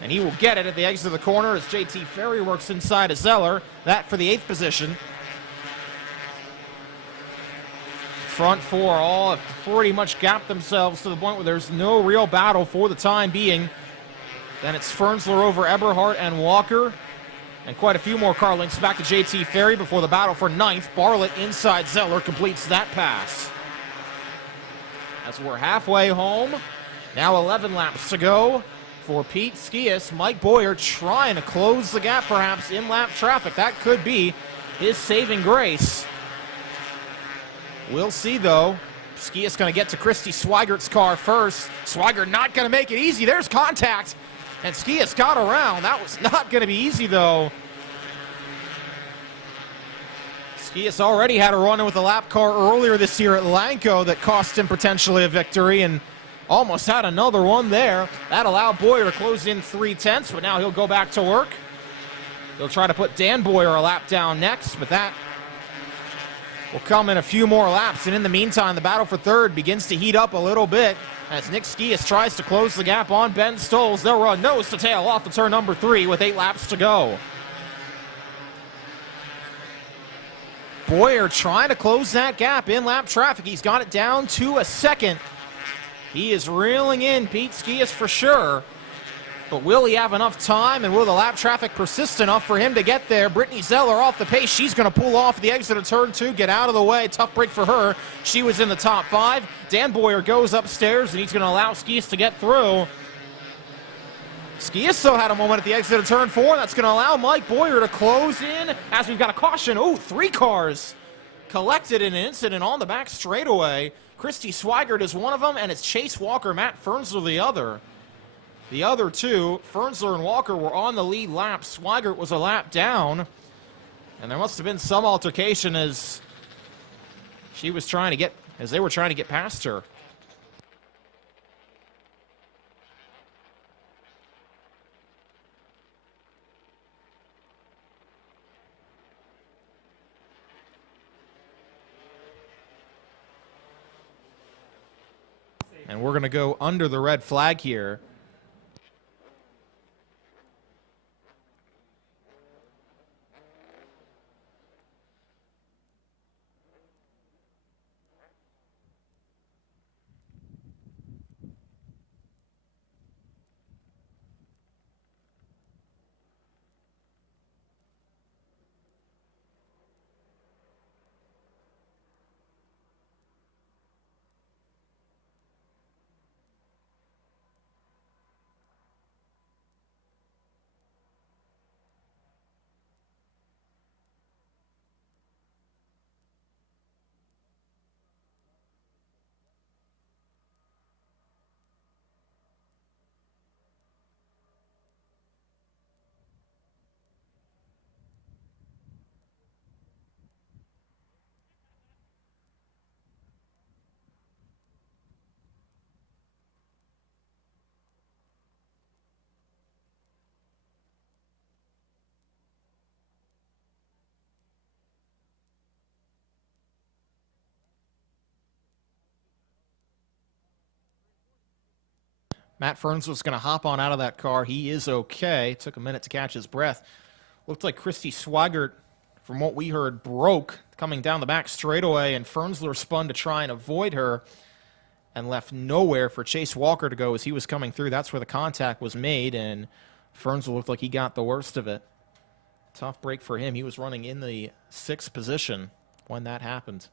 And he will get it at the exit of the corner as JT Ferry works inside of Zeller. That for the 8th position. Front 4 all have pretty much gapped themselves to the point where there's no real battle for the time being. Then it's Fernsler over Eberhardt and Walker. And quite a few more car links back to JT Ferry before the battle for 9th. Bartlett inside Zeller completes that pass. As we're halfway home, now 11 laps to go. For Pete Skias, Mike Boyer trying to close the gap perhaps in lap traffic. That could be his saving grace. We'll see though. Skias going to get to Christy Swigert's car first. Swigert not going to make it easy. There's contact. And Skias got around. That was not going to be easy though. Skias already had a run-in with a lap car earlier this year at Lanco that cost him potentially a victory, and almost had another one there. That allowed Boyer to close in 3/10, but now he'll go back to work. He'll try to put Dan Boyer a lap down next, but that will come in a few more laps. And in the meantime, the battle for 3rd begins to heat up a little bit as Nick Skias tries to close the gap on Ben Stolz. They'll run nose to tail off the turn number 3 with 8 laps to go. Boyer trying to close that gap in lap traffic. He's got it down to a second. He is reeling in Pete Skias for sure. But will he have enough time, and will the lap traffic persist enough for him to get there? Brittany Zeller off the pace. She's going to pull off the exit of turn 2, get out of the way. Tough break for her. She was in the top 5. Dan Boyer goes upstairs, and he's going to allow Skias to get through. Skias, though, had a moment at the exit of turn 4. That's going to allow Mike Boyer to close in as we've got a caution. Oh, 3 cars collected in an incident on the back straightaway. Christy Swigert is one of them, and it's Chase Walker, Matt Fernsler the other. The other 2, Fernsler and Walker, were on the lead lap. Swigert was a lap down, and there must have been some altercation as they were trying to get past her. And we're going to go under the red flag here. Matt Ferns was going to hop on out of that car. He is okay. Took a minute to catch his breath. Looked like Christy Swigert, from what we heard, broke coming down the back straightaway, and Fernsler spun to try and avoid her and left nowhere for Chase Walker to go as he was coming through. That's where the contact was made, and Fernsler looked like he got the worst of it. Tough break for him. He was running in the 6th position when that happened.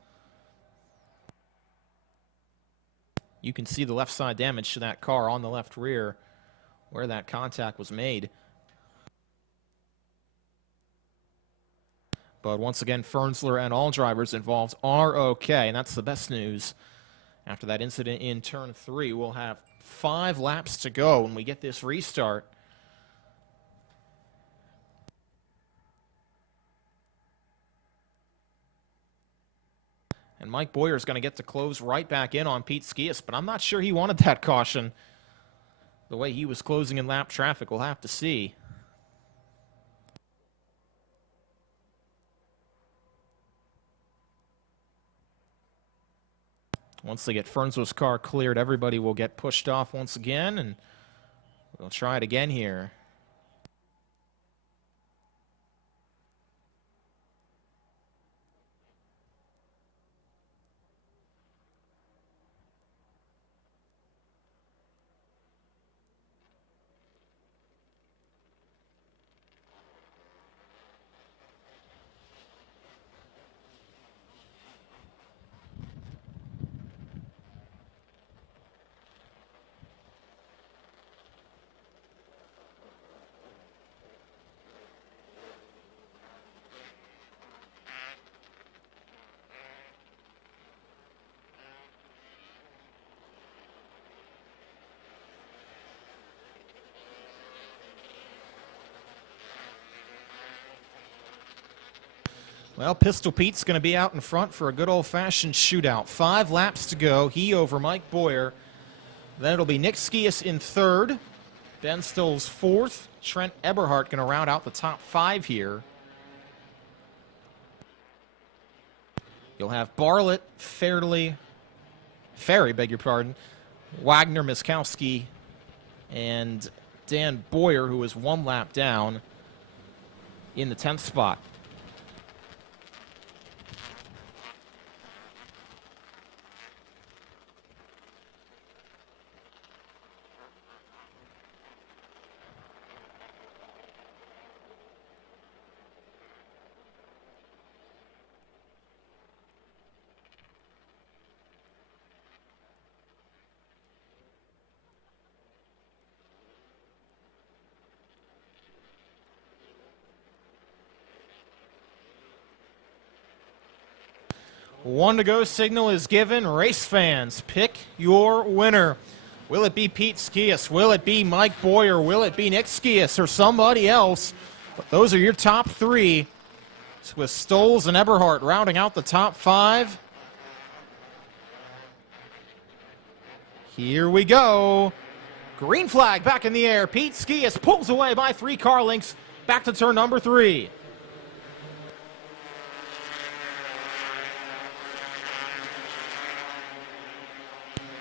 You can see the left side damage to that car on the left rear where that contact was made. But once again, Fernsler and all drivers involved are okay, and that's the best news. After that incident in turn 3, we'll have 5 laps to go when we get this restart. And Mike Boyer is going to get to close right back in on Pete Skias, but I'm not sure he wanted that caution. The way he was closing in lap traffic, we'll have to see. Once they get Fernsler's car cleared, everybody will get pushed off once again, and we'll try it again here. Well, Pistol Pete's going to be out in front for a good old-fashioned shootout. 5 laps to go. He over Mike Boyer. Then it'll be Nick Skias in 3rd. Ben Stills 4th. Trent Eberhardt going to round out the top 5 here. You'll have Bartlett, Ferry, beg your pardon, Wagner, Miskowski, and Dan Boyer, who is 1 lap down in the 10th spot. 1 to go signal is given. Race fans, pick your winner. Will it be Pete Skias? Will it be Mike Boyer? Will it be Nick Skias or somebody else? But those are your top 3, with Stoles and Eberhardt rounding out the top 5. Here we go. Green flag back in the air. Pete Skias pulls away by 3 car lengths. Back to turn number 3.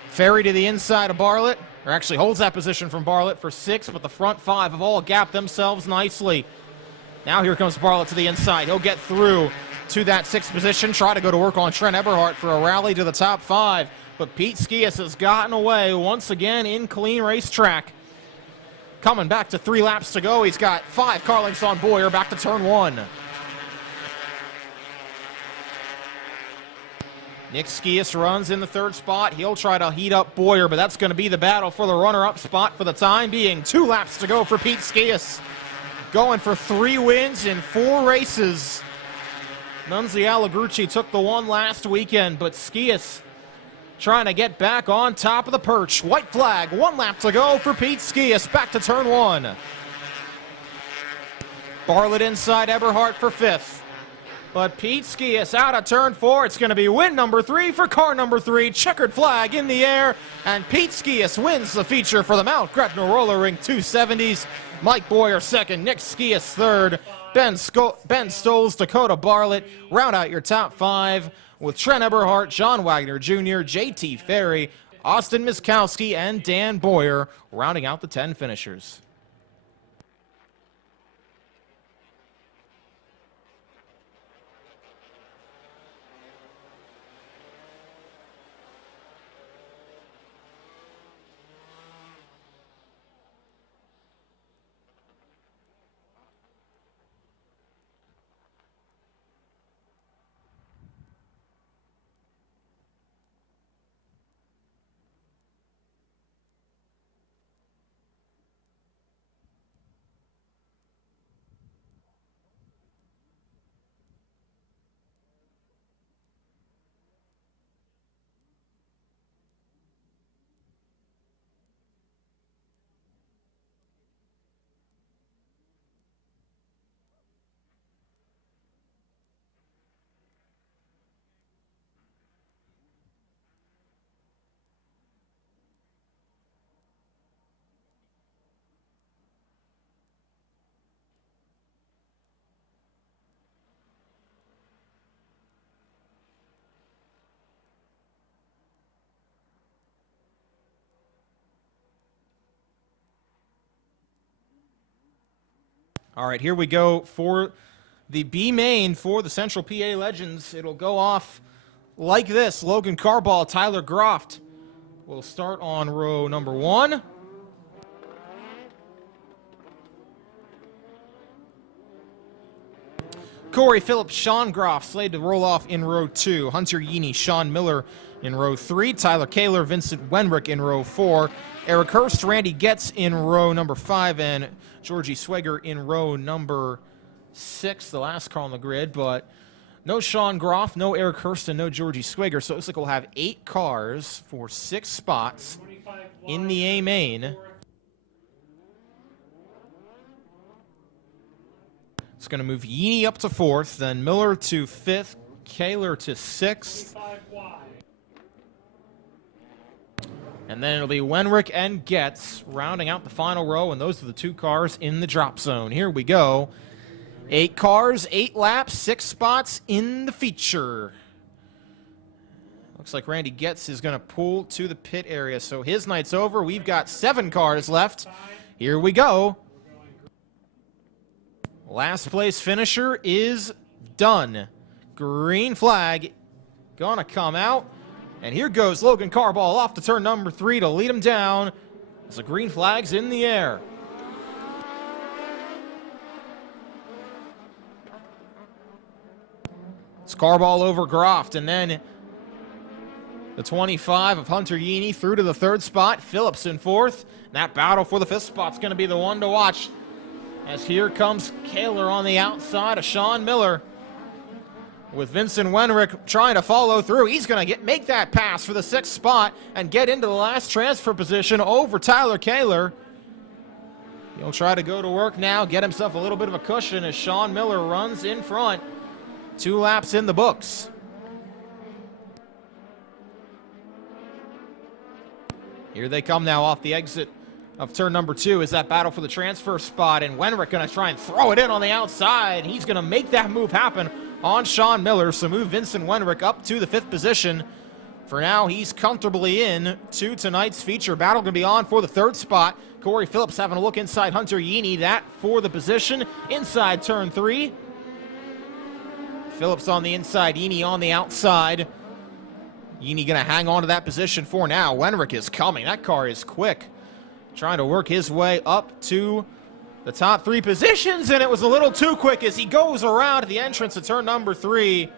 Ferry to the inside of Bartlett, or actually holds that position from Bartlett for 6, but the front 5 have all gapped themselves nicely. Now here comes Bartlett to the inside. He'll get through to that 6th position, try to go to work on Trent Eberhardt for a rally to the top 5, but Pete Skias has gotten away once again in clean racetrack. Coming back to 3 laps to go, he's got 5 car lengths on Boyer, back to turn 1. Nick Skias runs in the 3rd spot. He'll try to heat up Boyer, but that's going to be the battle for the runner-up spot for the time being. 2 laps to go for Pete Skias. Going for 3 wins in 4 races. Nunziata Grucci took the one last weekend, but Skias trying to get back on top of the perch. White flag, 1 lap to go for Pete Skias. Back to turn 1. Bartlett inside Eberhardt for 5th. But Pete Skias out of turn 4. It's going to be win number 3 for car number 3. Checkered flag in the air, and Pete Skias wins the feature for the Mount Gretna Roller Ring 270s. Mike Boyer 2nd, Nick Skias 3rd, Ben Stoles, Dakota Bartlett round out your top 5 with Trent Eberhardt, John Wagner Jr., J.T. Ferry, Austin Miskowski, and Dan Boyer rounding out the 10 finishers. All right, here we go for the B main for the Central PA Legends. It'll go off like this. Logan Carball, Tyler Groft will start on row number 1. Corey Phillips, Sean Groff slated to roll off in row 2. Hunter Yeaney, Sean Miller in row 3. Tyler Kaler, Vincent Wenrick in row 4. Eric Hurst, Randy Getz in row number 5, and Georgie Swegger in row number 6, the last car on the grid, but no Sean Groff, no Eric Hurst, and no Georgie Swegger, so it looks like we'll have 8 cars for 6 spots in the A main. It's going to move Yeaney up to 4th, then Miller to 5th, Kaler to 6th. And then it'll be Wenrick and Getz rounding out the final row, and those are the 2 cars in the drop zone. Here we go. 8 cars, 8 laps, 6 spots in the feature. Looks like Randy Getz is going to pull to the pit area, so his night's over. We've got 7 cars left. Here we go. Last place finisher is done. Green flag gonna come out. And here goes Logan Carball off to turn number 3 to lead him down as the green flag's in the air. It's Carball over Groft, and then the 25 of Hunter Yeaney through to the 3rd spot. Phillips in 4th. That battle for the 5th spot's going to be the one to watch, as here comes Kaler on the outside of Sean Miller. with Vincent Wenrick trying to follow through. He's going to make that pass for the 6th spot and get into the last transfer position over Tyler Kaler. He'll try to go to work now, get himself a little bit of a cushion as Sean Miller runs in front. 2 laps in the books. Here they come now off the exit of turn number 2 is that battle for the transfer spot, and Wenrick going to try and throw it in on the outside. He's going to make that move happen on Sean Miller, so move Vincent Wenrick up to the 5th position. For now, he's comfortably in to tonight's feature. Battle going to be on for the 3rd spot. Corey Phillips having a look inside Hunter Yeaney, that for the position inside turn 3. Phillips on the inside, Yeaney on the outside. Yeaney going to hang on to that position for now. Wenrick is coming. That car is quick. Trying to work his way up to the top 3 positions, and it was a little too quick as he goes around at the entrance of turn number 3.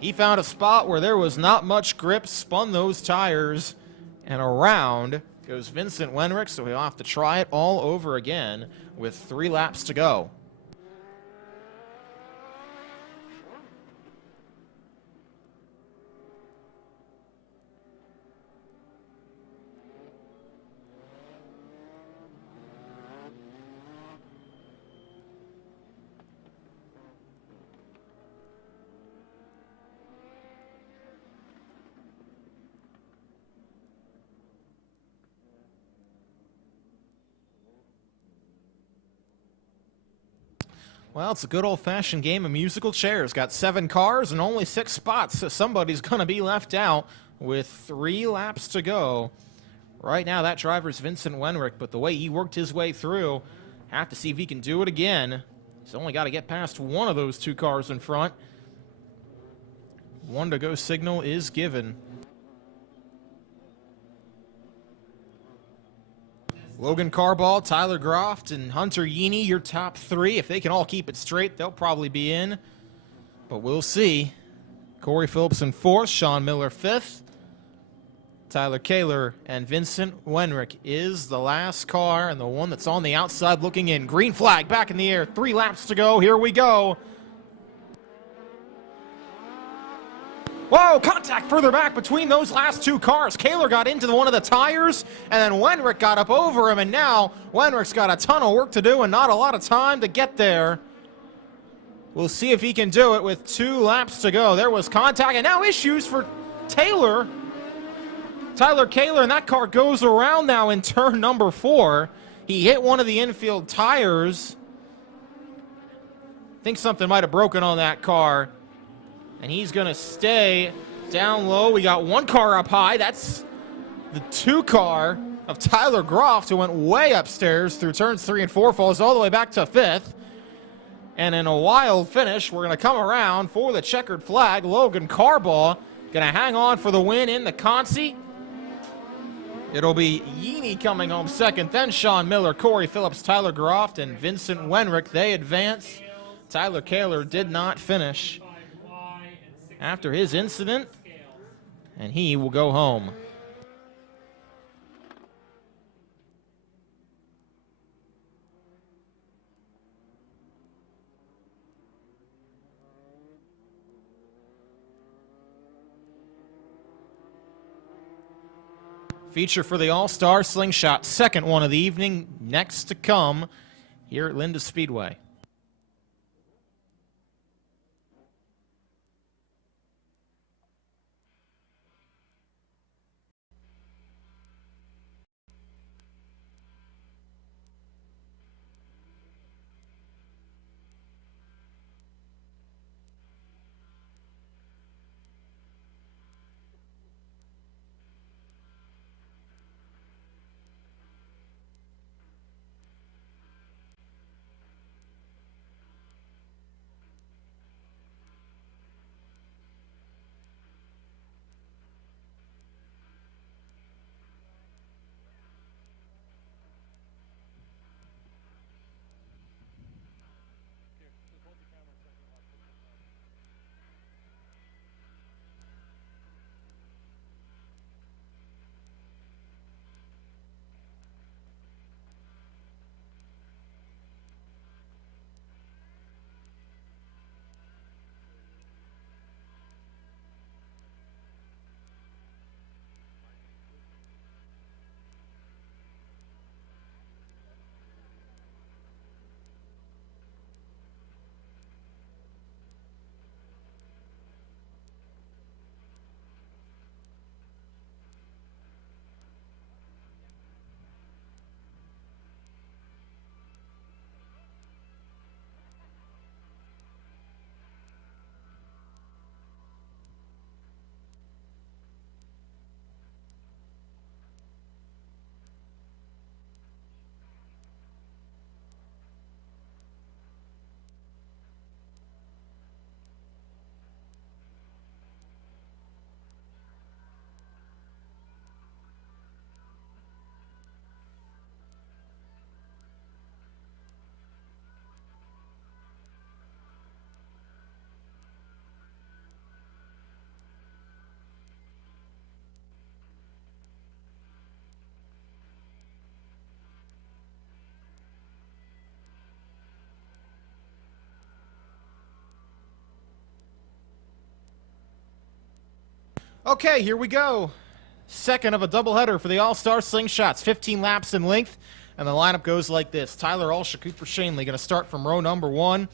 He found a spot where there was not much grip, spun those tires, and around goes Vincent Wenrick, so he'll have to try it all over again with 3 laps to go. Well, it's a good old-fashioned game of musical chairs. Got 7 cars and only 6 spots, so somebody's going to be left out with 3 laps to go. Right now, that driver's Vincent Wenrick, but the way he worked his way through, have to see if he can do it again. He's only got to get past one of those 2 cars in front. 1 to go signal is given. Logan Carball, Tyler Groft, and Hunter Yeaney, your top 3. If they can all keep it straight, they'll probably be in. But we'll see. Corey Phillips in 4th, Sean Miller 5th. Tyler Kaler and Vincent Wenrick is the last car and the one that's on the outside looking in. Green flag back in the air. 3 laps to go. Here we go. Whoa, contact further back between those last 2 cars. Kaler got into one of the tires, and then Wenrick got up over him, and now Wenrick's got a ton of work to do and not a lot of time to get there. We'll see if he can do it with 2 laps to go. There was contact, and now issues for Tyler Kaler, and that car goes around now in turn number 4. He hit one of the infield tires. I think something might have broken on that car. And he's going to stay down low. We got 1 car up high. That's the 2 car of Tyler Groft, who went way upstairs through turns 3 and 4, falls all the way back to 5th. And in a wild finish, we're going to come around for the checkered flag. Logan Carball going to hang on for the win in the Consi. It'll be Yeaney coming home 2nd, then Sean Miller, Corey Phillips, Tyler Groft, and Vincent Wenrick. They advance. Tyler Kaler did not finish after his incident, and he will go home. Feature for the All-Star Slingshot, 2nd one of the evening, next to come here at Linda Speedway. Okay, here we go. Second of a doubleheader for the All-Star Slingshots. 15 laps in length, and the lineup goes like this. Tyler Alsh, Cooper Shanley going to start from row number 1.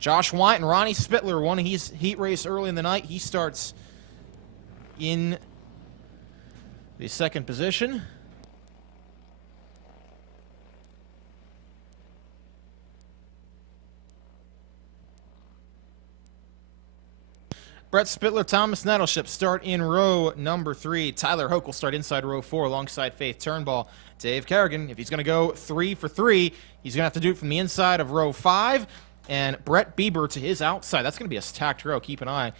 Josh White and Ronnie Spittler won his heat race early in the night. He starts in the second position. Brett Spittler, Thomas Nettleship start in row number 3. Tyler Hoke will start inside row 4 alongside Faith Turnbull. Dave Kerrigan, if he's going to go 3 for 3, he's going to have to do it from the inside of row 5. And Brett Bieber to his outside. That's going to be a stacked row. Keep an eye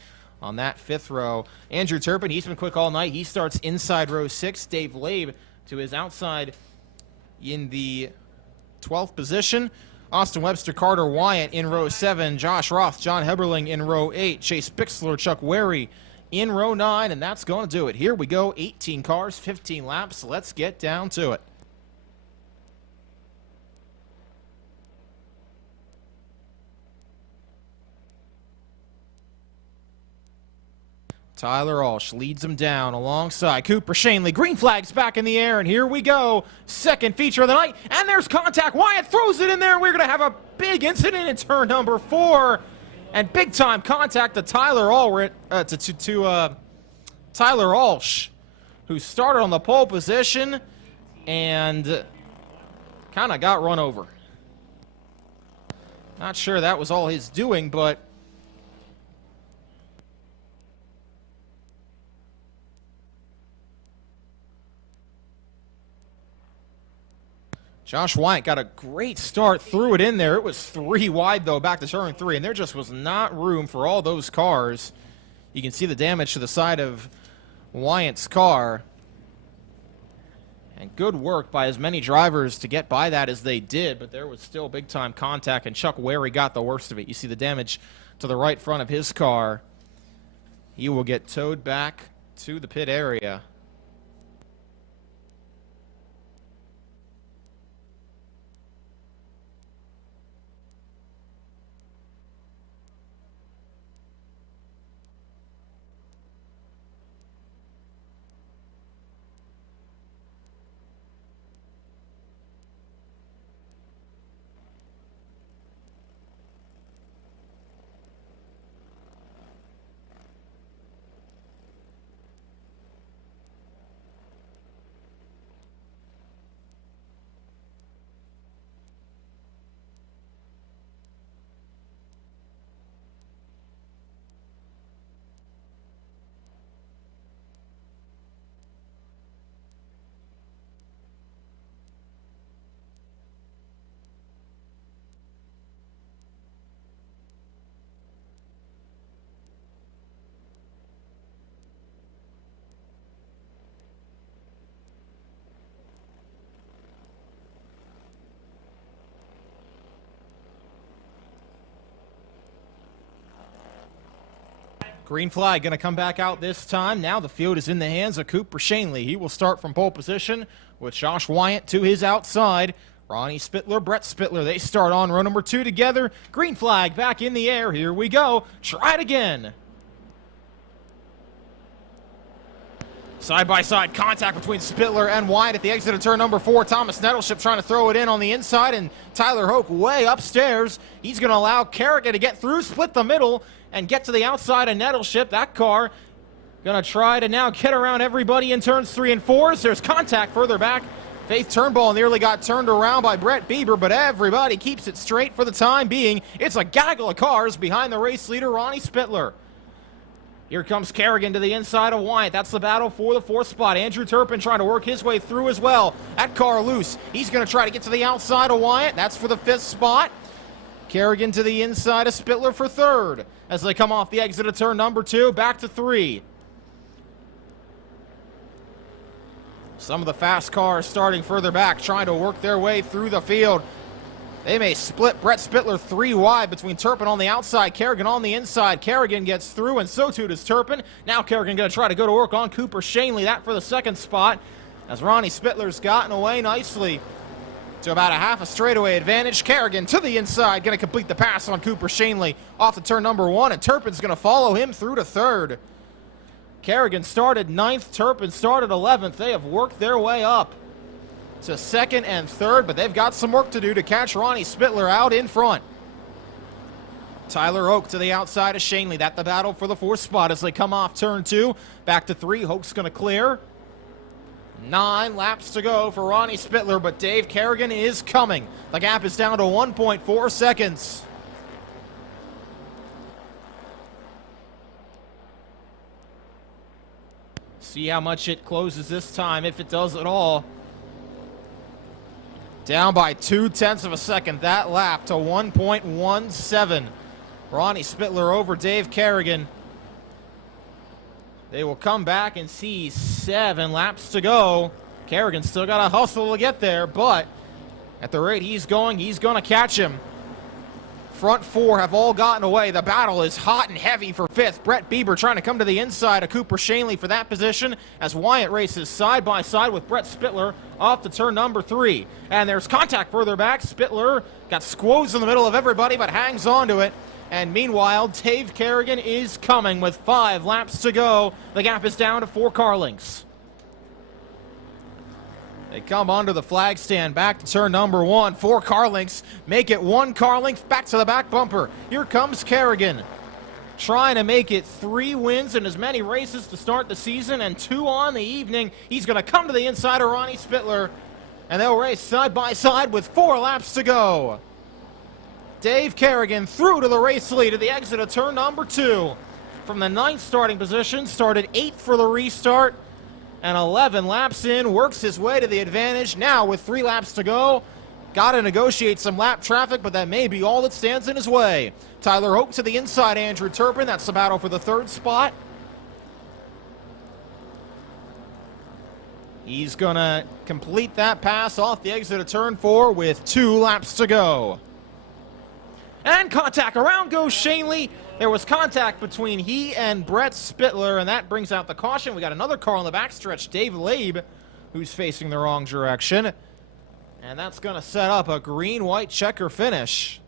on that 5th row. Andrew Turpin, he's been quick all night. He starts inside row 6. Dave Labe to his outside in the 12th position. Austin Webster, Carter Wyatt in row 7. Josh Roth, John Heberling in row 8. Chase Bixler, Chuck Wary in row 9. And that's going to do it. Here we go. 18 cars, 15 laps. Let's get down to it. Tyler Alsh leads him down alongside Cooper Shanley. Green flag's back in the air, and here we go. Second feature of the night, and there's contact. Wyatt throws it in there. We're going to have a big incident in turn number 4, and big-time contact to Tyler Alsh, who started on the pole position and kind of got run over. Not sure that was all his doing, but Josh Wyatt got a great start, threw it in there. It was 3 wide, though, back to turn 3, and there just was not room for all those cars. You can see the damage to the side of Wyatt's car. And good work by as many drivers to get by that as they did, but there was still big-time contact, and Chuck Wary got the worst of it. You see the damage to the right front of his car. He will get towed back to the pit area. Green flag going to come back out this time. Now the field is in the hands of Cooper Shanley. He will start from pole position with Josh Wyatt to his outside. Ronnie Spittler, Brett Spittler, they start on row number 2 together. Green flag back in the air. Here we go. Try it again. Side-by-side contact between Spittler and Wyatt at the exit of turn number 4. Thomas Nettleship trying to throw it in on the inside, and Tyler Hoke way upstairs. He's going to allow Kerrigan to get through, split the middle, and get to the outside of Nettleship. That car going to try to now get around everybody in turns 3 and 4. There's contact further back. Faith Turnbull nearly got turned around by Brett Bieber, but everybody keeps it straight for the time being. It's a gaggle of cars behind the race leader, Ronnie Spittler. Here comes Kerrigan to the inside of Wyatt. That's the battle for the 4th spot. Andrew Turpin trying to work his way through as well. That car loose. He's going to try to get to the outside of Wyatt. That's for the 5th spot. Kerrigan to the inside of Spittler for 3rd. As they come off the exit of turn number 2, back to 3. Some of the fast cars starting further back, trying to work their way through the field. They may split Brett Spittler 3 wide between Turpin on the outside, Kerrigan on the inside. Kerrigan gets through, and so too does Turpin. Now Kerrigan going to try to go to work on Cooper Shanley. That for the 2nd spot, as Ronnie Spittler's gotten away nicely to about a half a straightaway advantage. Kerrigan to the inside, going to complete the pass on Cooper Shanley off the turn number 1, and Turpin's going to follow him through to 3rd. Kerrigan started 9th, Turpin started 11th. They have worked their way up to 2nd and 3rd, but they've got some work to do to catch Ronnie Spittler out in front. Tyler Oak to the outside of Shanley. That's the battle for the 4th spot as they come off turn 2. Back to 3. Hoke's going to clear. 9 laps to go for Ronnie Spittler, but Dave Kerrigan is coming. The gap is down to 1.4 seconds. See how much it closes this time, if it does at all. Down by 0.2 of a second that lap to 1.17. Ronnie Spittler over Dave Kerrigan. They will come back and see 7 laps to go. Kerrigan still got to hustle to get there, but at the rate he's going to catch him. Front 4 have all gotten away. The battle is hot and heavy for 5th. Brett Bieber trying to come to the inside of Cooper Shanley for that position as Wyatt races side by side with Brett Spittler off to turn number 3. And there's contact further back. Spittler got squoze in the middle of everybody but hangs on to it. And meanwhile, Dave Kerrigan is coming with 5 laps to go. The gap is down to 4 car lengths. They come onto the flag stand, back to turn number 1. 4 car lengths, make it 1 car length, back to the back bumper. Here comes Kerrigan, trying to make it 3 wins in as many races to start the season and 2 on the evening. He's going to come to the inside of Ronnie Spittler, and they'll race side by side with 4 laps to go. Dave Kerrigan through to the race lead at the exit of turn number 2. From the 9th starting position, started 8th for the restart, and 11 laps in, works his way to the advantage. Now with 3 laps to go, got to negotiate some lap traffic, but that may be all that stands in his way. Tyler Oak to the inside, Andrew Turpin. That's the battle for the 3rd spot. He's going to complete that pass off the exit of turn 4 with 2 laps to go. And contact, around goes Shanley. There was contact between he and Brett Spittler, and that brings out the caution. We got another car on the backstretch, Dave Labe, who's facing the wrong direction. And that's going to set up a green-white checker finish.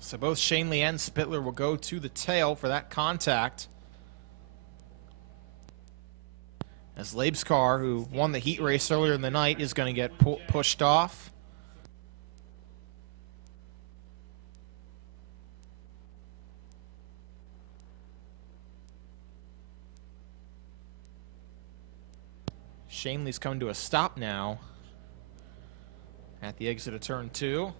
So both Shanley and Spittler will go to the tail for that contact. As Labe's car, who won the heat race earlier in the night, is going to get pushed off. Shanley's coming to a stop now at the exit of turn 2.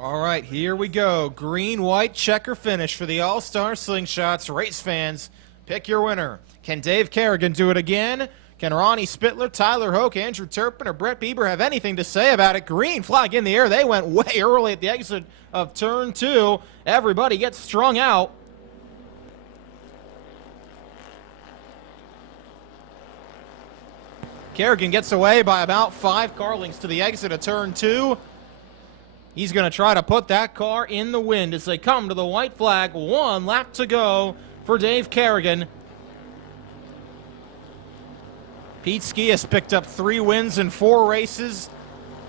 All right, here we go. Green-white checker finish for the All-Star Slingshots. Race fans, pick your winner. Can Dave Kerrigan do it again? Can Ronnie Spittler, Tyler Hoke, Andrew Turpin, or Brett Bieber have anything to say about it? Green flag in the air. They went way early at the exit of turn 2. Everybody gets strung out. Kerrigan gets away by about 5 car lengths to the exit of turn 2. He's going to try to put that car in the wind as they come to the white flag. 1 lap to go for Dave Kerrigan. Pete Ski has picked up 3 wins in 4 races.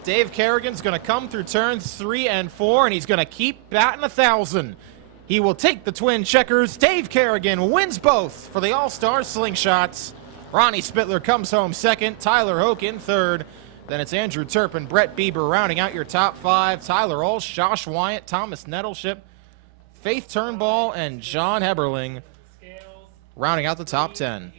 Dave Kerrigan's going to come through turns 3 and 4, and he's going to keep batting 1,000. He will take the twin checkers. Dave Kerrigan wins both for the All-Star Slingshots. Ronnie Spittler comes home second. Tyler Hoke in third. Then it's Andrew Turpin, Brett Bieber rounding out your top 5. Tyler Olsz, Josh Wyatt, Thomas Nettleship, Faith Turnbull, and John Heberling rounding out the top 10.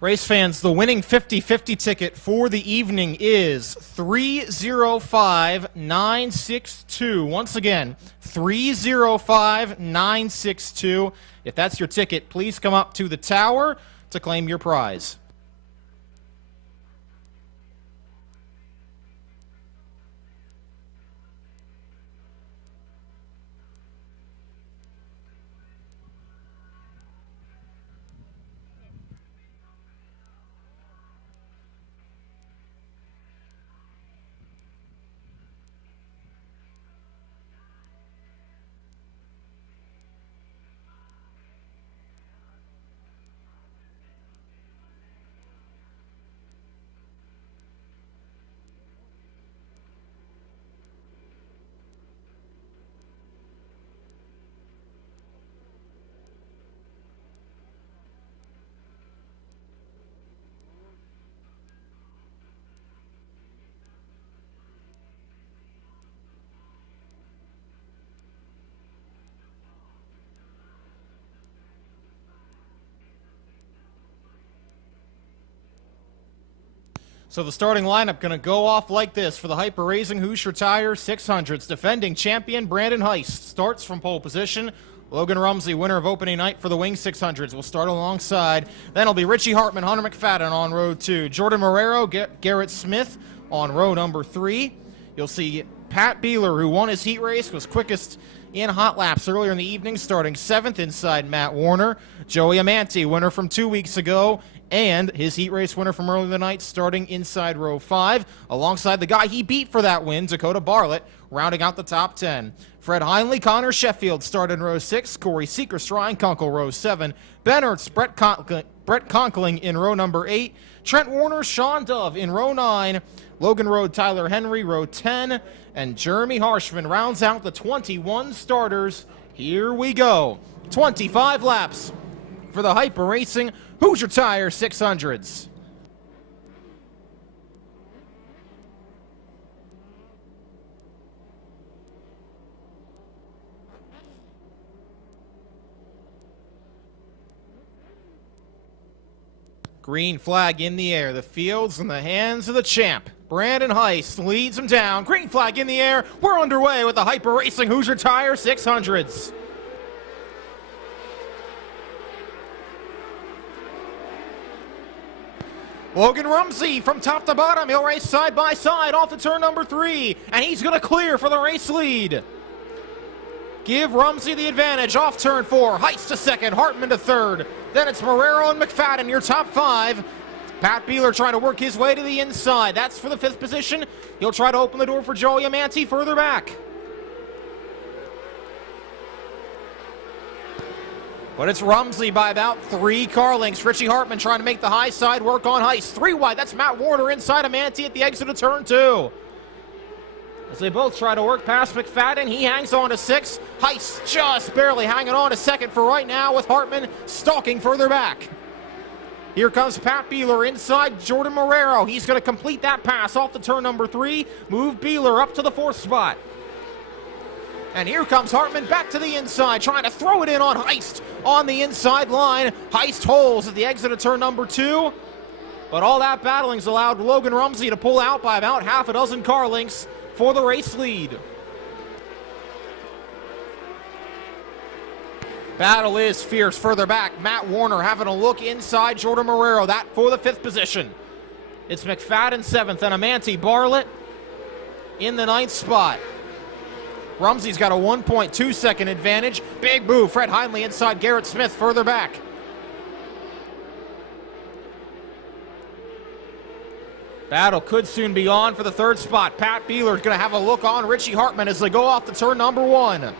Race fans, the winning 50-50 ticket for the evening is 305962. Once again, 305962. If that's your ticket, please come up to the tower to claim your prize. So the starting lineup going to go off like this for the Hyper Racing Hoosier Tire 600s. Defending champion Brandon Heist starts from pole position. Logan Rumsey, winner of opening night for the Wing 600s, will start alongside. Then it'll be Richie Hartman, Hunter McFadden on row 2. Jordan Marrero, Garrett Smith on row number 3. You'll see Pat Beeler, who won his heat race, was quickest in hot laps earlier in the evening, starting 7th inside Matt Warner. Joey Amante, winner from 2 weeks ago, and his heat race winner from earlier in the night, starting inside row 5, alongside the guy he beat for that win, Dakota Bartlett, rounding out the top 10. Fred Heinley, Connor Sheffield started in row 6, Corey Seacrest, Ryan Kunkel, row 7, Ben Ertz, Brett Conkling in row number 8, Trent Warner, Sean Dove in row 9, Logan Road, Tyler Henry, row 10, and Jeremy Harshman rounds out the 21 starters. Here we go. 25 laps for the Hyper Racing Hoosier Tire 600s. Green flag in the air. The field's in the hands of the champ, Brandon Heist leads him down. Green flag in the air. We're underway with the Hyper Racing Hoosier Tire 600s. Logan Rumsey from top to bottom. He'll race side by side off to turn number 3, and he's going to clear for the race lead. Give Rumsey the advantage off turn 4. Heist to second, Hartman to third. Then it's Marrero and McFadden, your top 5. Pat Beeler trying to work his way to the inside. That's for the 5th position. He'll try to open the door for Joey Amante further back. But it's Rumsey by about 3 car lengths. Richie Hartman trying to make the high side work on Heist. 3 wide, that's Matt Warner inside Amante at the exit of turn 2. As they both try to work past McFadden, he hangs on to 6. Heist just barely hanging on to 2nd for right now with Hartman stalking further back. Here comes Pat Beeler inside Jordan Marrero. He's going to complete that pass off the turn number 3. Move Beeler up to the 4th spot. And here comes Hartman back to the inside, trying to throw it in on Heist on the inside line. Heist holds at the exit of turn number 2. But all that battling's allowed Logan Rumsey to pull out by about half a dozen car lengths for the race lead. Battle is fierce further back. Matt Warner having a look inside Jordan Marrero. That for the 5th position. It's McFadden 7th and Amante Bartlett in the 9th spot. Rumsey's got a 1.2 second advantage. Big move. Fred Heinley inside Garrett Smith further back. Battle could soon be on for the 3rd spot. Pat Beeler's going to have a look on Richie Hartman as they go off the turn number 1.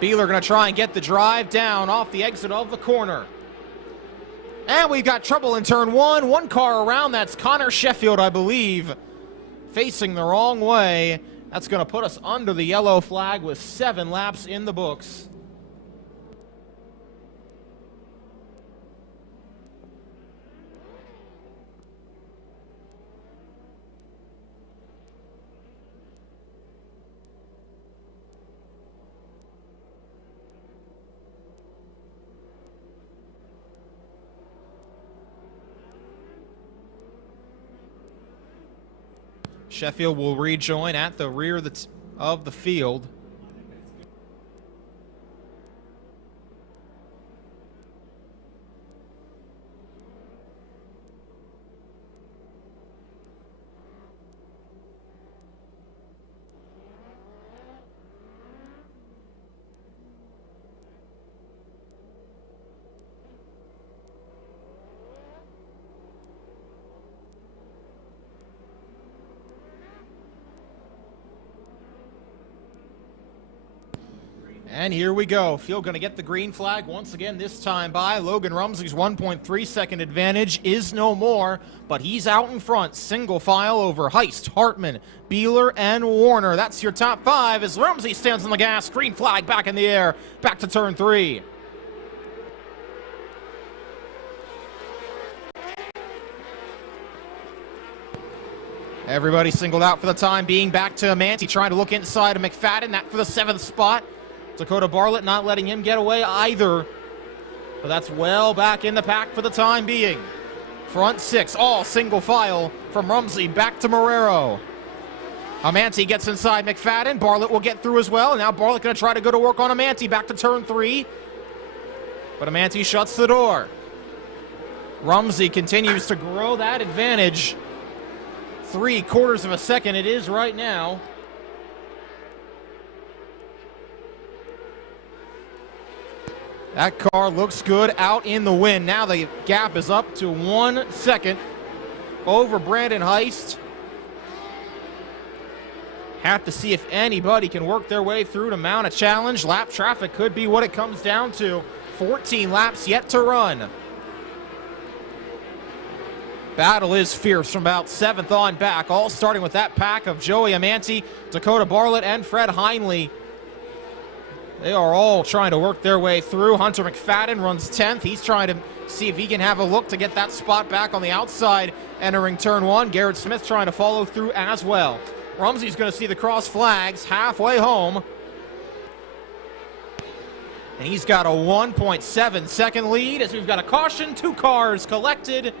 Beeler going to try and get the drive down off the exit of the corner. And we've got trouble in turn 1. 1 car around. That's Connor Sheffield, I believe, facing the wrong way. That's going to put us under the yellow flag with 7 laps in the books. Sheffield will rejoin at the rear of the field. And here we go. Field going to get the green flag once again, this time by Logan Rumsey's 1.3 second advantage is no more, but he's out in front. Single file over Heist, Hartman, Beeler, and Warner. That's your top 5 as Rumsey stands on the gas. Green flag back in the air. Back to turn 3. Everybody singled out for the time being. Back to Amante trying to look inside of McFadden. That for the 7th spot. Dakota Bartlett not letting him get away either. But that's well back in the pack for the time being. Front 6, all single file from Rumsey back to Marrero. Amante gets inside McFadden. Bartlett will get through as well. Now Bartlett going to try to go to work on Amante back to turn 3. But Amante shuts the door. Rumsey continues to grow that advantage. 3/4 of a second it is right now. That car looks good out in the wind. Now the gap is up to 1 second over Brandon Heist. Have to see if anybody can work their way through to mount a challenge. Lap traffic could be what it comes down to. 14 laps yet to run. Battle is fierce from about 7th on back, all starting with that pack of Joey Amante, Dakota Bartlett, and Fred Heinley. They are all trying to work their way through. Hunter McFadden runs 10th. He's trying to see if he can have a look to get that spot back on the outside entering turn 1. Garrett Smith trying to follow through as well. Rumsey's going to see the cross flags halfway home. And he's got a 1.7 second lead as we've got a caution. 2 cars collected.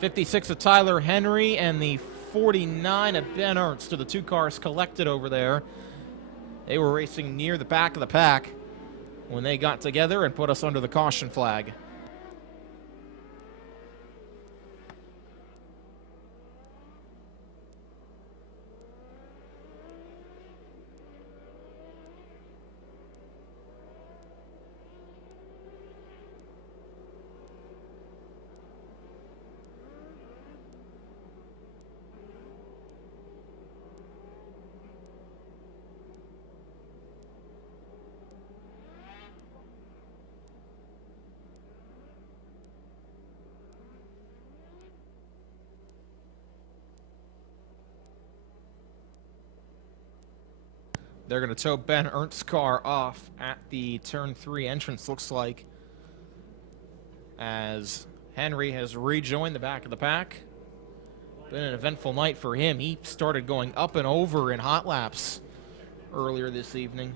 56 of Tyler Henry and the 49 of Ben Ernst are the two cars collected over there. They were racing near the back of the pack when they got together and put us under the caution flag. They're going to tow Ben Ernst's car off at the turn 3 entrance, looks like, as Henry has rejoined the back of the pack. Been an eventful night for him. He started going up and over in hot laps earlier this evening.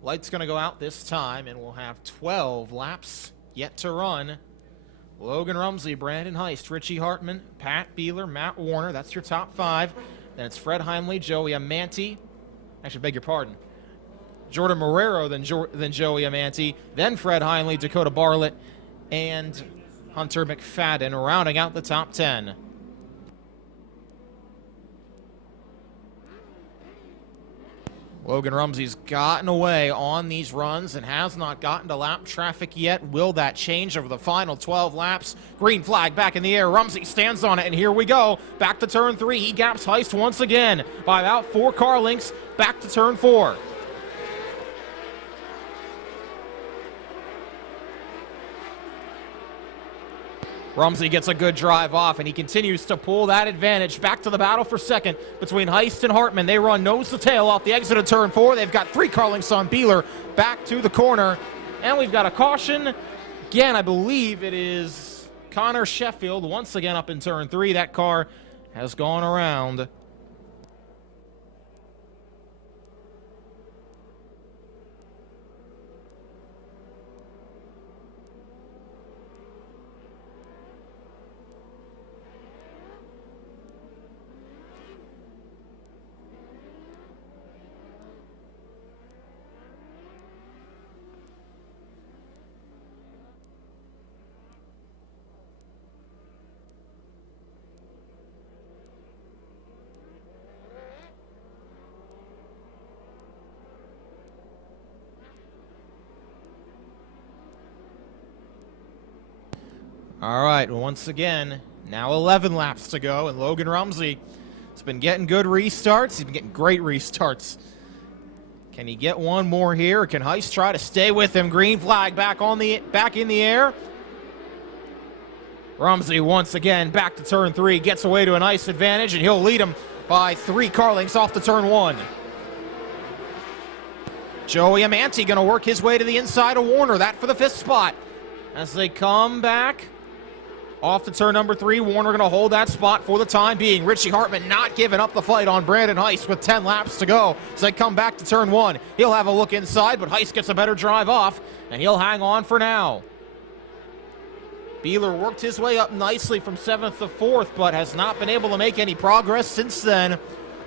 Light's going to go out this time, and we'll have 12 laps yet to run. Logan Rumsey, Brandon Heist, Richie Hartman, Pat Beeler, Matt Warner. That's your top 5. Then it's Fred Heinley, Joey Amanti. Actually, beg your pardon. Jordan Marrero, then Joey Amanti, then Fred Heinley, Dakota Bartlett, and Hunter McFadden, rounding out the top 10. Logan Rumsey's gotten away on these runs and has not gotten to lap traffic yet. Will that change over the final 12 laps? Green flag back in the air. Rumsey stands on it, and here we go. Back to turn 3. He gaps Heist once again by about 4 car lengths. Back to turn 4. Rumsey gets a good drive off, and he continues to pull that advantage. Back to the battle for second between Heist and Hartman. They run nose to tail off the exit of turn 4. They've got 3 car lengths on Beeler. Back to the corner, and we've got a caution. Again, I believe it is Connor Sheffield once again up in turn 3. That car has gone around. All right, well, once again, now 11 laps to go, and Logan Rumsey has been getting good restarts. He's been getting great restarts. Can he get one more here, or can Heist try to stay with him? Green flag back in the air. Rumsey once again back to turn 3, gets away to a nice advantage, and he'll lead him by 3 car lengths off to turn 1. Joey Amanti going to work his way to the inside of Warner, that for the 5th spot. As they come back off to turn number 3, Warner going to hold that spot for the time being. Richie Hartman not giving up the fight on Brandon Heist with 10 laps to go. As they come back to turn 1, he'll have a look inside, but Heist gets a better drive off, and he'll hang on for now. Beeler worked his way up nicely from 7th to 4th, but has not been able to make any progress since then.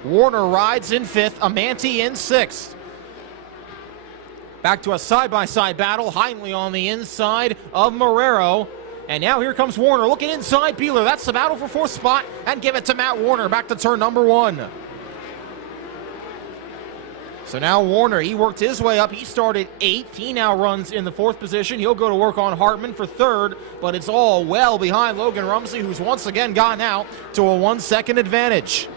Warner rides in 5th, Amanti in 6th. Back to a side-by-side battle. Heinley on the inside of Marrero. And now here comes Warner looking inside Beeler. That's the battle for 4th spot. And give it to Matt Warner back to turn number 1. So now Warner, he worked his way up. He started 8th. He now runs in the 4th position. He'll go to work on Hartman for 3rd. But it's all well behind Logan Rumsey, who's once again gotten out to a 1-second advantage.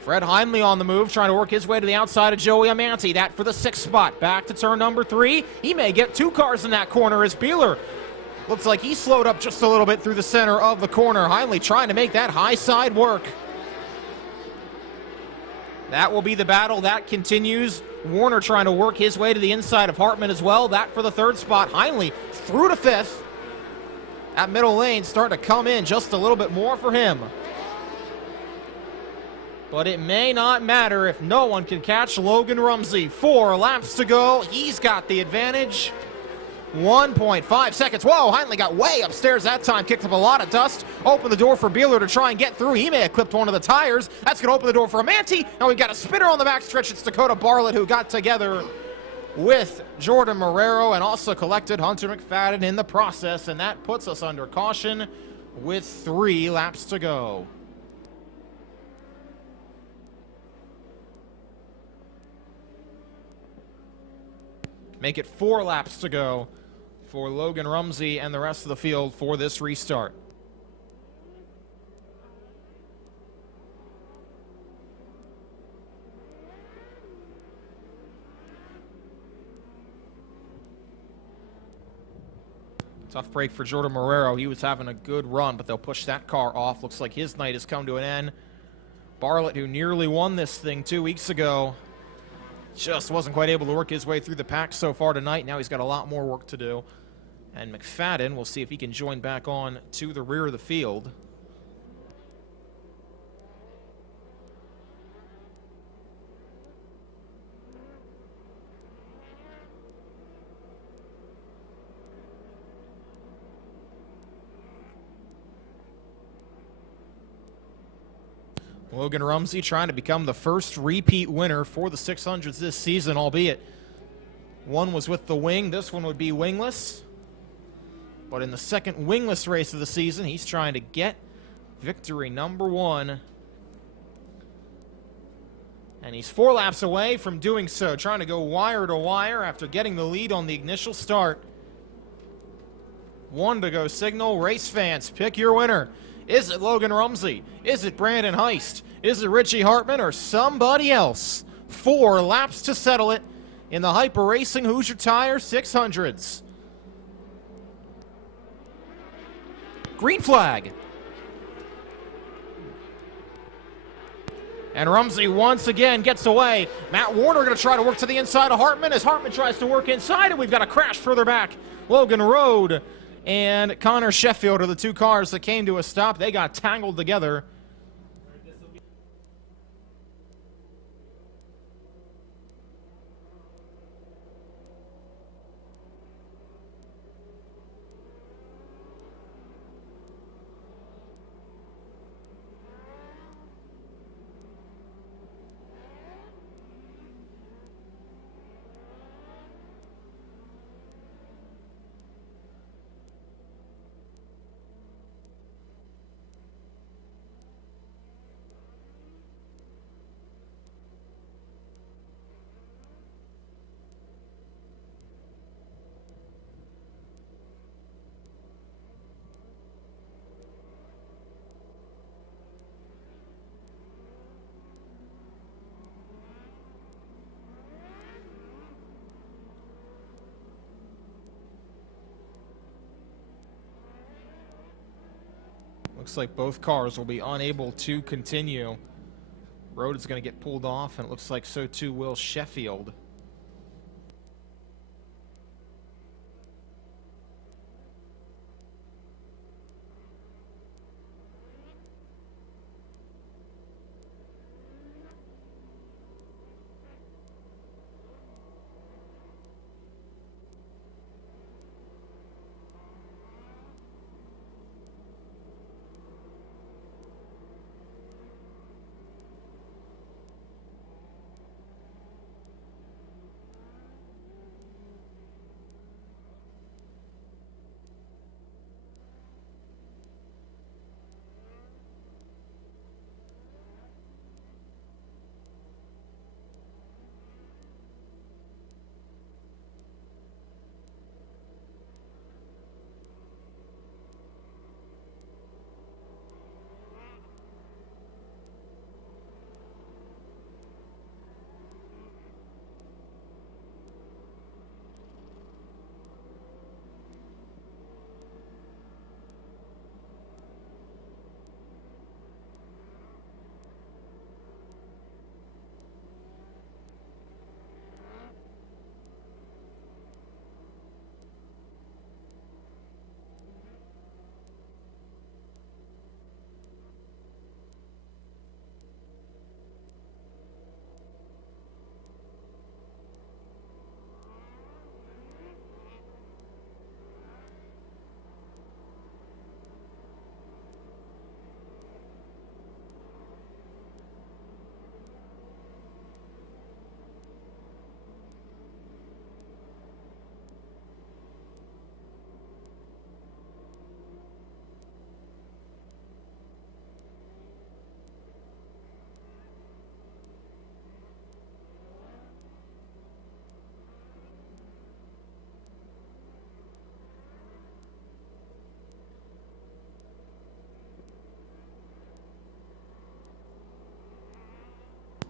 Fred Heinley on the move, trying to work his way to the outside of Joey Amanti. That for the 6th spot. Back to turn number 3. He may get 2 cars in that corner as Beeler looks like he slowed up just a little bit through the center of the corner. Heinley trying to make that high side work. That will be the battle that continues. Warner trying to work his way to the inside of Hartman as well. That for the third spot. Heinle through to fifth. That middle lane starting to come in just a little bit more for him. But it may not matter if no one can catch Logan Rumsey. 4 laps to go. He's got the advantage. 1.5 seconds. Whoa, Heinle got way upstairs that time. Kicked up a lot of dust. Opened the door for Beeler to try and get through. He may have clipped one of the tires. That's going to open the door for Amanti. Now we've got a spinner on the backstretch. It's Dakota Bartlett who got together with Jordan Marrero and also collected Hunter McFadden in the process. And that puts us under caution with 3 laps to go. Make it 4 laps to go for Logan Rumsey and the rest of the field for this restart. Tough break for Jordan Marrero. He was having a good run, but they'll push that car off. Looks like his night has come to an end. Bartlett, who nearly won this thing 2 weeks ago, just wasn't quite able to work his way through the pack so far tonight. Now he's got a lot more work to do. And McFadden, we'll see if he can join back on to the rear of the field. Logan Rumsey trying to become the first repeat winner for the 600s this season, albeit one was with the wing. This one would be wingless. But in the second wingless race of the season, he's trying to get victory number 1. And he's 4 laps away from doing so, trying to go wire to wire after getting the lead on the initial start. 1 to go signal. Race fans, pick your winner. Is it Logan Rumsey? Is it Brandon Heist? Is it Richie Hartman or somebody else? 4 laps to settle it in the Hyper Racing Hoosier Tire 600s. Green flag. And Rumsey once again gets away. Matt Warner going to try to work to the inside of Hartman as Hartman tries to work inside, and we've got a crash further back. Logan Road and Connor Sheffield are the 2 cars that came to a stop. They got tangled together. Looks like both cars will be unable to continue. Road is going to get pulled off, and it looks like so too will Sheffield.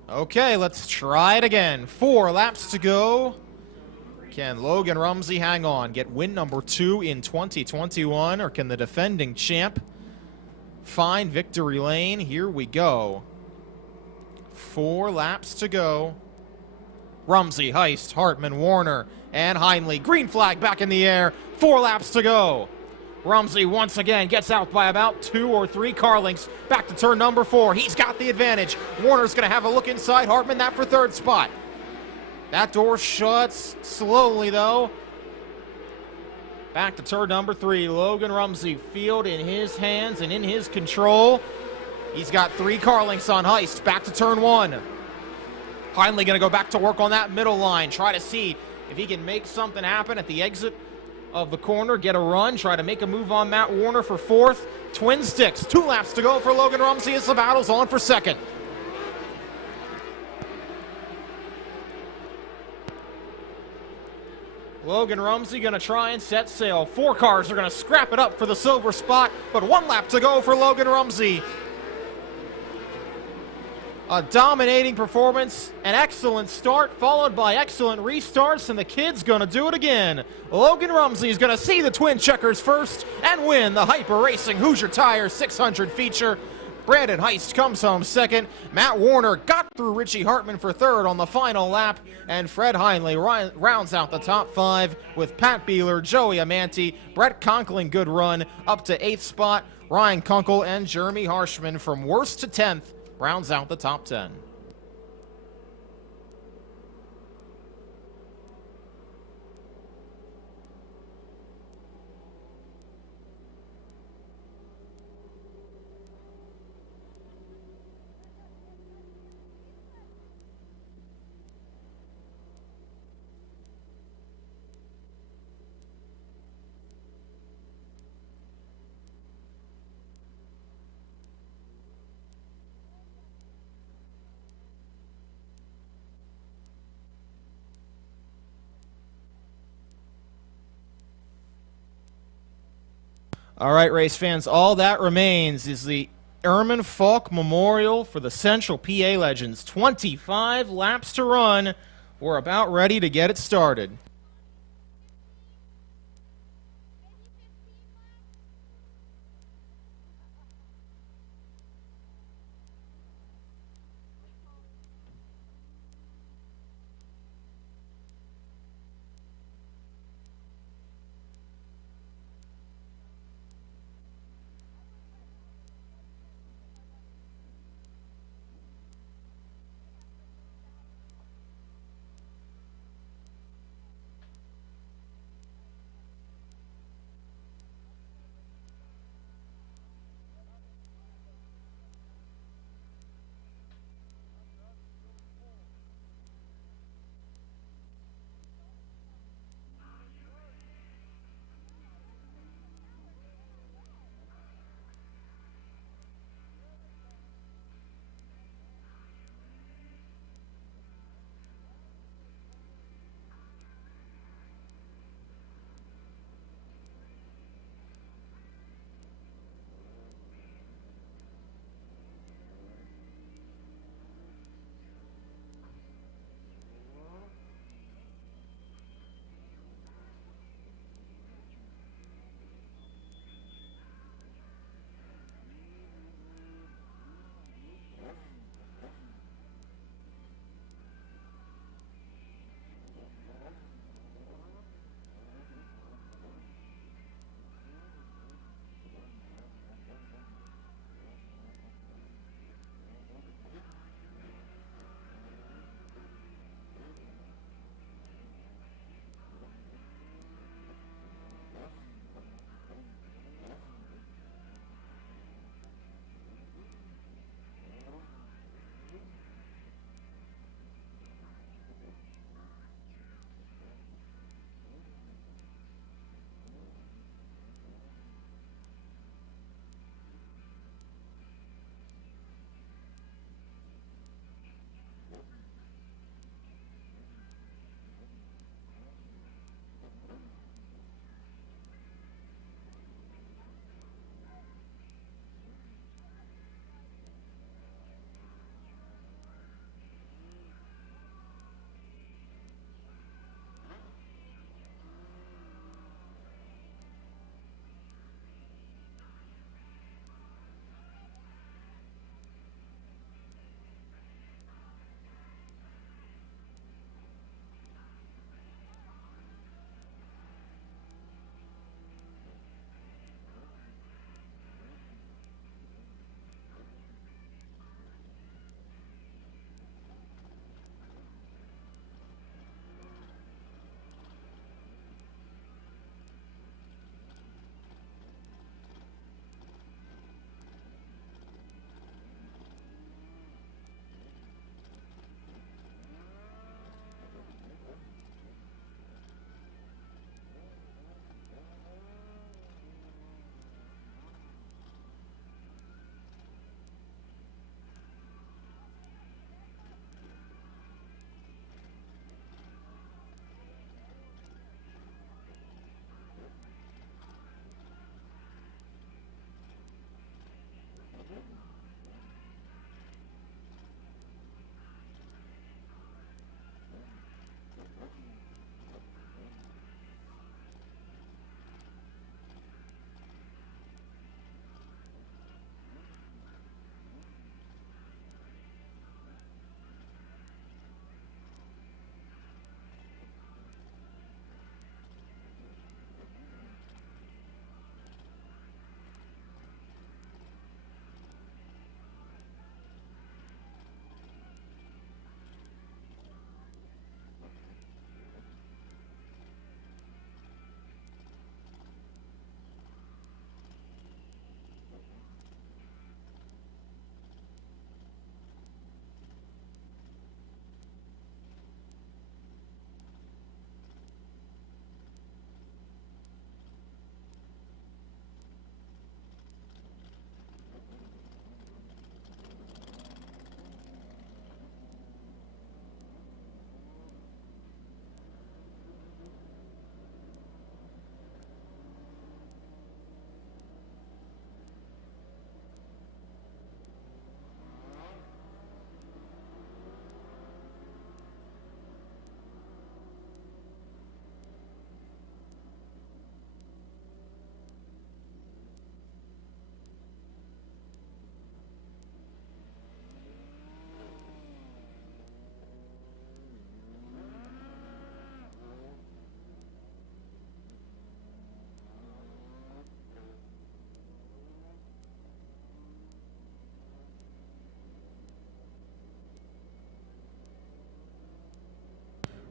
Okay, let's try it again. 4 laps to go. Can Logan Rumsey hang on, get win number 2 in 2021, or can the defending champ find victory lane? Here we go. 4 laps to go. Rumsey, Heist, Hartman, Warner, and Heinley. Green flag back in the air. 4 laps to go. Rumsey once again gets out by about 2 or 3 car lengths. Back to turn number 4. He's got the advantage. Warner's going to have a look inside. Hartman, that for 3rd spot. That door shuts slowly, though. Back to turn number 3. Logan Rumsey, field in his hands and in his control. He's got 3 car lengths on Heist. Back to turn 1. Finally going to go back to work on that middle line. Try to see if he can make something happen at the exit of the corner. Get a run. Try to make a move on Matt Warner for 4th. Twin sticks. 2 laps to go for Logan Rumsey as the battle's on for 2nd. Logan Rumsey going to try and set sail. 4 cars are going to scrap it up for the silver spot, but 1 lap to go for Logan Rumsey. A dominating performance, an excellent start, followed by excellent restarts, and the kid's going to do it again. Logan Rumsey is going to see the twin checkers first and win the Hyper Racing Hoosier Tire 600 feature. Brandon Heist comes home 2nd. Matt Warner got through Richie Hartman for 3rd on the final lap. And Fred Heinley rounds out the top 5 with Pat Beeler, Joey Amanti, Brett Conkling, good run, up to 8th spot. Ryan Kunkel and Jeremy Harshman from worst to 10th rounds out the top 10. All right, race fans, all that remains is the Ehrman Faulk Memorial for the Central PA Legends. 25 laps to run. We're about ready to get it started.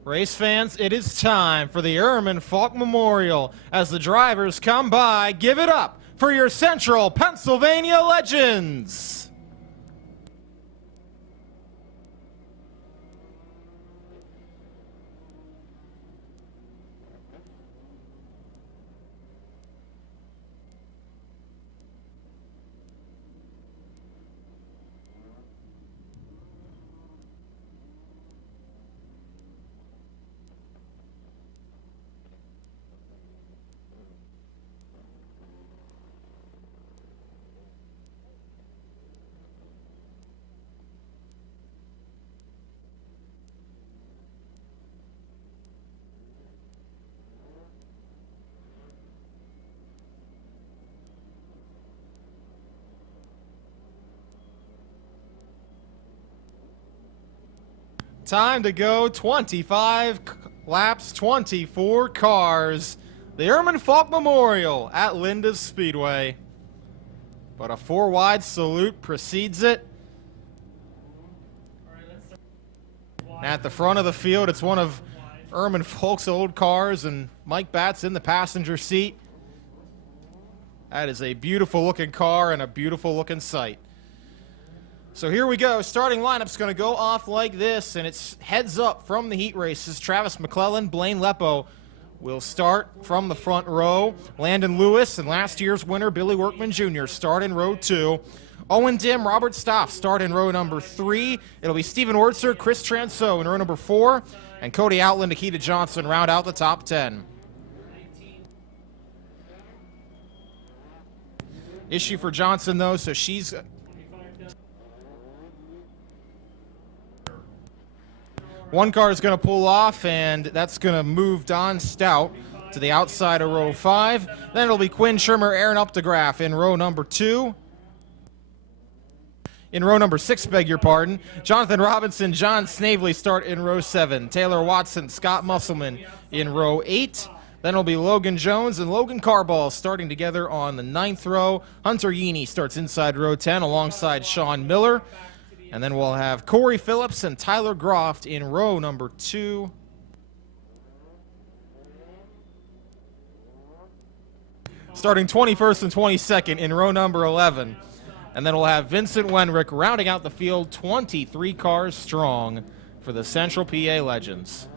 Race fans, it is time for the Ehrman Faulk Memorial. As the drivers come by, give it up for your Central Pennsylvania legends. Time to go 25 laps, 24 cars. The Ehrman Faulk Memorial at Linda's Speedway. But a 4-wide salute precedes it. At the front of the field, it's one of Ehrman Faulk's old cars, and Mike Batts in the passenger seat. That is a beautiful looking car and a beautiful looking sight. So here we go. Starting lineup's going to go off like this, and it's heads up from the heat races. Travis McClellan, Blaine Leppo will start from the front row. Landon Lewis and last year's winner, Billy Workman Jr., start in row 2. Owen Dim, Robert Stoff start in row number 3. It'll be Steven Wurtzer, Chris Transo in row number 4, and Cody Outland, Nikita Johnson round out the top 10. Issue for Johnson, though, so she's... One car is going to pull off, and that's going to move Don Stout to the outside of row 5. Then it'll be Quinn Shermer, Aaron Updegraff in row number 2. In row number 6, beg your pardon, Jonathan Robinson, John Snavely start in row 7. Taylor Watson, Scott Musselman in row 8. Then it'll be Logan Jones and Logan Carball starting together on the 9th row. Hunter Yeaney starts inside row 10 alongside Sean Miller. And then we'll have Corey Phillips and Tyler Groft in row number 2. Starting 21st and 22nd in row number 11. And then we'll have Vincent Wenrick rounding out the field, 23 cars strong for the Central PA Legends.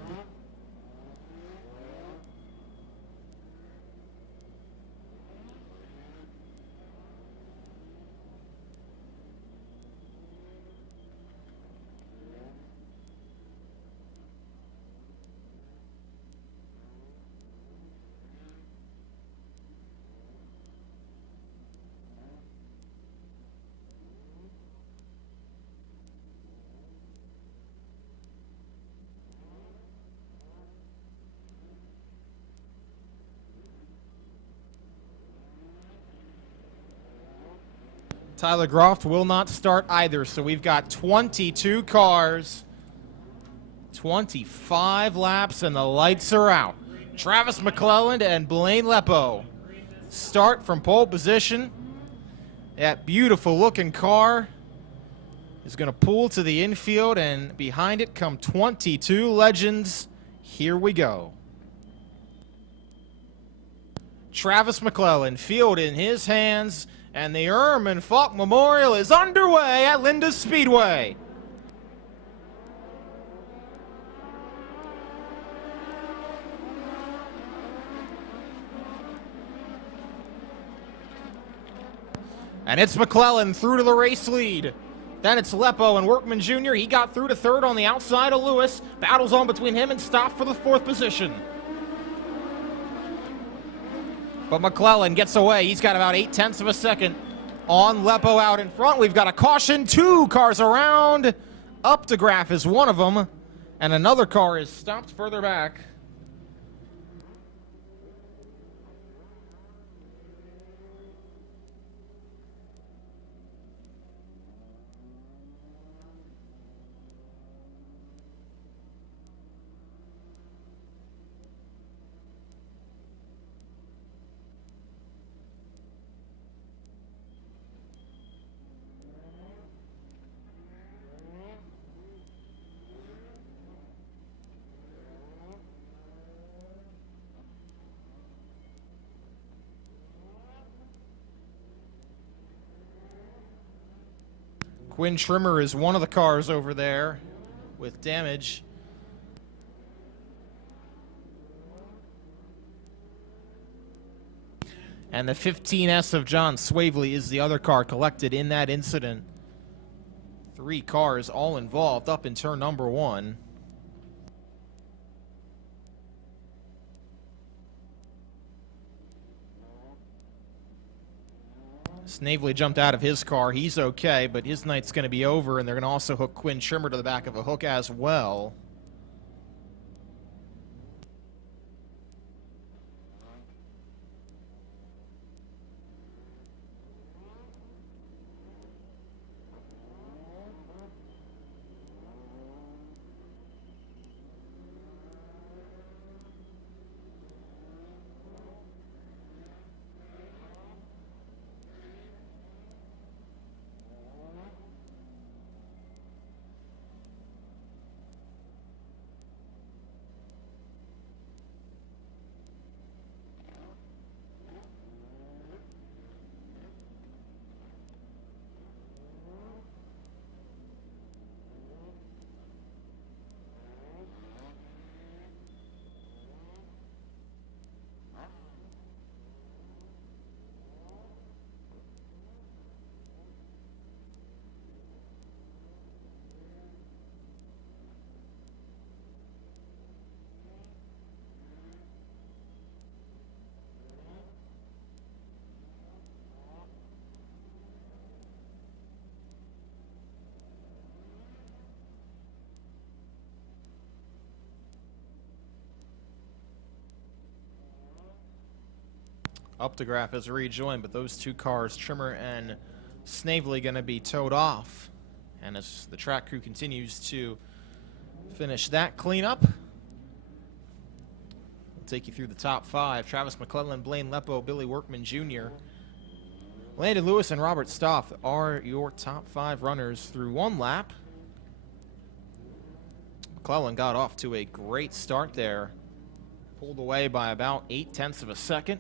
Tyler Groft will not start either, so we've got 22 cars, 25 laps, and the lights are out. Travis McClellan and Blaine Leppo start from pole position. That beautiful-looking car is going to pull to the infield, and behind it come 22 legends. Here we go. Travis McClellan, field in his hands, and the Ehrman Faulk Memorial is underway at Linda's Speedway. And it's McClellan through to the race lead. Then it's Leppo and Workman Jr. He got through to 3rd on the outside of Lewis. Battles on between him and Stoff for the 4th position. But McClellan gets away. He's got about 0.8 of a second on Leppo out in front. We've got a caution. 2 cars around. Updegraff is one of them. And another car is stopped further back. Quinn Trimmer is one of the cars over there with damage. And the 15S of John Swavely is the other car collected in that incident. 3 cars all involved up in turn number 1. Snavely jumped out of his car. He's okay, but his night's going to be over, and they're going to also hook Quinn Trimmer to the back of a hook as well. Updegraff has rejoined, but those 2 cars, Trimmer and Snavely, going to be towed off. And as the track crew continues to finish that cleanup, we'll take you through the top 5. Travis McClellan, Blaine Lepo, Billy Workman Jr., Landon Lewis, and Robert Stoff are your top 5 runners through 1 lap. McClellan got off to a great start there. Pulled away by about 0.8 of a second.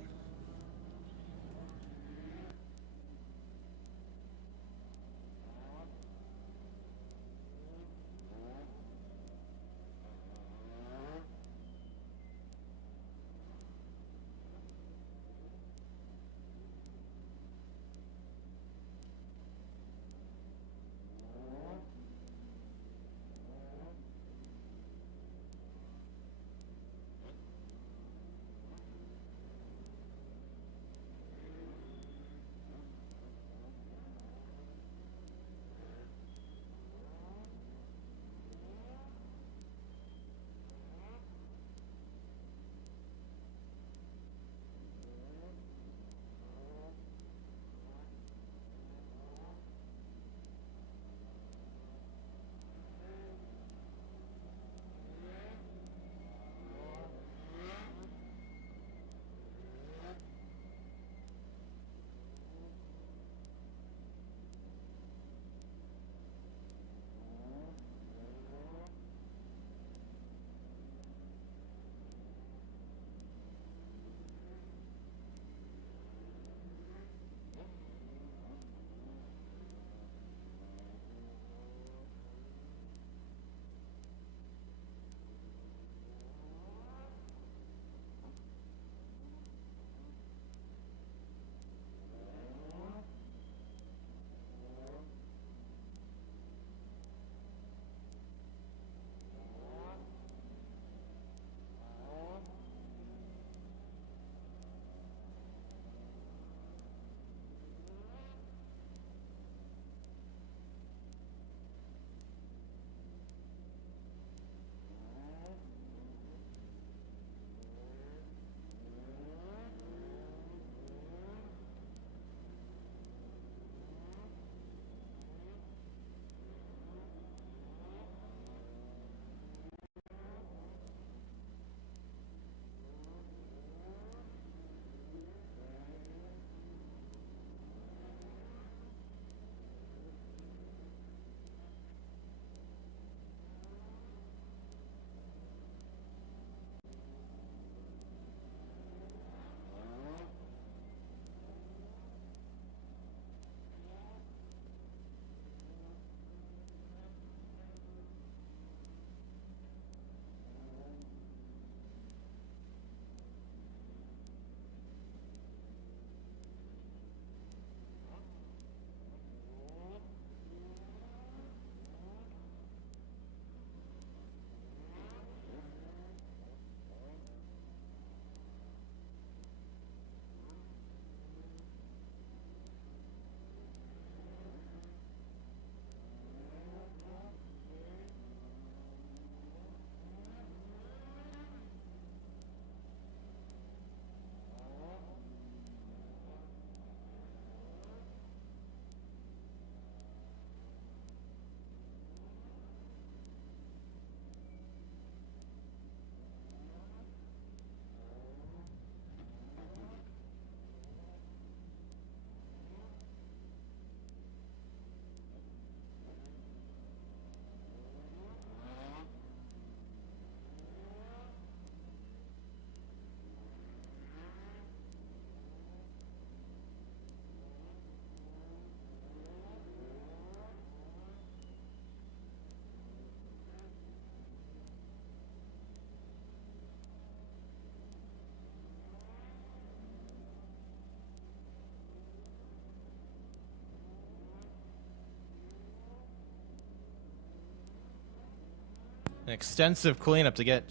An extensive cleanup to get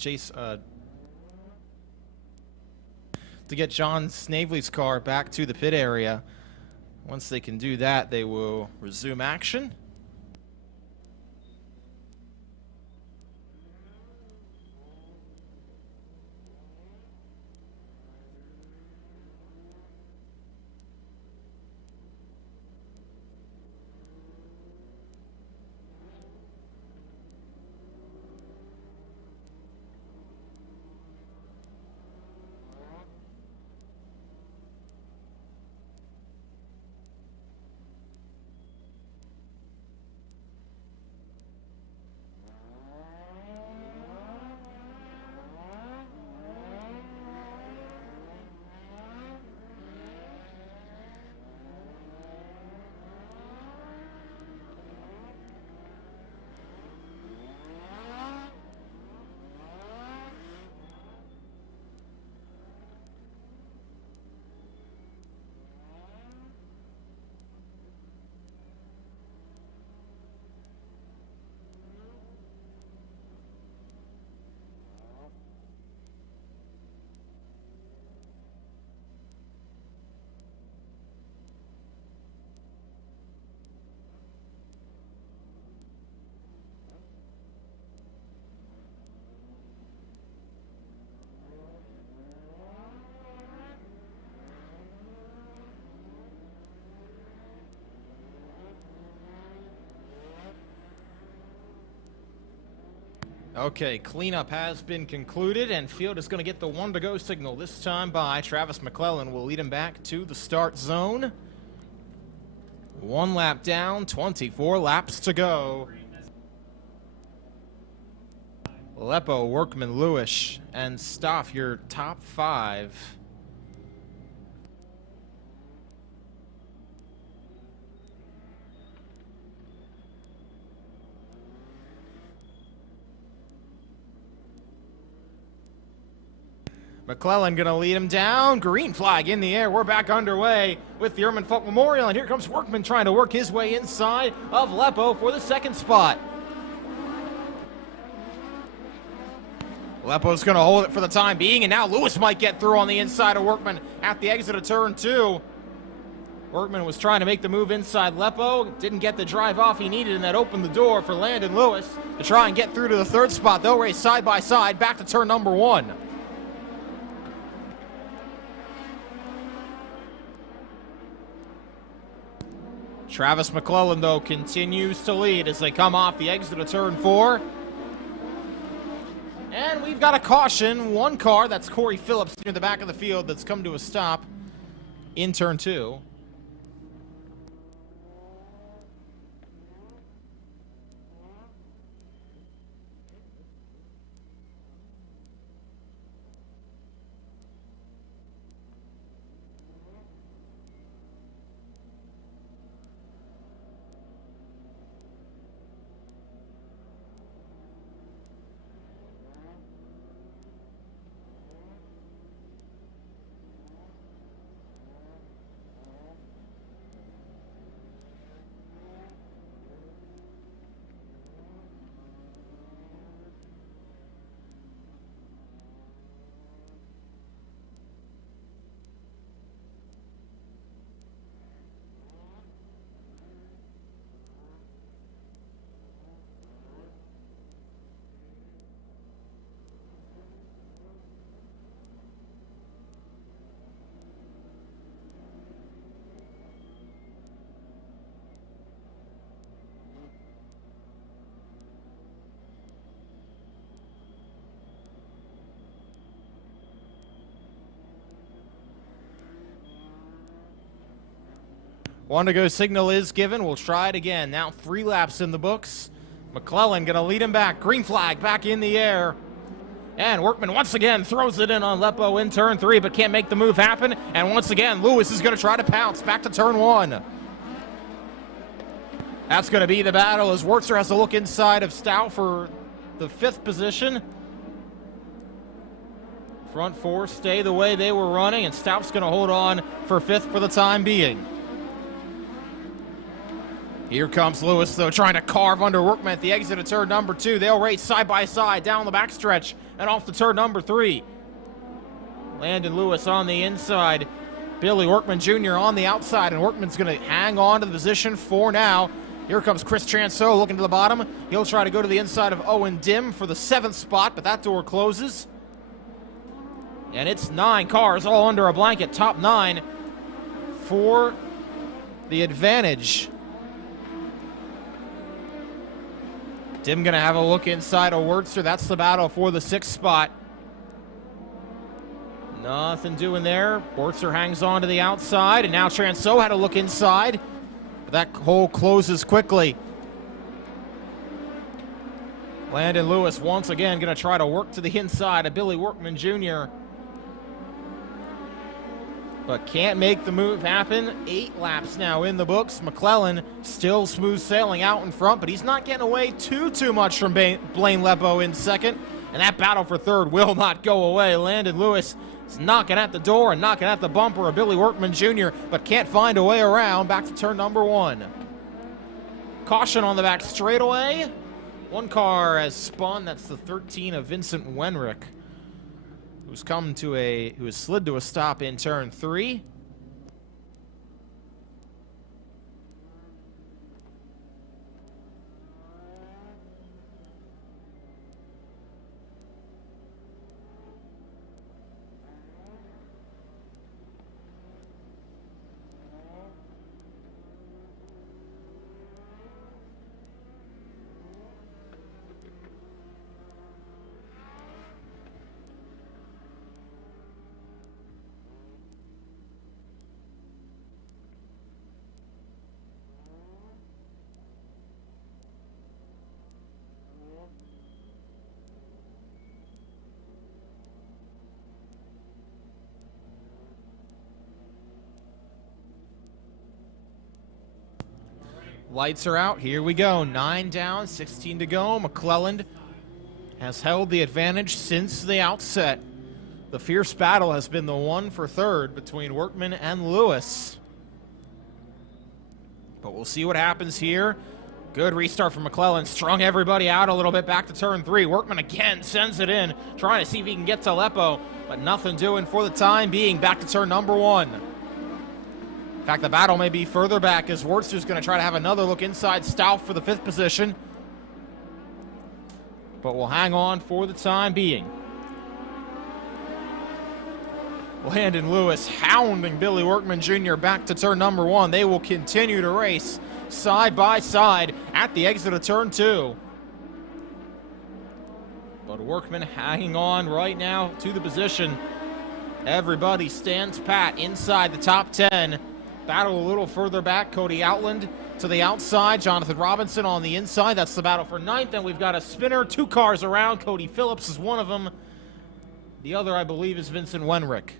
John Snavely's car back to the pit area. Once they can do that, they will resume action. Okay, cleanup has been concluded, and field is going to get the 1-to-go signal, this time by Travis McClellan. Will lead him back to the start zone. 1 lap down, 24 laps to go. Lepo, Workman, Lewis, and Stoff, your top 5. McClellan going to lead him down. Green flag in the air. We're back underway with the Ehrman Faulk Memorial. And here comes Workman trying to work his way inside of Lepo for the 2nd spot. Lepo's going to hold it for the time being. And now Lewis might get through on the inside of Workman at the exit of turn 2. Workman was trying to make the move inside Lepo. Didn't get the drive off he needed, and that opened the door for Landon Lewis to try and get through to the 3rd spot. They'll race side by side back to turn number 1. Travis McClellan, though, continues to lead as they come off the exit of turn 4. And we've got a caution. 1 car, that's Corey Phillips near the back of the field, that's come to a stop in turn 2. One to go signal is given. We'll try it again. Now 3 laps in the books. McClellan going to lead him back. Green flag back in the air. And Workman once again throws it in on Lepo in turn 3, but can't make the move happen. And once again, Lewis is going to try to pounce back to turn 1. That's going to be the battle as Wurtzer has to look inside of Stout for the 5th position. Front 4 stay the way they were running, and Stout's going to hold on for 5th for the time being. Here comes Lewis, though, trying to carve under Workman at the exit of turn number 2. They'll race side by side down the backstretch and off to turn number 3. Landon Lewis on the inside. Billy Workman Jr. on the outside, and Workman's going to hang on to the position for now. Here comes Chris Transo looking to the bottom. He'll try to go to the inside of Owen Dim for the 7th spot, but that door closes. And it's 9 cars all under a blanket, top 9 for the advantage. Dim going to have a look inside of Wurtzer. That's the battle for the 6th spot. Nothing doing there. Wurtzer hangs on to the outside, and now Transo had a look inside. But that hole closes quickly. Landon Lewis once again going to try to work to the inside of Billy Workman Jr. But can't make the move happen. 8 laps now in the books. McClellan still smooth sailing out in front, but he's not getting away too much from Blaine Lepo in second. And that battle for third will not go away. Landon Lewis is knocking at the door and knocking at the bumper of Billy Workman Jr., but can't find a way around back to turn number 1. Caution on the back straightaway. 1 car has spun. That's the 13 of Vincent Wenrick, who has slid to a stop in turn 3. Lights are out. Here we go. 9 down, 16 to go. McClelland has held the advantage since the outset. The fierce battle has been the one for third between Workman and Lewis. But we'll see what happens here. Good restart from McClellan. Strung everybody out a little bit back to turn 3. Workman again sends it in, trying to see if he can get to Lepo, but nothing doing for the time being. Back to turn number 1. In fact, the battle may be further back as Wurtzer's going to try to have another look inside Stauff for the 5th position. But we'll hang on for the time being. Landon Lewis hounding Billy Workman Jr. back to turn number 1. They will continue to race side by side at the exit of turn 2. But Workman hanging on right now to the position. Everybody stands pat inside the top 10. Battle a little further back. Cody Outland to the outside. Jonathan Robinson on the inside. That's the battle for 9th. And we've got a spinner. 2 cars around. Cody Phillips is one of them. The other, I believe, is Vincent Wenrick.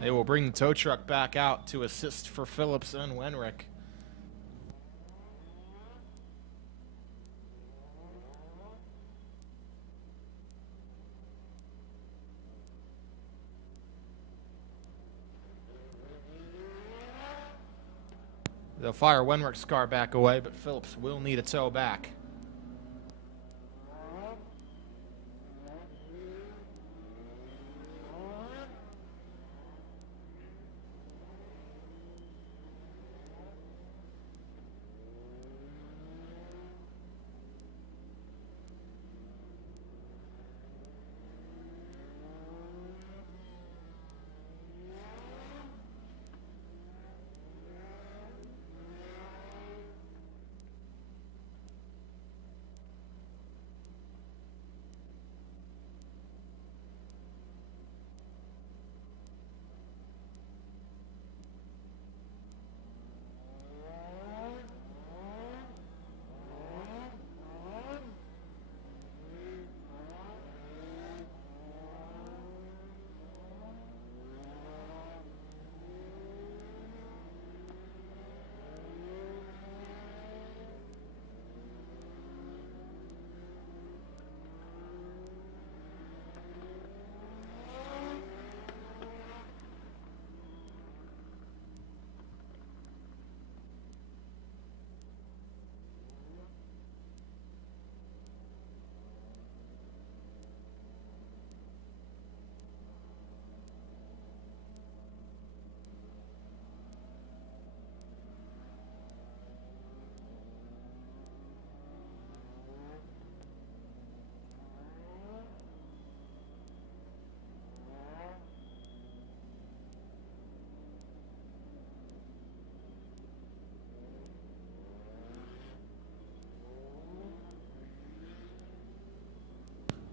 They will bring the tow truck back out to assist for Phillips and Wenrick. They'll fire Wenrick's car back away, but Phillips will need a tow back.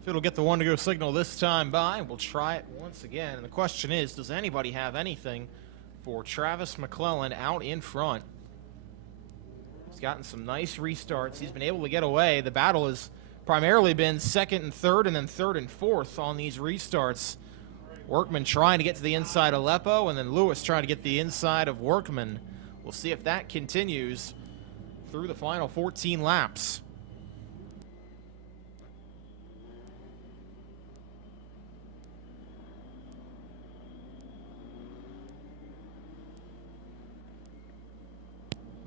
If it'll get the one to go signal this time by, we'll try it once again. And the question is, does anybody have anything for Travis McClellan out in front? He's gotten some nice restarts. He's been able to get away. The battle has primarily been second and third, and then third and fourth on these restarts. Workman trying to get to the inside of Lepo, and then Lewis trying to get the inside of Workman. We'll see if that continues through the final 14 laps.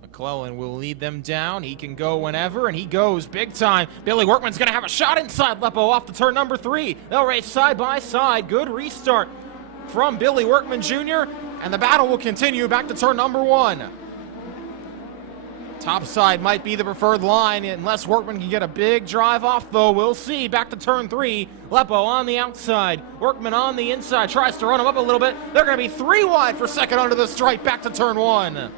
McClellan will lead them down. He can go whenever, and he goes big time. Billy Workman's going to have a shot inside Lepo off the turn number 3. They'll race side by side. Good restart from Billy Workman Jr., and the battle will continue back to turn number 1. Top side might be the preferred line unless Workman can get a big drive off, though. We'll see. Back to turn 3. Lepo on the outside. Workman on the inside. Tries to run him up a little bit. They're going to be 3 wide for second under the stripe. Back to turn 1.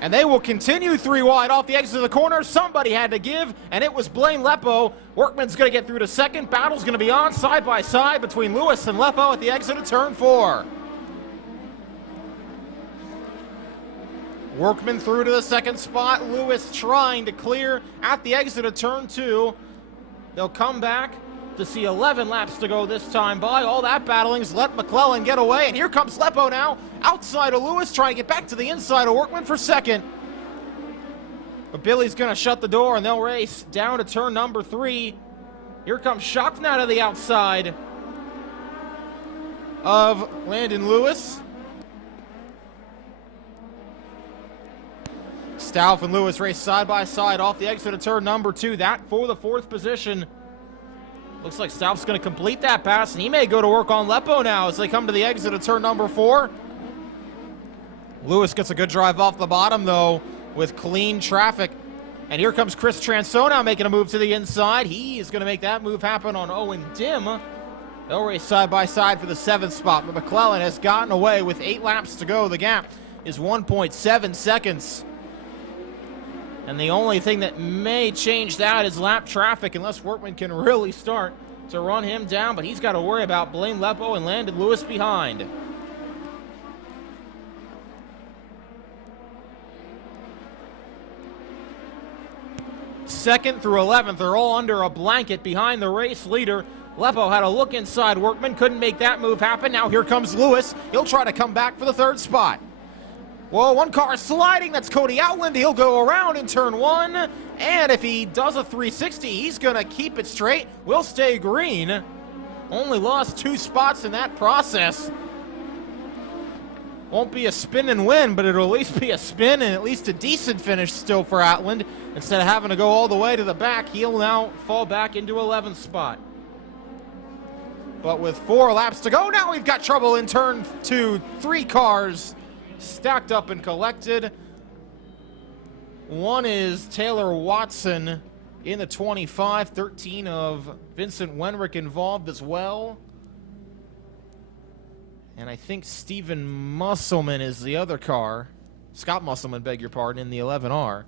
And they will continue 3 wide off the exit of the corner. Somebody had to give, and it was Blaine Lepo. Workman's going to get through to second. Battle's going to be on side by side between Lewis and Lepo at the exit of turn 4. Workman through to the second spot. Lewis trying to clear at the exit of turn 2. They'll come back to see 11 laps to go this time by. All that battling's let McClellan get away, and here comes Lepo now, outside of Lewis, trying to get back to the inside of Workman for second. But Billy's going to shut the door, and they'll race down to turn number 3. Here comes Shockman out of the outside of Landon Lewis. Stauff and Lewis race side by side off the exit of turn number 2. That for the 4th position. Looks like Stauff's going to complete that pass, and he may go to work on Lepo now as they come to the exit of turn number 4. Lewis gets a good drive off the bottom, though, with clean traffic. And here comes Chris Transo now making a move to the inside. He is going to make that move happen on Owen Dim. They'll race side by side for the 7th spot, but McClellan has gotten away with 8 laps to go. The gap is 1.7 seconds. And the only thing that may change that is lap traffic, unless Workman can really start to run him down. But he's got to worry about Blaine Lepo and Landon Lewis behind. Second through 11th are all under a blanket behind the race leader. Lepo had a look inside Workman, couldn't make that move happen. Now here comes Lewis. He'll try to come back for the 3rd spot. Well, one car sliding, that's Cody Outland. He'll go around in turn 1, and if he does a 360, he's going to keep it straight. Will stay green. Only lost 2 spots in that process. Won't be a spin and win, but it'll at least be a spin and at least a decent finish still for Outland. Instead of having to go all the way to the back, he'll now fall back into 11th spot. But with 4 laps to go, now we've got trouble in turn 2. 3 cars stacked up and collected. One is Taylor Watson in the 25, 13 of Vincent Wenrick involved as well. And I think Stephen Musselman is the other car. Scott Musselman, beg your pardon, in the 11R.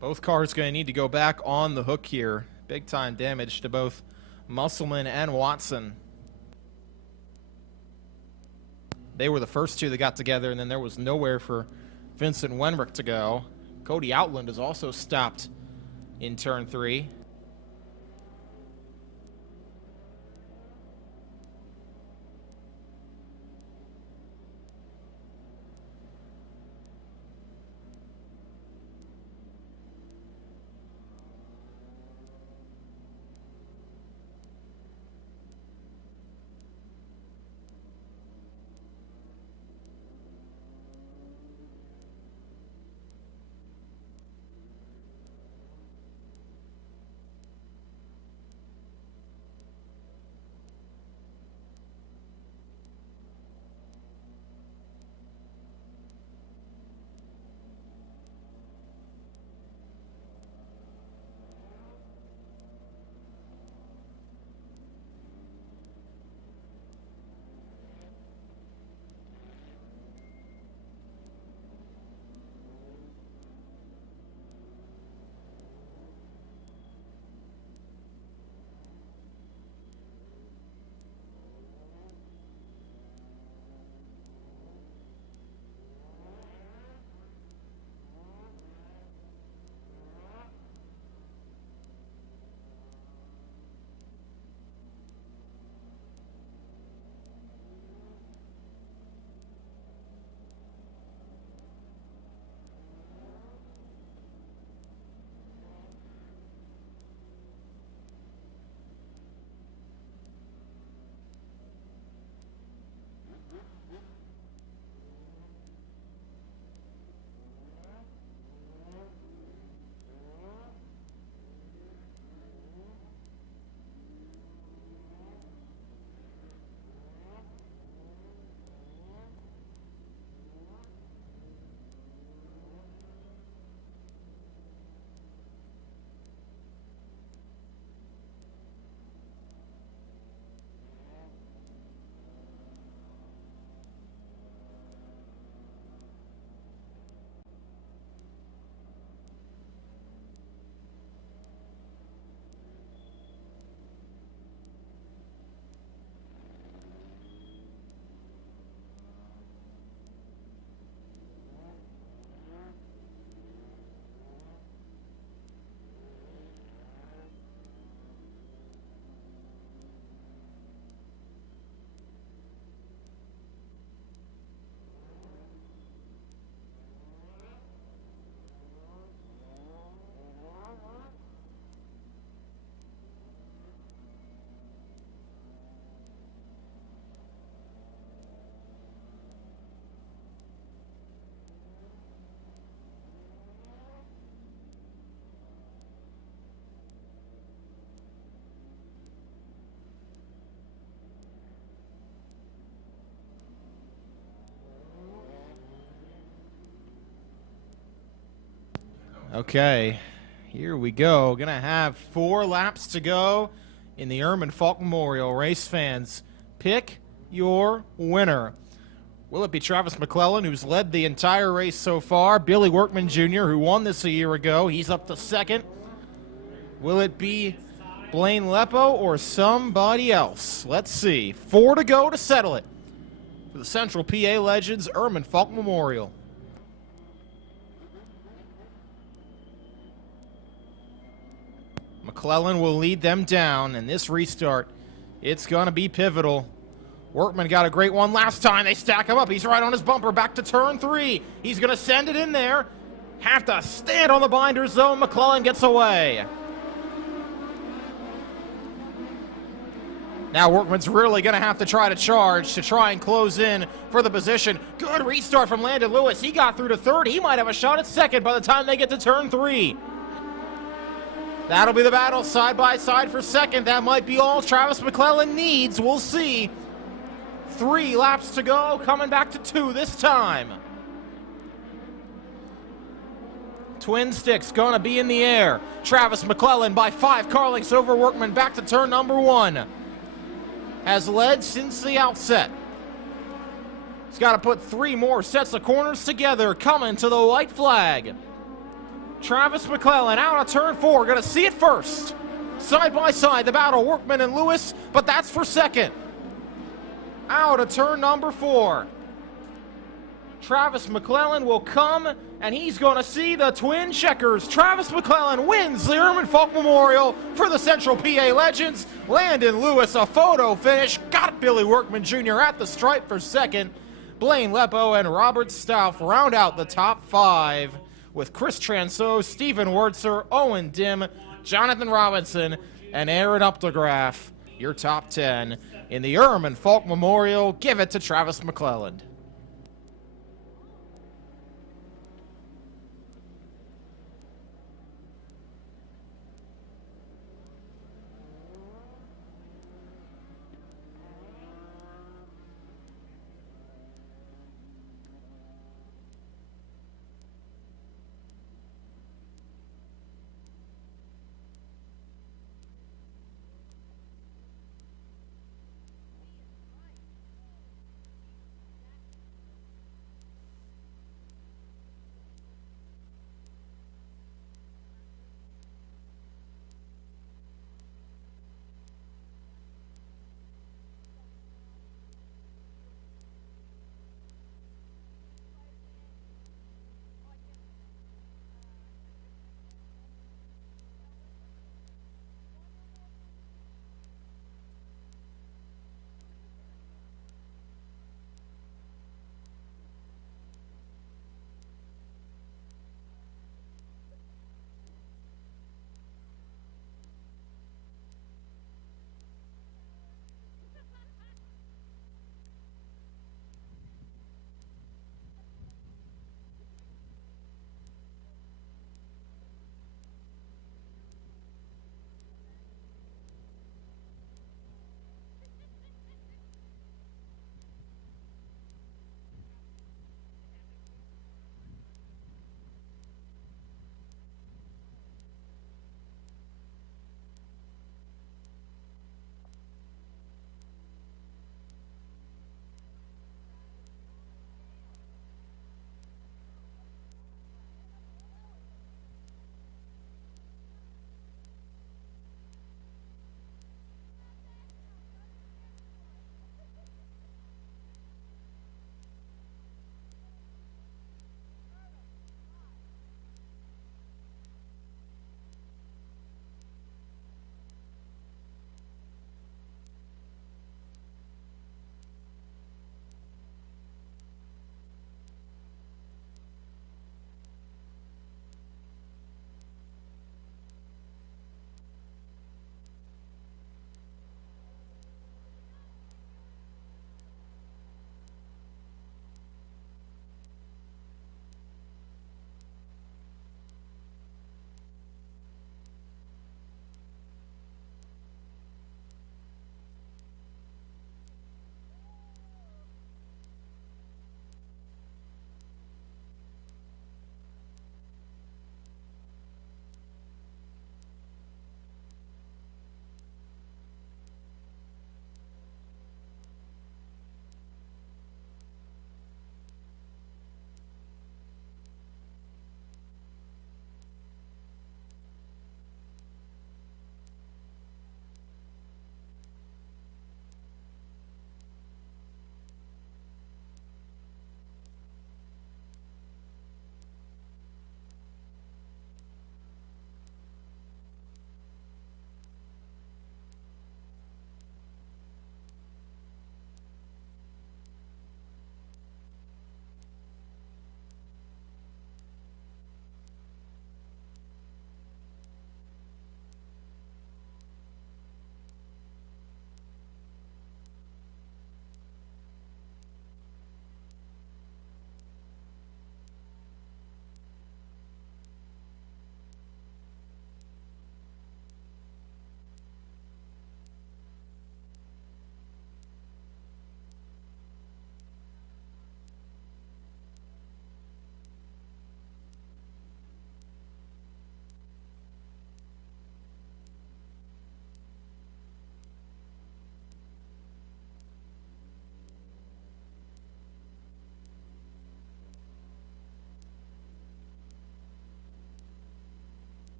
Both cars going to need to go back on the hook here. Big time damage to both Musselman and Watson. They were the first 2 that got together, and then there was nowhere for Vincent Wenrick to go. Cody Outland is also stopped in turn 3. Okay, here we go. Gonna have 4 laps to go in the Ehrman Faulk Memorial. Race fans, pick your winner. Will it be Travis McClellan, who's led the entire race so far? Billy Workman Jr., who won this a year ago. He's up to second. Will it be Blaine Lepo or somebody else? Let's see. 4 to go to settle it for the Central PA Legends Ehrman Faulk Memorial. McClellan will lead them down, and this restart, it's going to be pivotal. Workman got a great one last time. They stack him up. He's right on his bumper. Back to turn 3. He's going to send it in there. Have to stand on the binder zone. McClellan gets away. Now Workman's really going to have to try to charge to try and close in for the position. Good restart from Landon Lewis. He got through to third. He might have a shot at second by the time they get to turn 3. That'll be the battle side by side for second. That might be all Travis McClellan needs. We'll see. 3 laps to go, coming back to 2 this time. Twin sticks gonna be in the air. Travis McClellan by 5 car lengths over Workman back to turn number 1. Has led since the outset. He's got to put 3 more sets of corners together, coming to the white flag. Travis McClellan out of turn 4, gonna see it first. Side by side, the battle, Workman and Lewis, but that's for second. Out of turn number 4. Travis McClellan will come, and he's gonna see the twin checkers. Travis McClellan wins the Ehrman Faulk Memorial for the Central PA Legends. Landon Lewis, a photo finish. Got Billy Workman Jr. at the stripe for second. Blaine Lepo and Robert Stauff round out the top 5, with Chris Transeau, Stephen Wurtzer, Owen Dim, Jonathan Robinson, and Aaron Updegraff. Your top 10 in the Ehrman Faulk Memorial. Give it to Travis McClellan.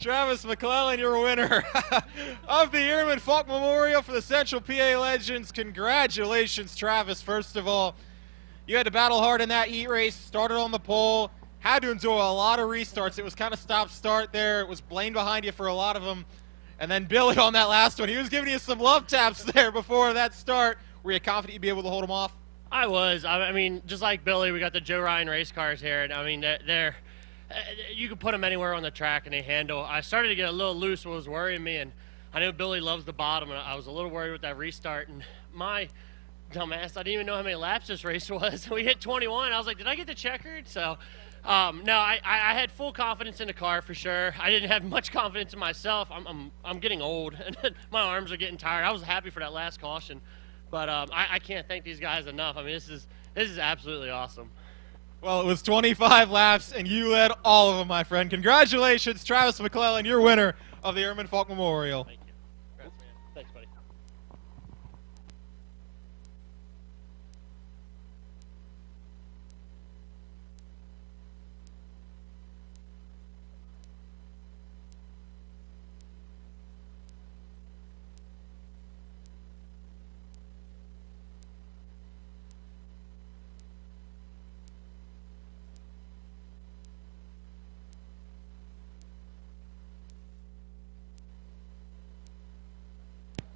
Travis McClellan, your winner of the Ehrman Faulk Memorial for the Central PA Legends. Congratulations, Travis, first of all. You had to battle hard in that heat race, started on the pole, had to endure a lot of restarts. It was kind of stop-start there. It was Blaine behind you for a lot of them. And then Billy on that last one. He was giving you some love taps there before that start. Were you confident you'd be able to hold him off? I was. I mean, just like Billy, we got the Joe Ryan race cars here. And I mean, they're you can put them anywhere on the track and they handle. I started to get a little loose, what was worrying me, and I know Billy loves the bottom, and I was a little worried with that restart. And my dumbass, I didn't even know how many laps this race was. We hit 21. I was like, did I get the checkered? So, no, I had full confidence in the car for sure. I didn't have much confidence in myself. I'm getting old, and my arms are getting tired. I was happy for that last caution, but I can't thank these guys enough. I mean, this is absolutely awesome. Well, it was 25 laps, and you led all of them, my friend. Congratulations, Travis McClellan, your winner of the Ehrman Faulk Memorial. Thank you. Congrats, man. Thanks, buddy.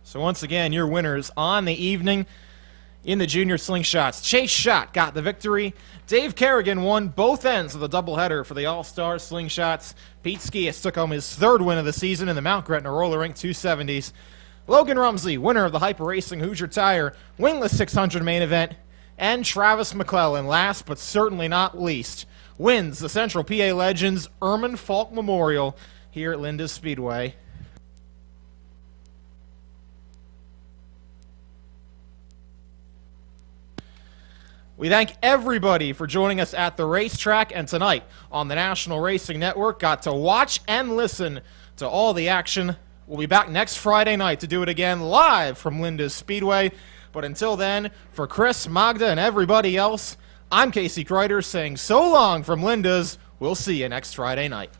So once again, your winners on the evening in the junior slingshots. Chase Schott got the victory. Dave Kerrigan won both ends of the doubleheader for the All-Star slingshots. Pete Skias took home his third win of the season in the Mount Gretna Roller Rink 270s. Logan Rumsey, winner of the Hyper Racing Hoosier Tire Wingless 600 main event. And Travis McClellan, last but certainly not least, wins the Central PA Legends Ehrman Faulk Memorial here at Linda's Speedway. We thank everybody for joining us at the racetrack, and tonight on the National Racing Network got to watch and listen to all the action. We'll be back next Friday night to do it again live from Linda's Speedway. But until then, for Chris, Magda, and everybody else, I'm Casey Kreider saying so long from Linda's. We'll see you next Friday night.